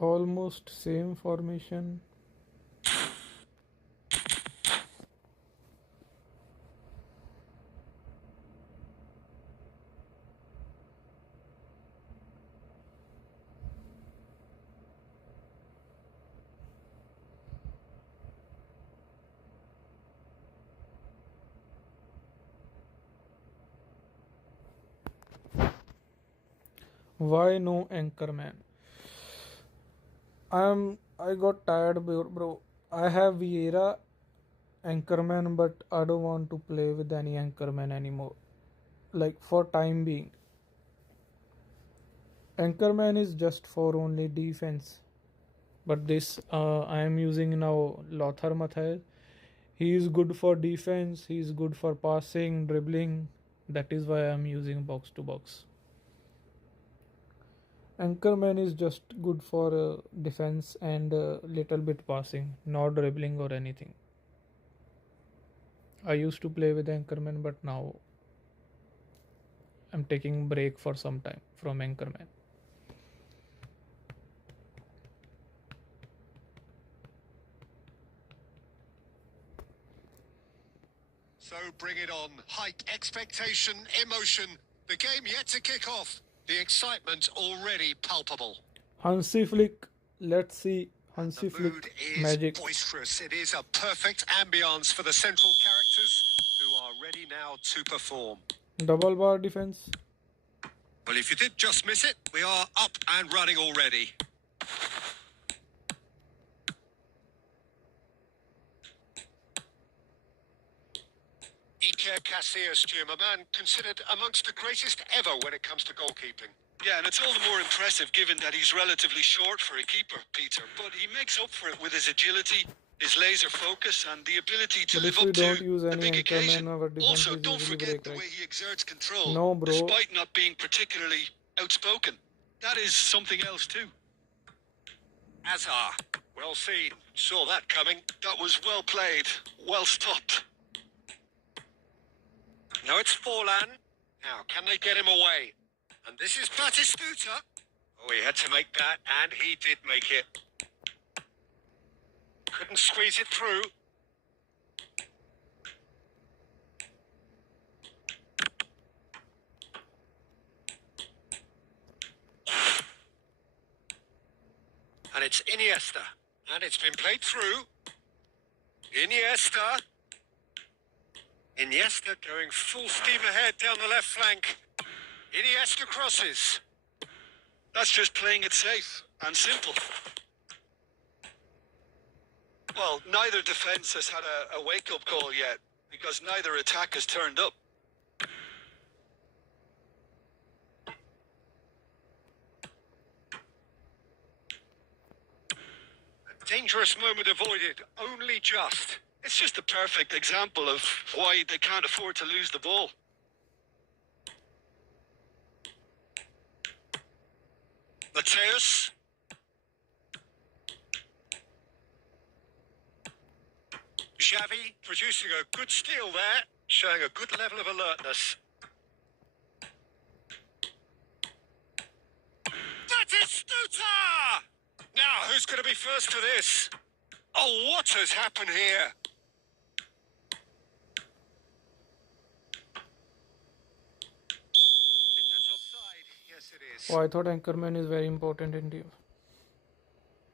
Almost same formation. Why no Anchorman? I got tired, bro. I have Vieira Anchorman, but I don't want to play with any Anchorman anymore. Like for time being. Anchorman is just for only defense. But this I am using now Lothar Matthäus. He is good for defense, he is good for passing, dribbling. That is why I am using box to box. Anchorman is just good for defense and little bit passing, not dribbling or anything. I used to play with Anchorman, but now I'm taking break for some time from Anchorman. So bring it on. Hype, expectation, emotion. The game yet to kick off. The excitement already palpable. Hansi flick. Let's see Hansi The mood flick is magic. boisterous. It is a perfect ambience for the central characters who are ready now to perform. Double bar defense. Well, if you did just miss it, we are up and running already. Iker Casillas, Jim, a man considered amongst the greatest ever when it comes to goalkeeping. Yeah, and it's all the more impressive given that he's relatively short for a keeper, Peter. But he makes up for it with his agility, his laser focus, and the ability to But live if we up to don't use the any big occasion. Anchorman, our defense Also, is don't easily forget break, the right? way he exerts control, No, bro. despite not being particularly outspoken. That is something else too. Azar. Well seen. Saw that coming. That was well played, well stopped. Now it's Forlan. Now, can they get him away? And this is Batistuta. Oh, he had to make that, and he did make it. Couldn't squeeze it through. And it's Iniesta. And it's been played through. Iniesta. Iniesta going full steam ahead down the left flank. Iniesta crosses. That's just playing it safe and simple. Well, neither defence has had a wake-up call yet, because neither attack has turned up. A dangerous moment avoided, only just. It's just a perfect example of why they can't afford to lose the ball. Mateus. Xavi producing a good steal there, showing a good level of alertness. Batistuta! Now, who's going to be first to this? Oh, what has happened here? I think that's offside. Yes, it is. Oh, I thought anchorman is very important in team.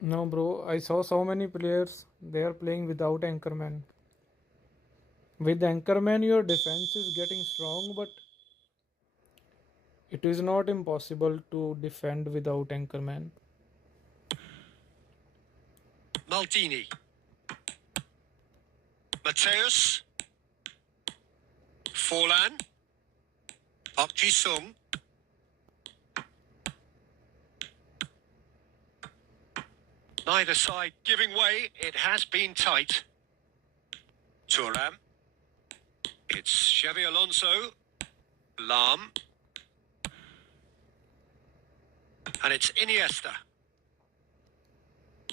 No, bro. I saw so many players. They are playing without anchorman. With anchorman, your defense is getting strong, but it is not impossible to defend without anchorman. Maldini. Mateus. Forlan. Park Ji-sung. Neither side giving way. It has been tight. Thuram. It's Xavi Alonso. Lam. And it's Iniesta.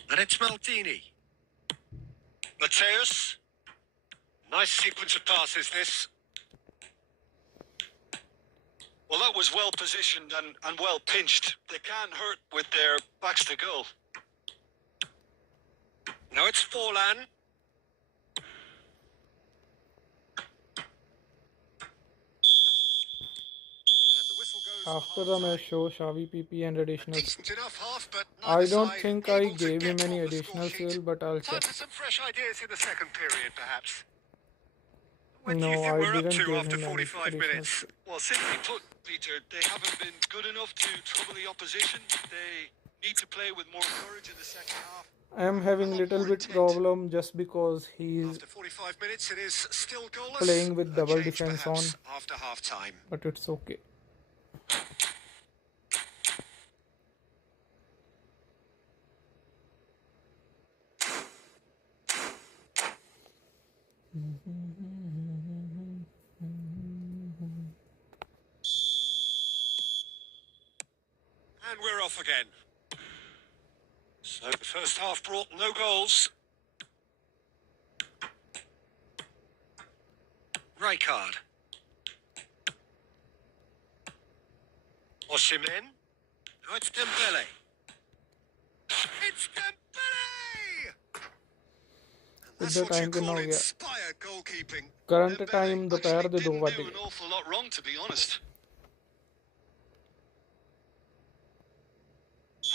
And it's Maldini. Mateus. Nice sequence of passes, this. Well, that was well positioned and well pinched. They can't hurt with their backs to goal. Now it's Forlan. And the whistle goes for After the match half-time. show, Xavi PP and additional. Decent enough half, but I neither don't side think I able to gave him get any on the score additional sheet. fuel, but I'll Time check. for some fresh ideas in the second period, perhaps. When do No, you think I we're up didn't to give after him any 45 additional minutes? fuel. Well, simply put, Peter, they haven't been good enough to trouble the opposition. They need to play with more courage in the second half. I am having A lot little more bit intent. problem just because he's After 45 minutes, it is still goalless. playing with A double change defense perhaps on. after half time. But it's okay. And we're off again. So the first half brought no goals. Rijkaard. Osimhen. Now it's Dembele. It's Dembele! And that's इधर what you time कितना call हो गया? inspired goalkeeping. Current Dembele time दोपहर actually they 2 didn't बज do गए. an awful lot wrong, to be honest.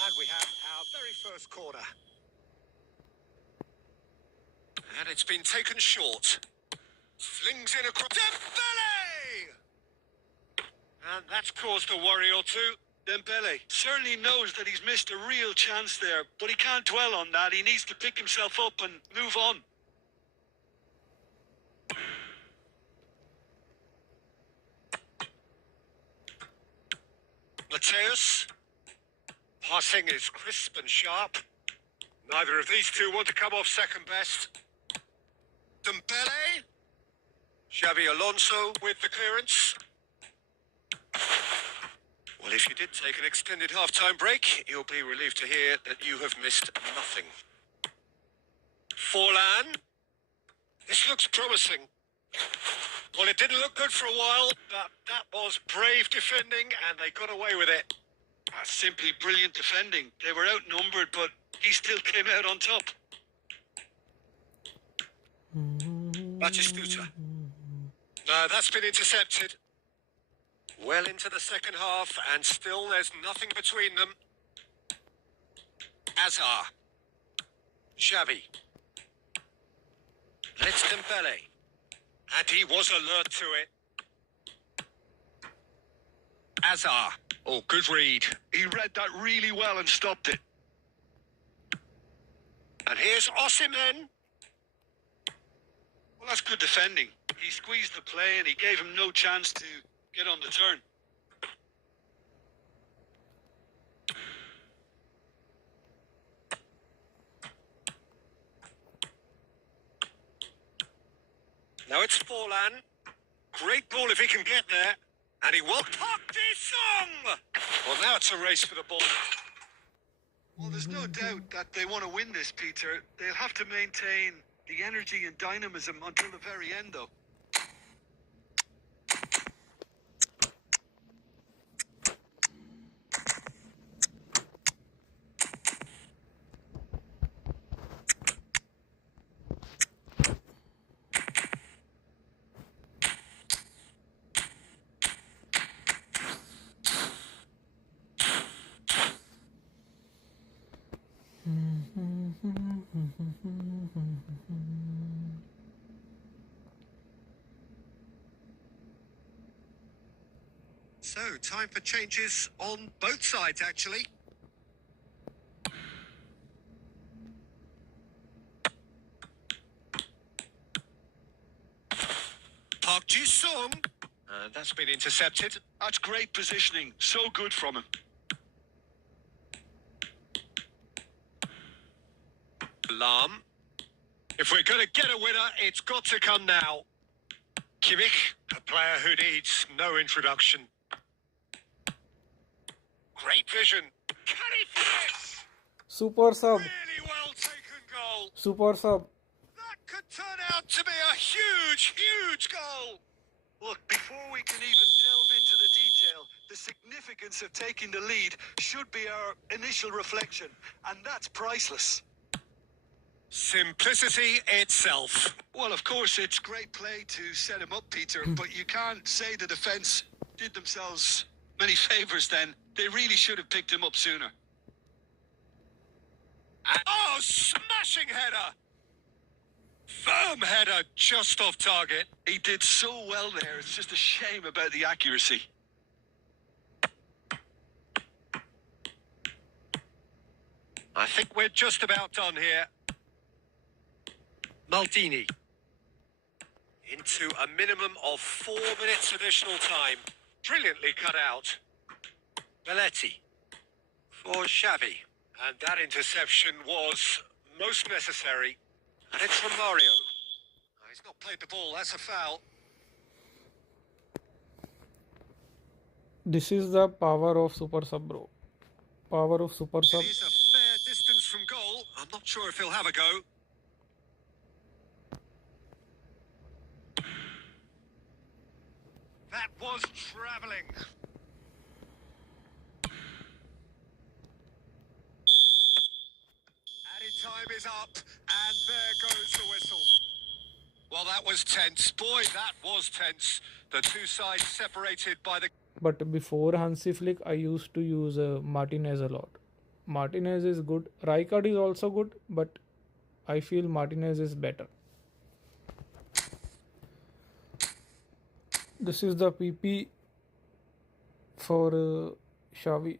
And we have our very first corner. And it's been taken short. Flings in across. Dembele! And that's caused a worry or two. Dembele certainly knows that he's missed a real chance there, but he can't dwell on that. He needs to pick himself up and move on. Mateus. Passing is crisp and sharp. Neither of these two want to come off second best. Dembele. Xavi Alonso with the clearance. Well, if you did take an extended half-time break, you'll be relieved to hear that you have missed nothing. Forlan. This looks promising. Well, it didn't look good for a while, but that was brave defending, and they got away with it. That's simply brilliant defending. They were outnumbered, but he still came out on top. Batistuta. No, that's been intercepted. Well into the second half, and still there's nothing between them. Azar. Xavi. And it's Dembele. And he was alert to it. Azar. Oh, good read. He read that really well and stopped it. And here's Osimhen. Well, that's good defending. He squeezed the play and he gave him no chance to get on the turn. Now it's Forlan. Great ball if he can get there. And he will. Park Ji-sung! Well, now it's a race for the ball. Well, there's no doubt that they want to win this, Peter. They'll have to maintain the energy and dynamism until the very end, though. So, time for changes on both sides, actually. Park Ji-sung. And that's been intercepted. That's great positioning. So good from him. Lam. If we're going to get a winner, it's got to come now. Kimmich, a player who needs no introduction. Great vision. Can he finish? Super sub. Really well taken goal. Super sub. That could turn out to be a huge, huge goal. Look, before we can even delve into the detail, the significance of taking the lead should be our initial reflection, and that's priceless. Simplicity itself. Well, of course, it's great play to set him up, Peter, but you can't say the defence did themselves many favours then. They really should have picked him up sooner. Oh, smashing header. Firm header just off target. He did so well there. It's just a shame about the accuracy. I think we're just about done here. Maldini. Into a minimum of 4 minutes additional time. Brilliantly cut out. Belletti. For Xavi. And that interception was most necessary. And it's from Mario. He's not played the ball, that's a foul. This is the power of super sub, bro. Power of super sub. It is a fair distance from goal. I'm not sure if he'll have a go. That was travelling. Added time is up, and there goes the whistle. Well, that was tense. Boy, that was tense. The two sides separated by the... But before Hansi Flick, I used to use Martinez a lot. Martinez is good. Rijkaard is also good, but I feel Martinez is better. This is the PP for Xavi.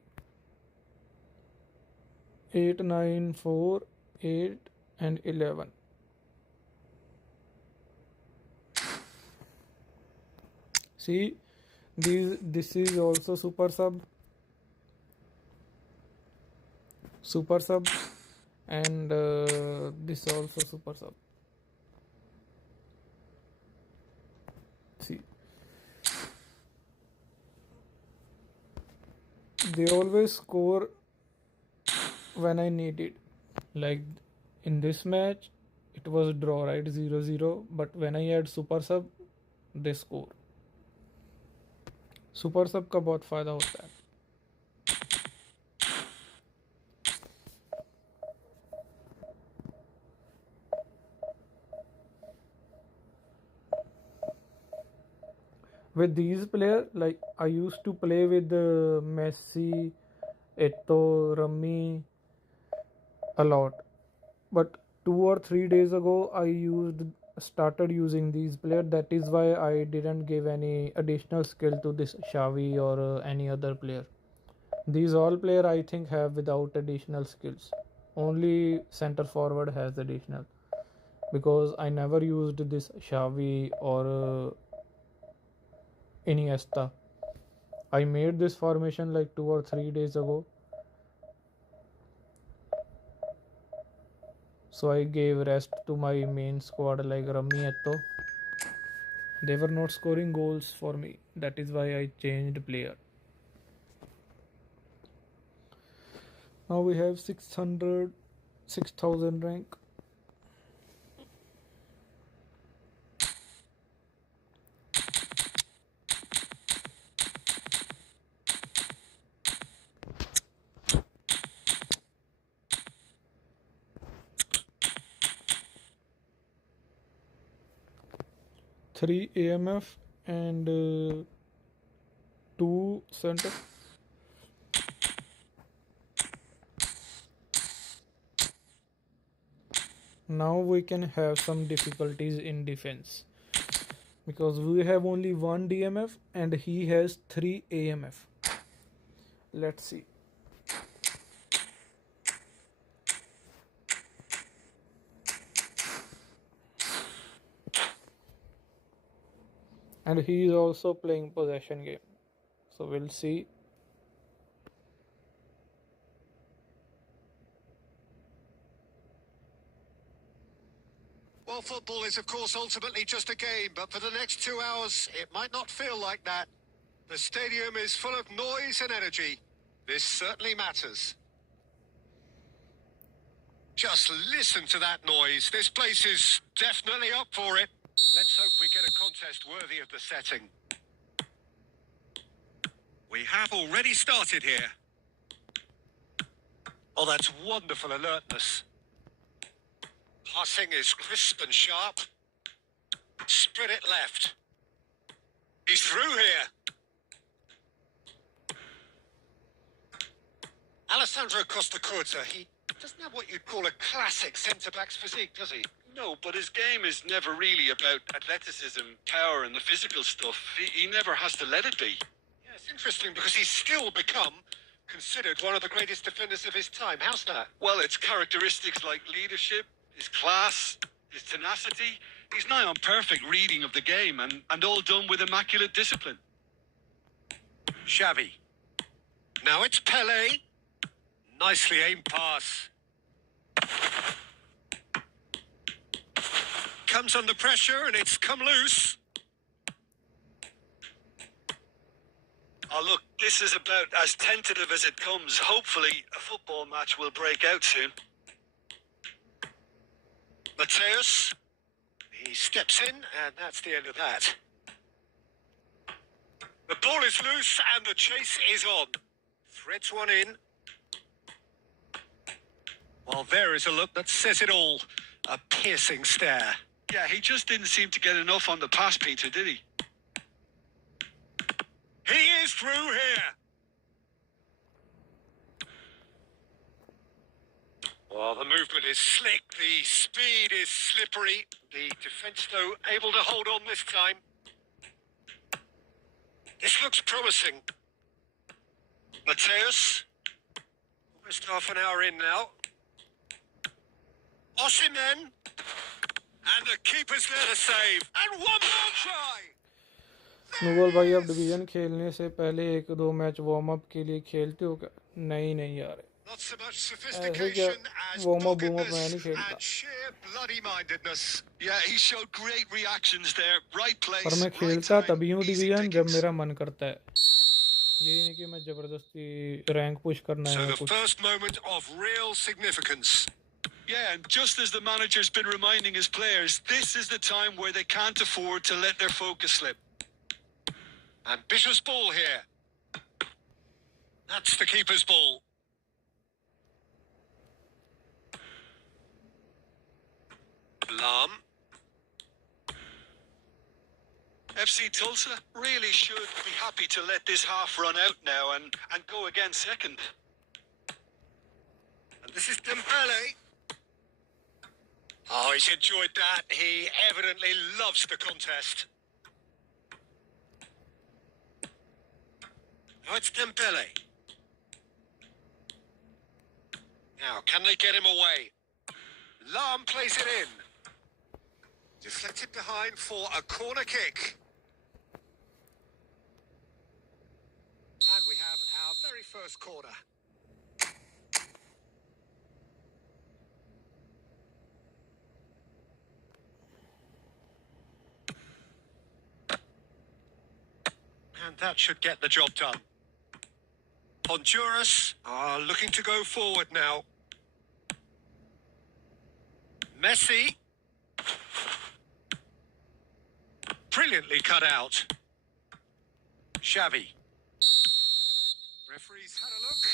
8, 9, 4, 8 and 11. See, this is also super sub, and this also super sub. See, they always score when I need it. Like in this match, it was draw, right, 0-0. But when I add super sub, they score. Super सब का बहुत फ़ायदा होता है. With these players, like I used to play with Messi, Eto'o, Rummy a lot, but 2 or 3 days ago I started using these players. That is why I didn't give any additional skill to this Xavi or any other player. These all player I think have without additional skills. Only center forward has additional, because I never used this Xavi or Iniesta. I made this formation like 2 or 3 days ago. So I gave rest to my main squad like Rummy, Eto'o, They were not scoring goals for me. That is why I changed player. Now we have 6,000 rank. Three AMF and two center. Now we can have some difficulties in defense because we have only one DMF and he has 3 AMF. Let's see. And he is also playing possession game. So we'll see. Well, football is, of course, ultimately just a game, but for the next 2 hours, it might not feel like that. The stadium is full of noise and energy. This certainly matters. Just listen to that noise. This place is definitely up for it. Let's hope we get a contest worthy of the setting. We have already started here. Oh, that's wonderful alertness. Passing is crisp and sharp. Spread it left. He's through here. Alessandro Costa Curta, he doesn't have what you'd call a classic centre-back's physique, does he? No, but his game is never really about athleticism, power, and the physical stuff. He never has to let it be. Yeah, it's interesting because he's still become considered one of the greatest defenders of his time. How's that? Well, it's characteristics like leadership, his class, his tenacity. He's nigh on perfect reading of the game and all done with immaculate discipline. Xavi. Now it's Pele. Nicely aimed pass. Comes under pressure and it's come loose. Oh, look, this is about as tentative as it comes. Hopefully, a football match will break out soon. Mateus. He steps in and that's the end of that. The ball is loose and the chase is on. Threads one in. Well, there is a look that says it all. A piercing stare. Yeah, he just didn't seem to get enough on the pass, Peter, did he? He is through here. Well, the movement is slick. The speed is slippery. The defence, though, able to hold on this time. This looks promising. Mateus. Almost half an hour in now. Osimhen. And the keeper's there to save. And one more try. नूबल भाई, आप division खेलने से पहले 1-2 match warm up के लिए खेलते हो क्या? नहीं यार, Not so much ऐसे क्या sophistication as वार्म अप मैं नहीं doggedness खेलता. and sheer bloody-mindedness. Yeah, he showed great reactions there. Right place, पर मैं right खेलता time, तभी हूँ easy डिवीजन जब pickings. मेरा मन करता है. ये नहीं कि मैं जबरदस्ती रैंक पुश करना So है the कुछ. first moment of real significance. Yeah, and just as the manager's been reminding his players, this is the time where they can't afford to let their focus slip. Ambitious ball here. That's the keeper's ball. Lahm. FC Tulsa really should be happy to let this half run out now and go again second. And this is Dembele. Oh, he's enjoyed that. He evidently loves the contest. Now it's Dembele. Now, can they get him away? Lahm plays it in. Deflected behind for a corner kick. And we have our very first corner. And that should get the job done. Honduras are looking to go forward now. Messi. Brilliantly cut out. Xavi. Referee's had a look,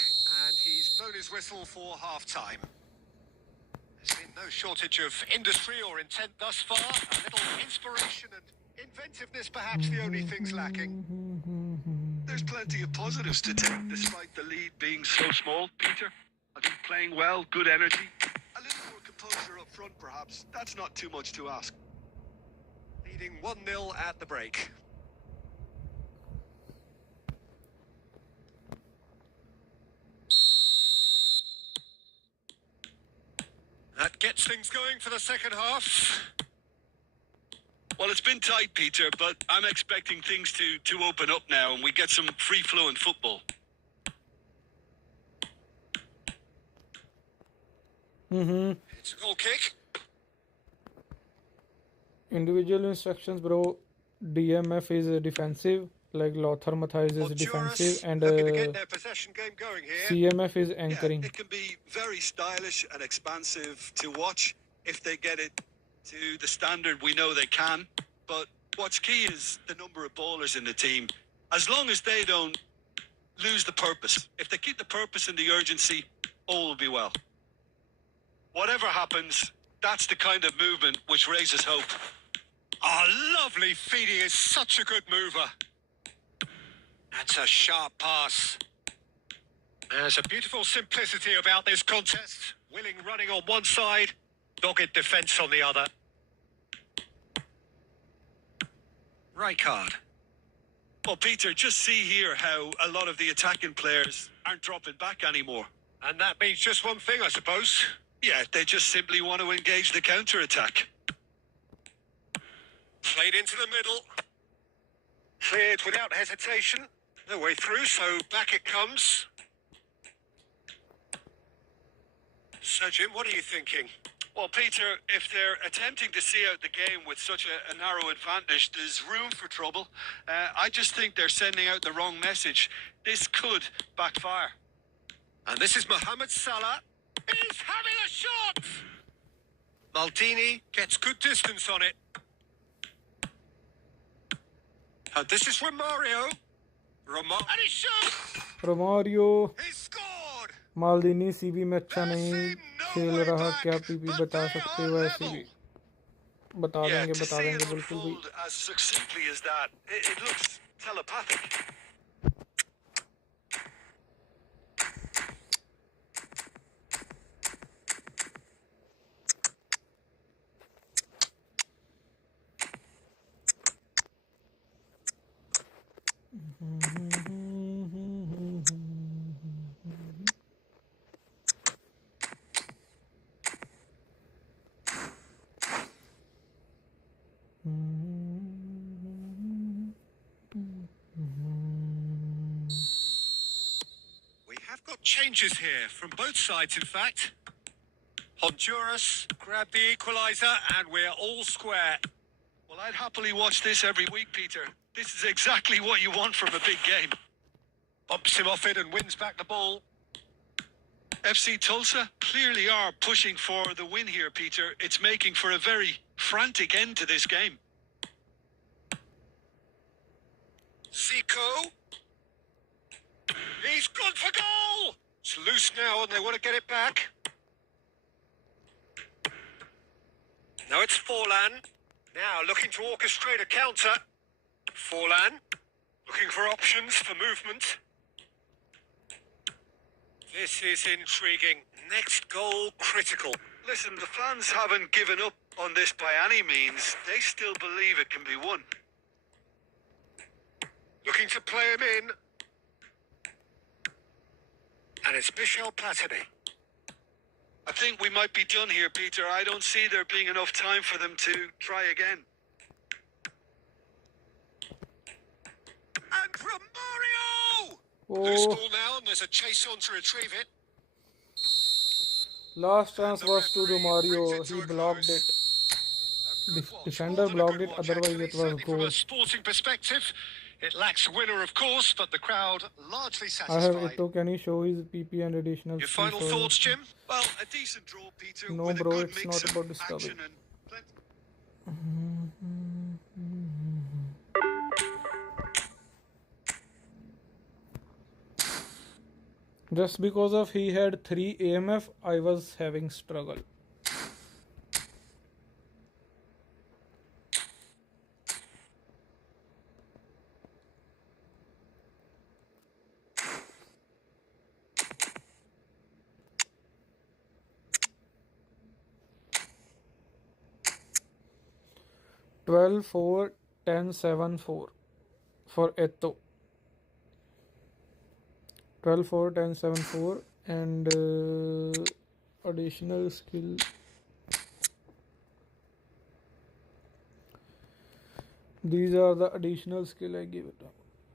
and he's blown his whistle for half-time. There's been no shortage of industry or intent thus far. A little inspiration and inventiveness, perhaps the only things lacking. There's plenty of positives to take, despite the lead being so small, Peter. I think playing well, good energy. A little more composure up front, perhaps. That's not too much to ask. Leading 1-0 at the break. That gets things going for the second half. Well, it's been tight, Peter, but I'm expecting things to open up now and we get some free-flowing football. It's a goal kick. Individual instructions, bro. DMF is defensive, like Lothar Matthijs is defensive, and looking to get their possession game going here. CMF is anchoring. Yeah, it can be very stylish and expansive to watch if they get it to the standard we know they can. But what's key is the number of ballers in the team. As long as they don't lose the purpose. If they keep the purpose and the urgency, all will be well. Whatever happens, that's the kind of movement which raises hope. Oh, lovely feed. He is such a good mover. That's a sharp pass. There's a beautiful simplicity about this contest. Willing running on one side, dogged defence on the other. Right card. Well, Peter, just see here how a lot of the attacking players aren't dropping back anymore. And that means just one thing, I suppose. Yeah, they just simply want to engage the counter-attack. Played into the middle. Cleared without hesitation. No way through, so back it comes. So, Jim, what are you thinking? Well, Peter, if they're attempting to see out the game with such a narrow advantage, there's room for trouble. I just think they're sending out the wrong message. This could backfire. And this is Mohamed Salah. He's having a shot! Maldini gets good distance on it. And this is Romario. And he shoots! Romario. He scored! Maldini CB में अच्छा नहीं खेल रहा, क्या PP बता सकते हो? ऐसे भी बता देंगे बिल्कुल भी. As succinctly as that, it looks telepathic. Changes here from both sides, in fact. Honduras grab the equaliser and we're all square. Well, I'd happily watch this every week, Peter. This is exactly what you want from a big game. Bumps him off it and wins back the ball. FC Tulsa clearly are pushing for the win here, Peter. It's making for a very frantic end to this game. Zico. He's gone for goal! It's loose now and they want to get it back. Now it's Forlan. Now looking to orchestrate a counter. Forlan. Looking for options for movement. This is intriguing. Next goal critical. Listen, the fans haven't given up on this by any means. They still believe it can be won. Looking to play him in. And it's Michel Platini. I think we might be done here, Peter. I don't see there being enough time for them to try again. And Romario! Oh. Loose ball now, and there's a chase on to retrieve it. Last chance was to Romario. He blocked it. Defender blocked it, otherwise it was From a goal. sporting perspective, It lacks a winner, of course, but the crowd largely I have satisfied. Ito. Can you show his PP and additional Your skills final for thoughts, Jim? Well, a decent draw, Peter, No, with a bro, good it's mix not of about discovery. action and plenty. Just because of he had 3 AMF, I was having struggle. Twelve 4 10 7 4 for Eto. 12 4 10 7 4 and additional skill. These are the additional skill I give it.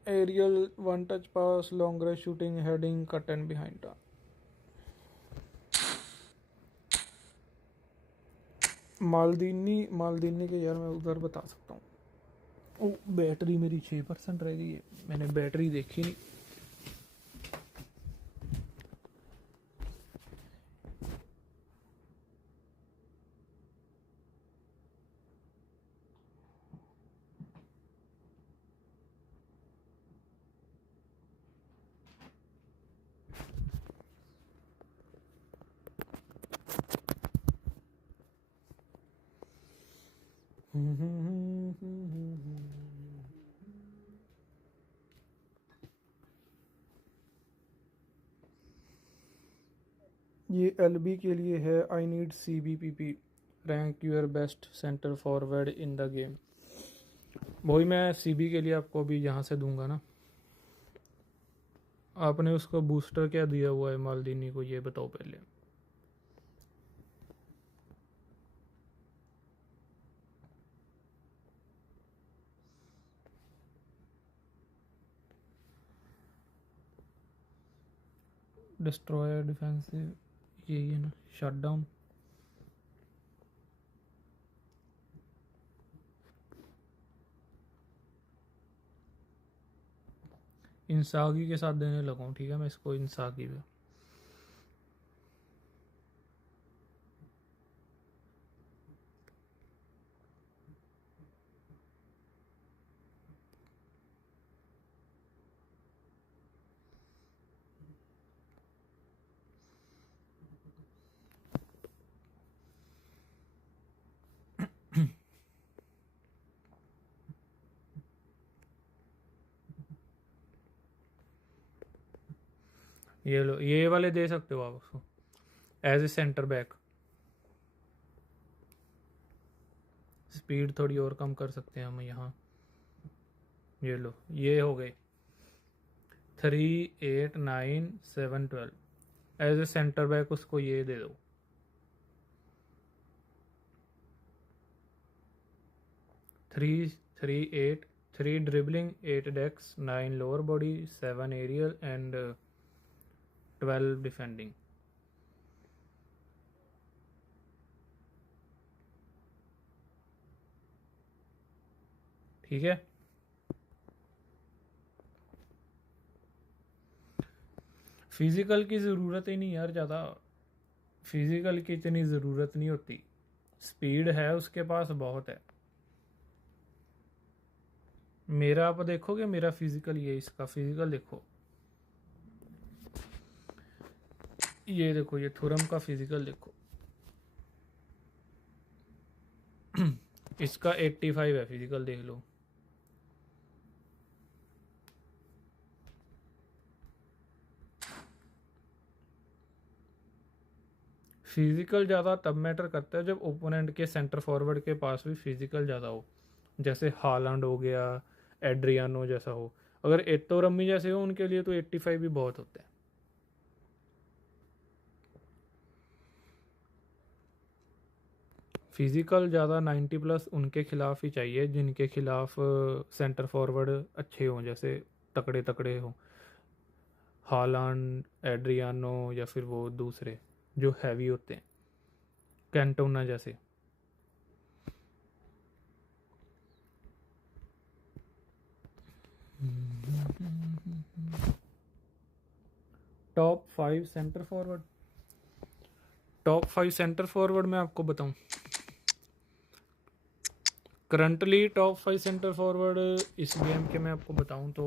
Aerial, one touch pass, long range shooting, heading, cut and behind turn. मालदीनी के यार मैं उधर बता सकता हूँ. ओ battery मेरी 6% रह गई है. मैंने बैटरी देखी नहीं. ये LB के लिए है. I need CBPP. Rank your best centre forward in the game. वही मैं CB के लिए आपको अभी यहाँ से दूंगा ना. आपने उसको बूस्टर क्या दिया हुआ है मालदीनी को, ये बताओ पहले. डिस्ट्रॉयर, डिफेंसिव, यही है ना. Shut down. इंसागी के साथ देने लगा हूँ. ठीक है, मैं इसको इंसागी पे. ये लो, ये वाले दे सकते हो आप उसको as a centre back. Speed थोड़ी और कम कर सकते हैं हम यहाँ. ये लो, ये हो गए 3 8 9 7 12. एज ए सेंटर बैक उसको ये दे दो. Three 8 3 dribbling, 8 dex, 9 lower body, 7 aerial and 12 defending. ठीक है. फिजिकल की ज़रूरत ही नहीं यार ज़्यादा. फिजिकल की इतनी ज़रूरत नहीं होती. स्पीड है उसके पास, बहुत है. मेरा आप देखोगे, मेरा फिजिकल, ये इसका फिजिकल देखो. ये देखो, ये थुरम का फिजिकल देखो. इसका 85 है फिजिकल, देख लो. फिजिकल ज़्यादा तब मैटर करता है जब ओपोनेंट के सेंटर फॉरवर्ड के पास भी फिजिकल ज़्यादा हो. जैसे हालैंड हो गया, एड्रियानो जैसा हो. अगर एतो रम्मी जैसे हो उनके लिए तो 85 भी बहुत होते हैं. फिजिकल ज़्यादा 90+ उनके खिलाफ ही चाहिए जिनके खिलाफ सेंटर फॉरवर्ड अच्छे हों, जैसे तकड़े तकड़े हों. हालैंड, एड्रियानो या फिर वो दूसरे जो हैवी होते हैं, कैंटोना जैसे. Top 5 centre forward, top 5 centre forward मैं आपको बताऊं। करंटली टॉप 5 सेंटर फॉरवर्ड इस गेम के मैं आपको बताऊं तो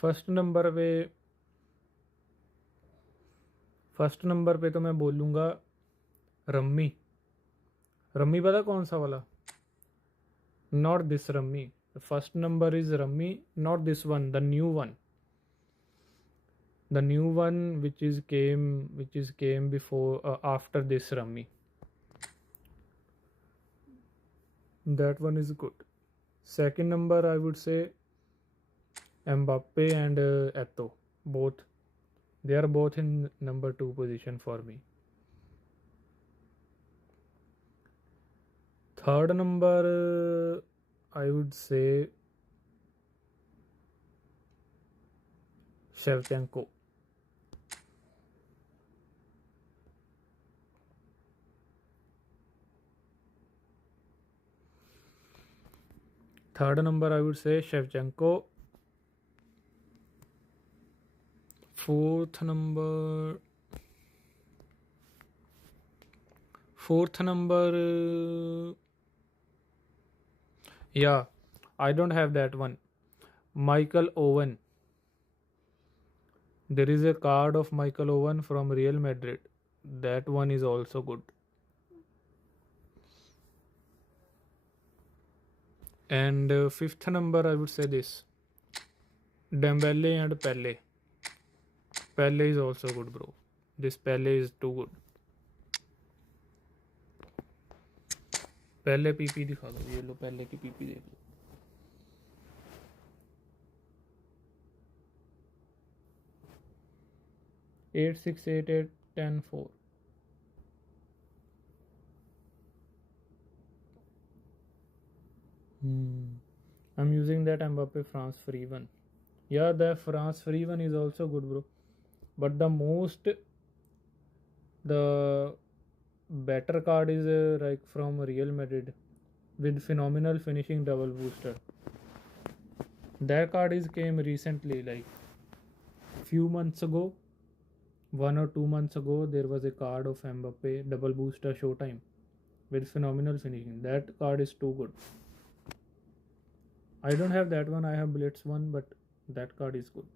फर्स्ट नंबर पे तो मैं बोलूँगा रम्मी। रम्मी पता कौन सा वाला? Not this rummy, first number is rummy, not this one, the new one which is came before after this rummy. That one is good. Second number I would say Mbappe and Eto'o, both they are both in number 2 position for me. Third number I would say Shevchenko. Third number I would say Shevchenko. Fourth number yeah, I don't have that one. Michael Owen. There is a card of Michael Owen from Real Madrid. That one is also good. And fifth number I would say this Dembele and Pele. Pele is also good, bro. This Pele is too good. पहले PP दिखा दो, ये लो पहले की PP देख लो। Eight 6 8 8 10 4 I'm using that Mbappe France free one. Yeah, the France free one is also good, bro. But the better card is like from Real Madrid with phenomenal finishing double booster. That card is came recently, like few months ago, 1 or 2 months ago. There was a card of Mbappe double booster showtime with phenomenal finishing. That card is too good. I don't have that one. I have Blitz one, but that card is good.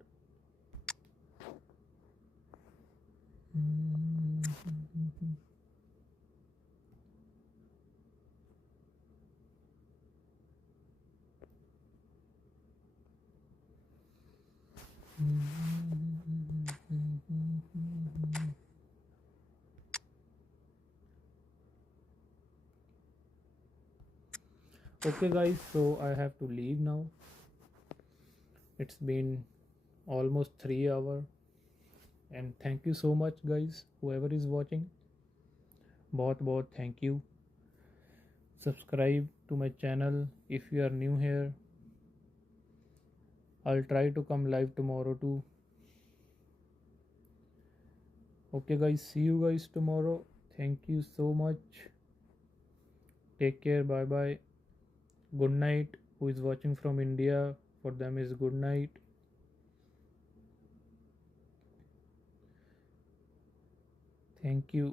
Okay guys, so I have to leave now. It's been almost 3 hours, and thank you so much guys, whoever is watching. बहुत thank you. Subscribe to my channel if you are new here. I'll try to come live tomorrow too. Okay guys, see you guys tomorrow. Thank you so much. Take care. Bye bye. Good night. Who is watching from India, for them is good night. Thank you.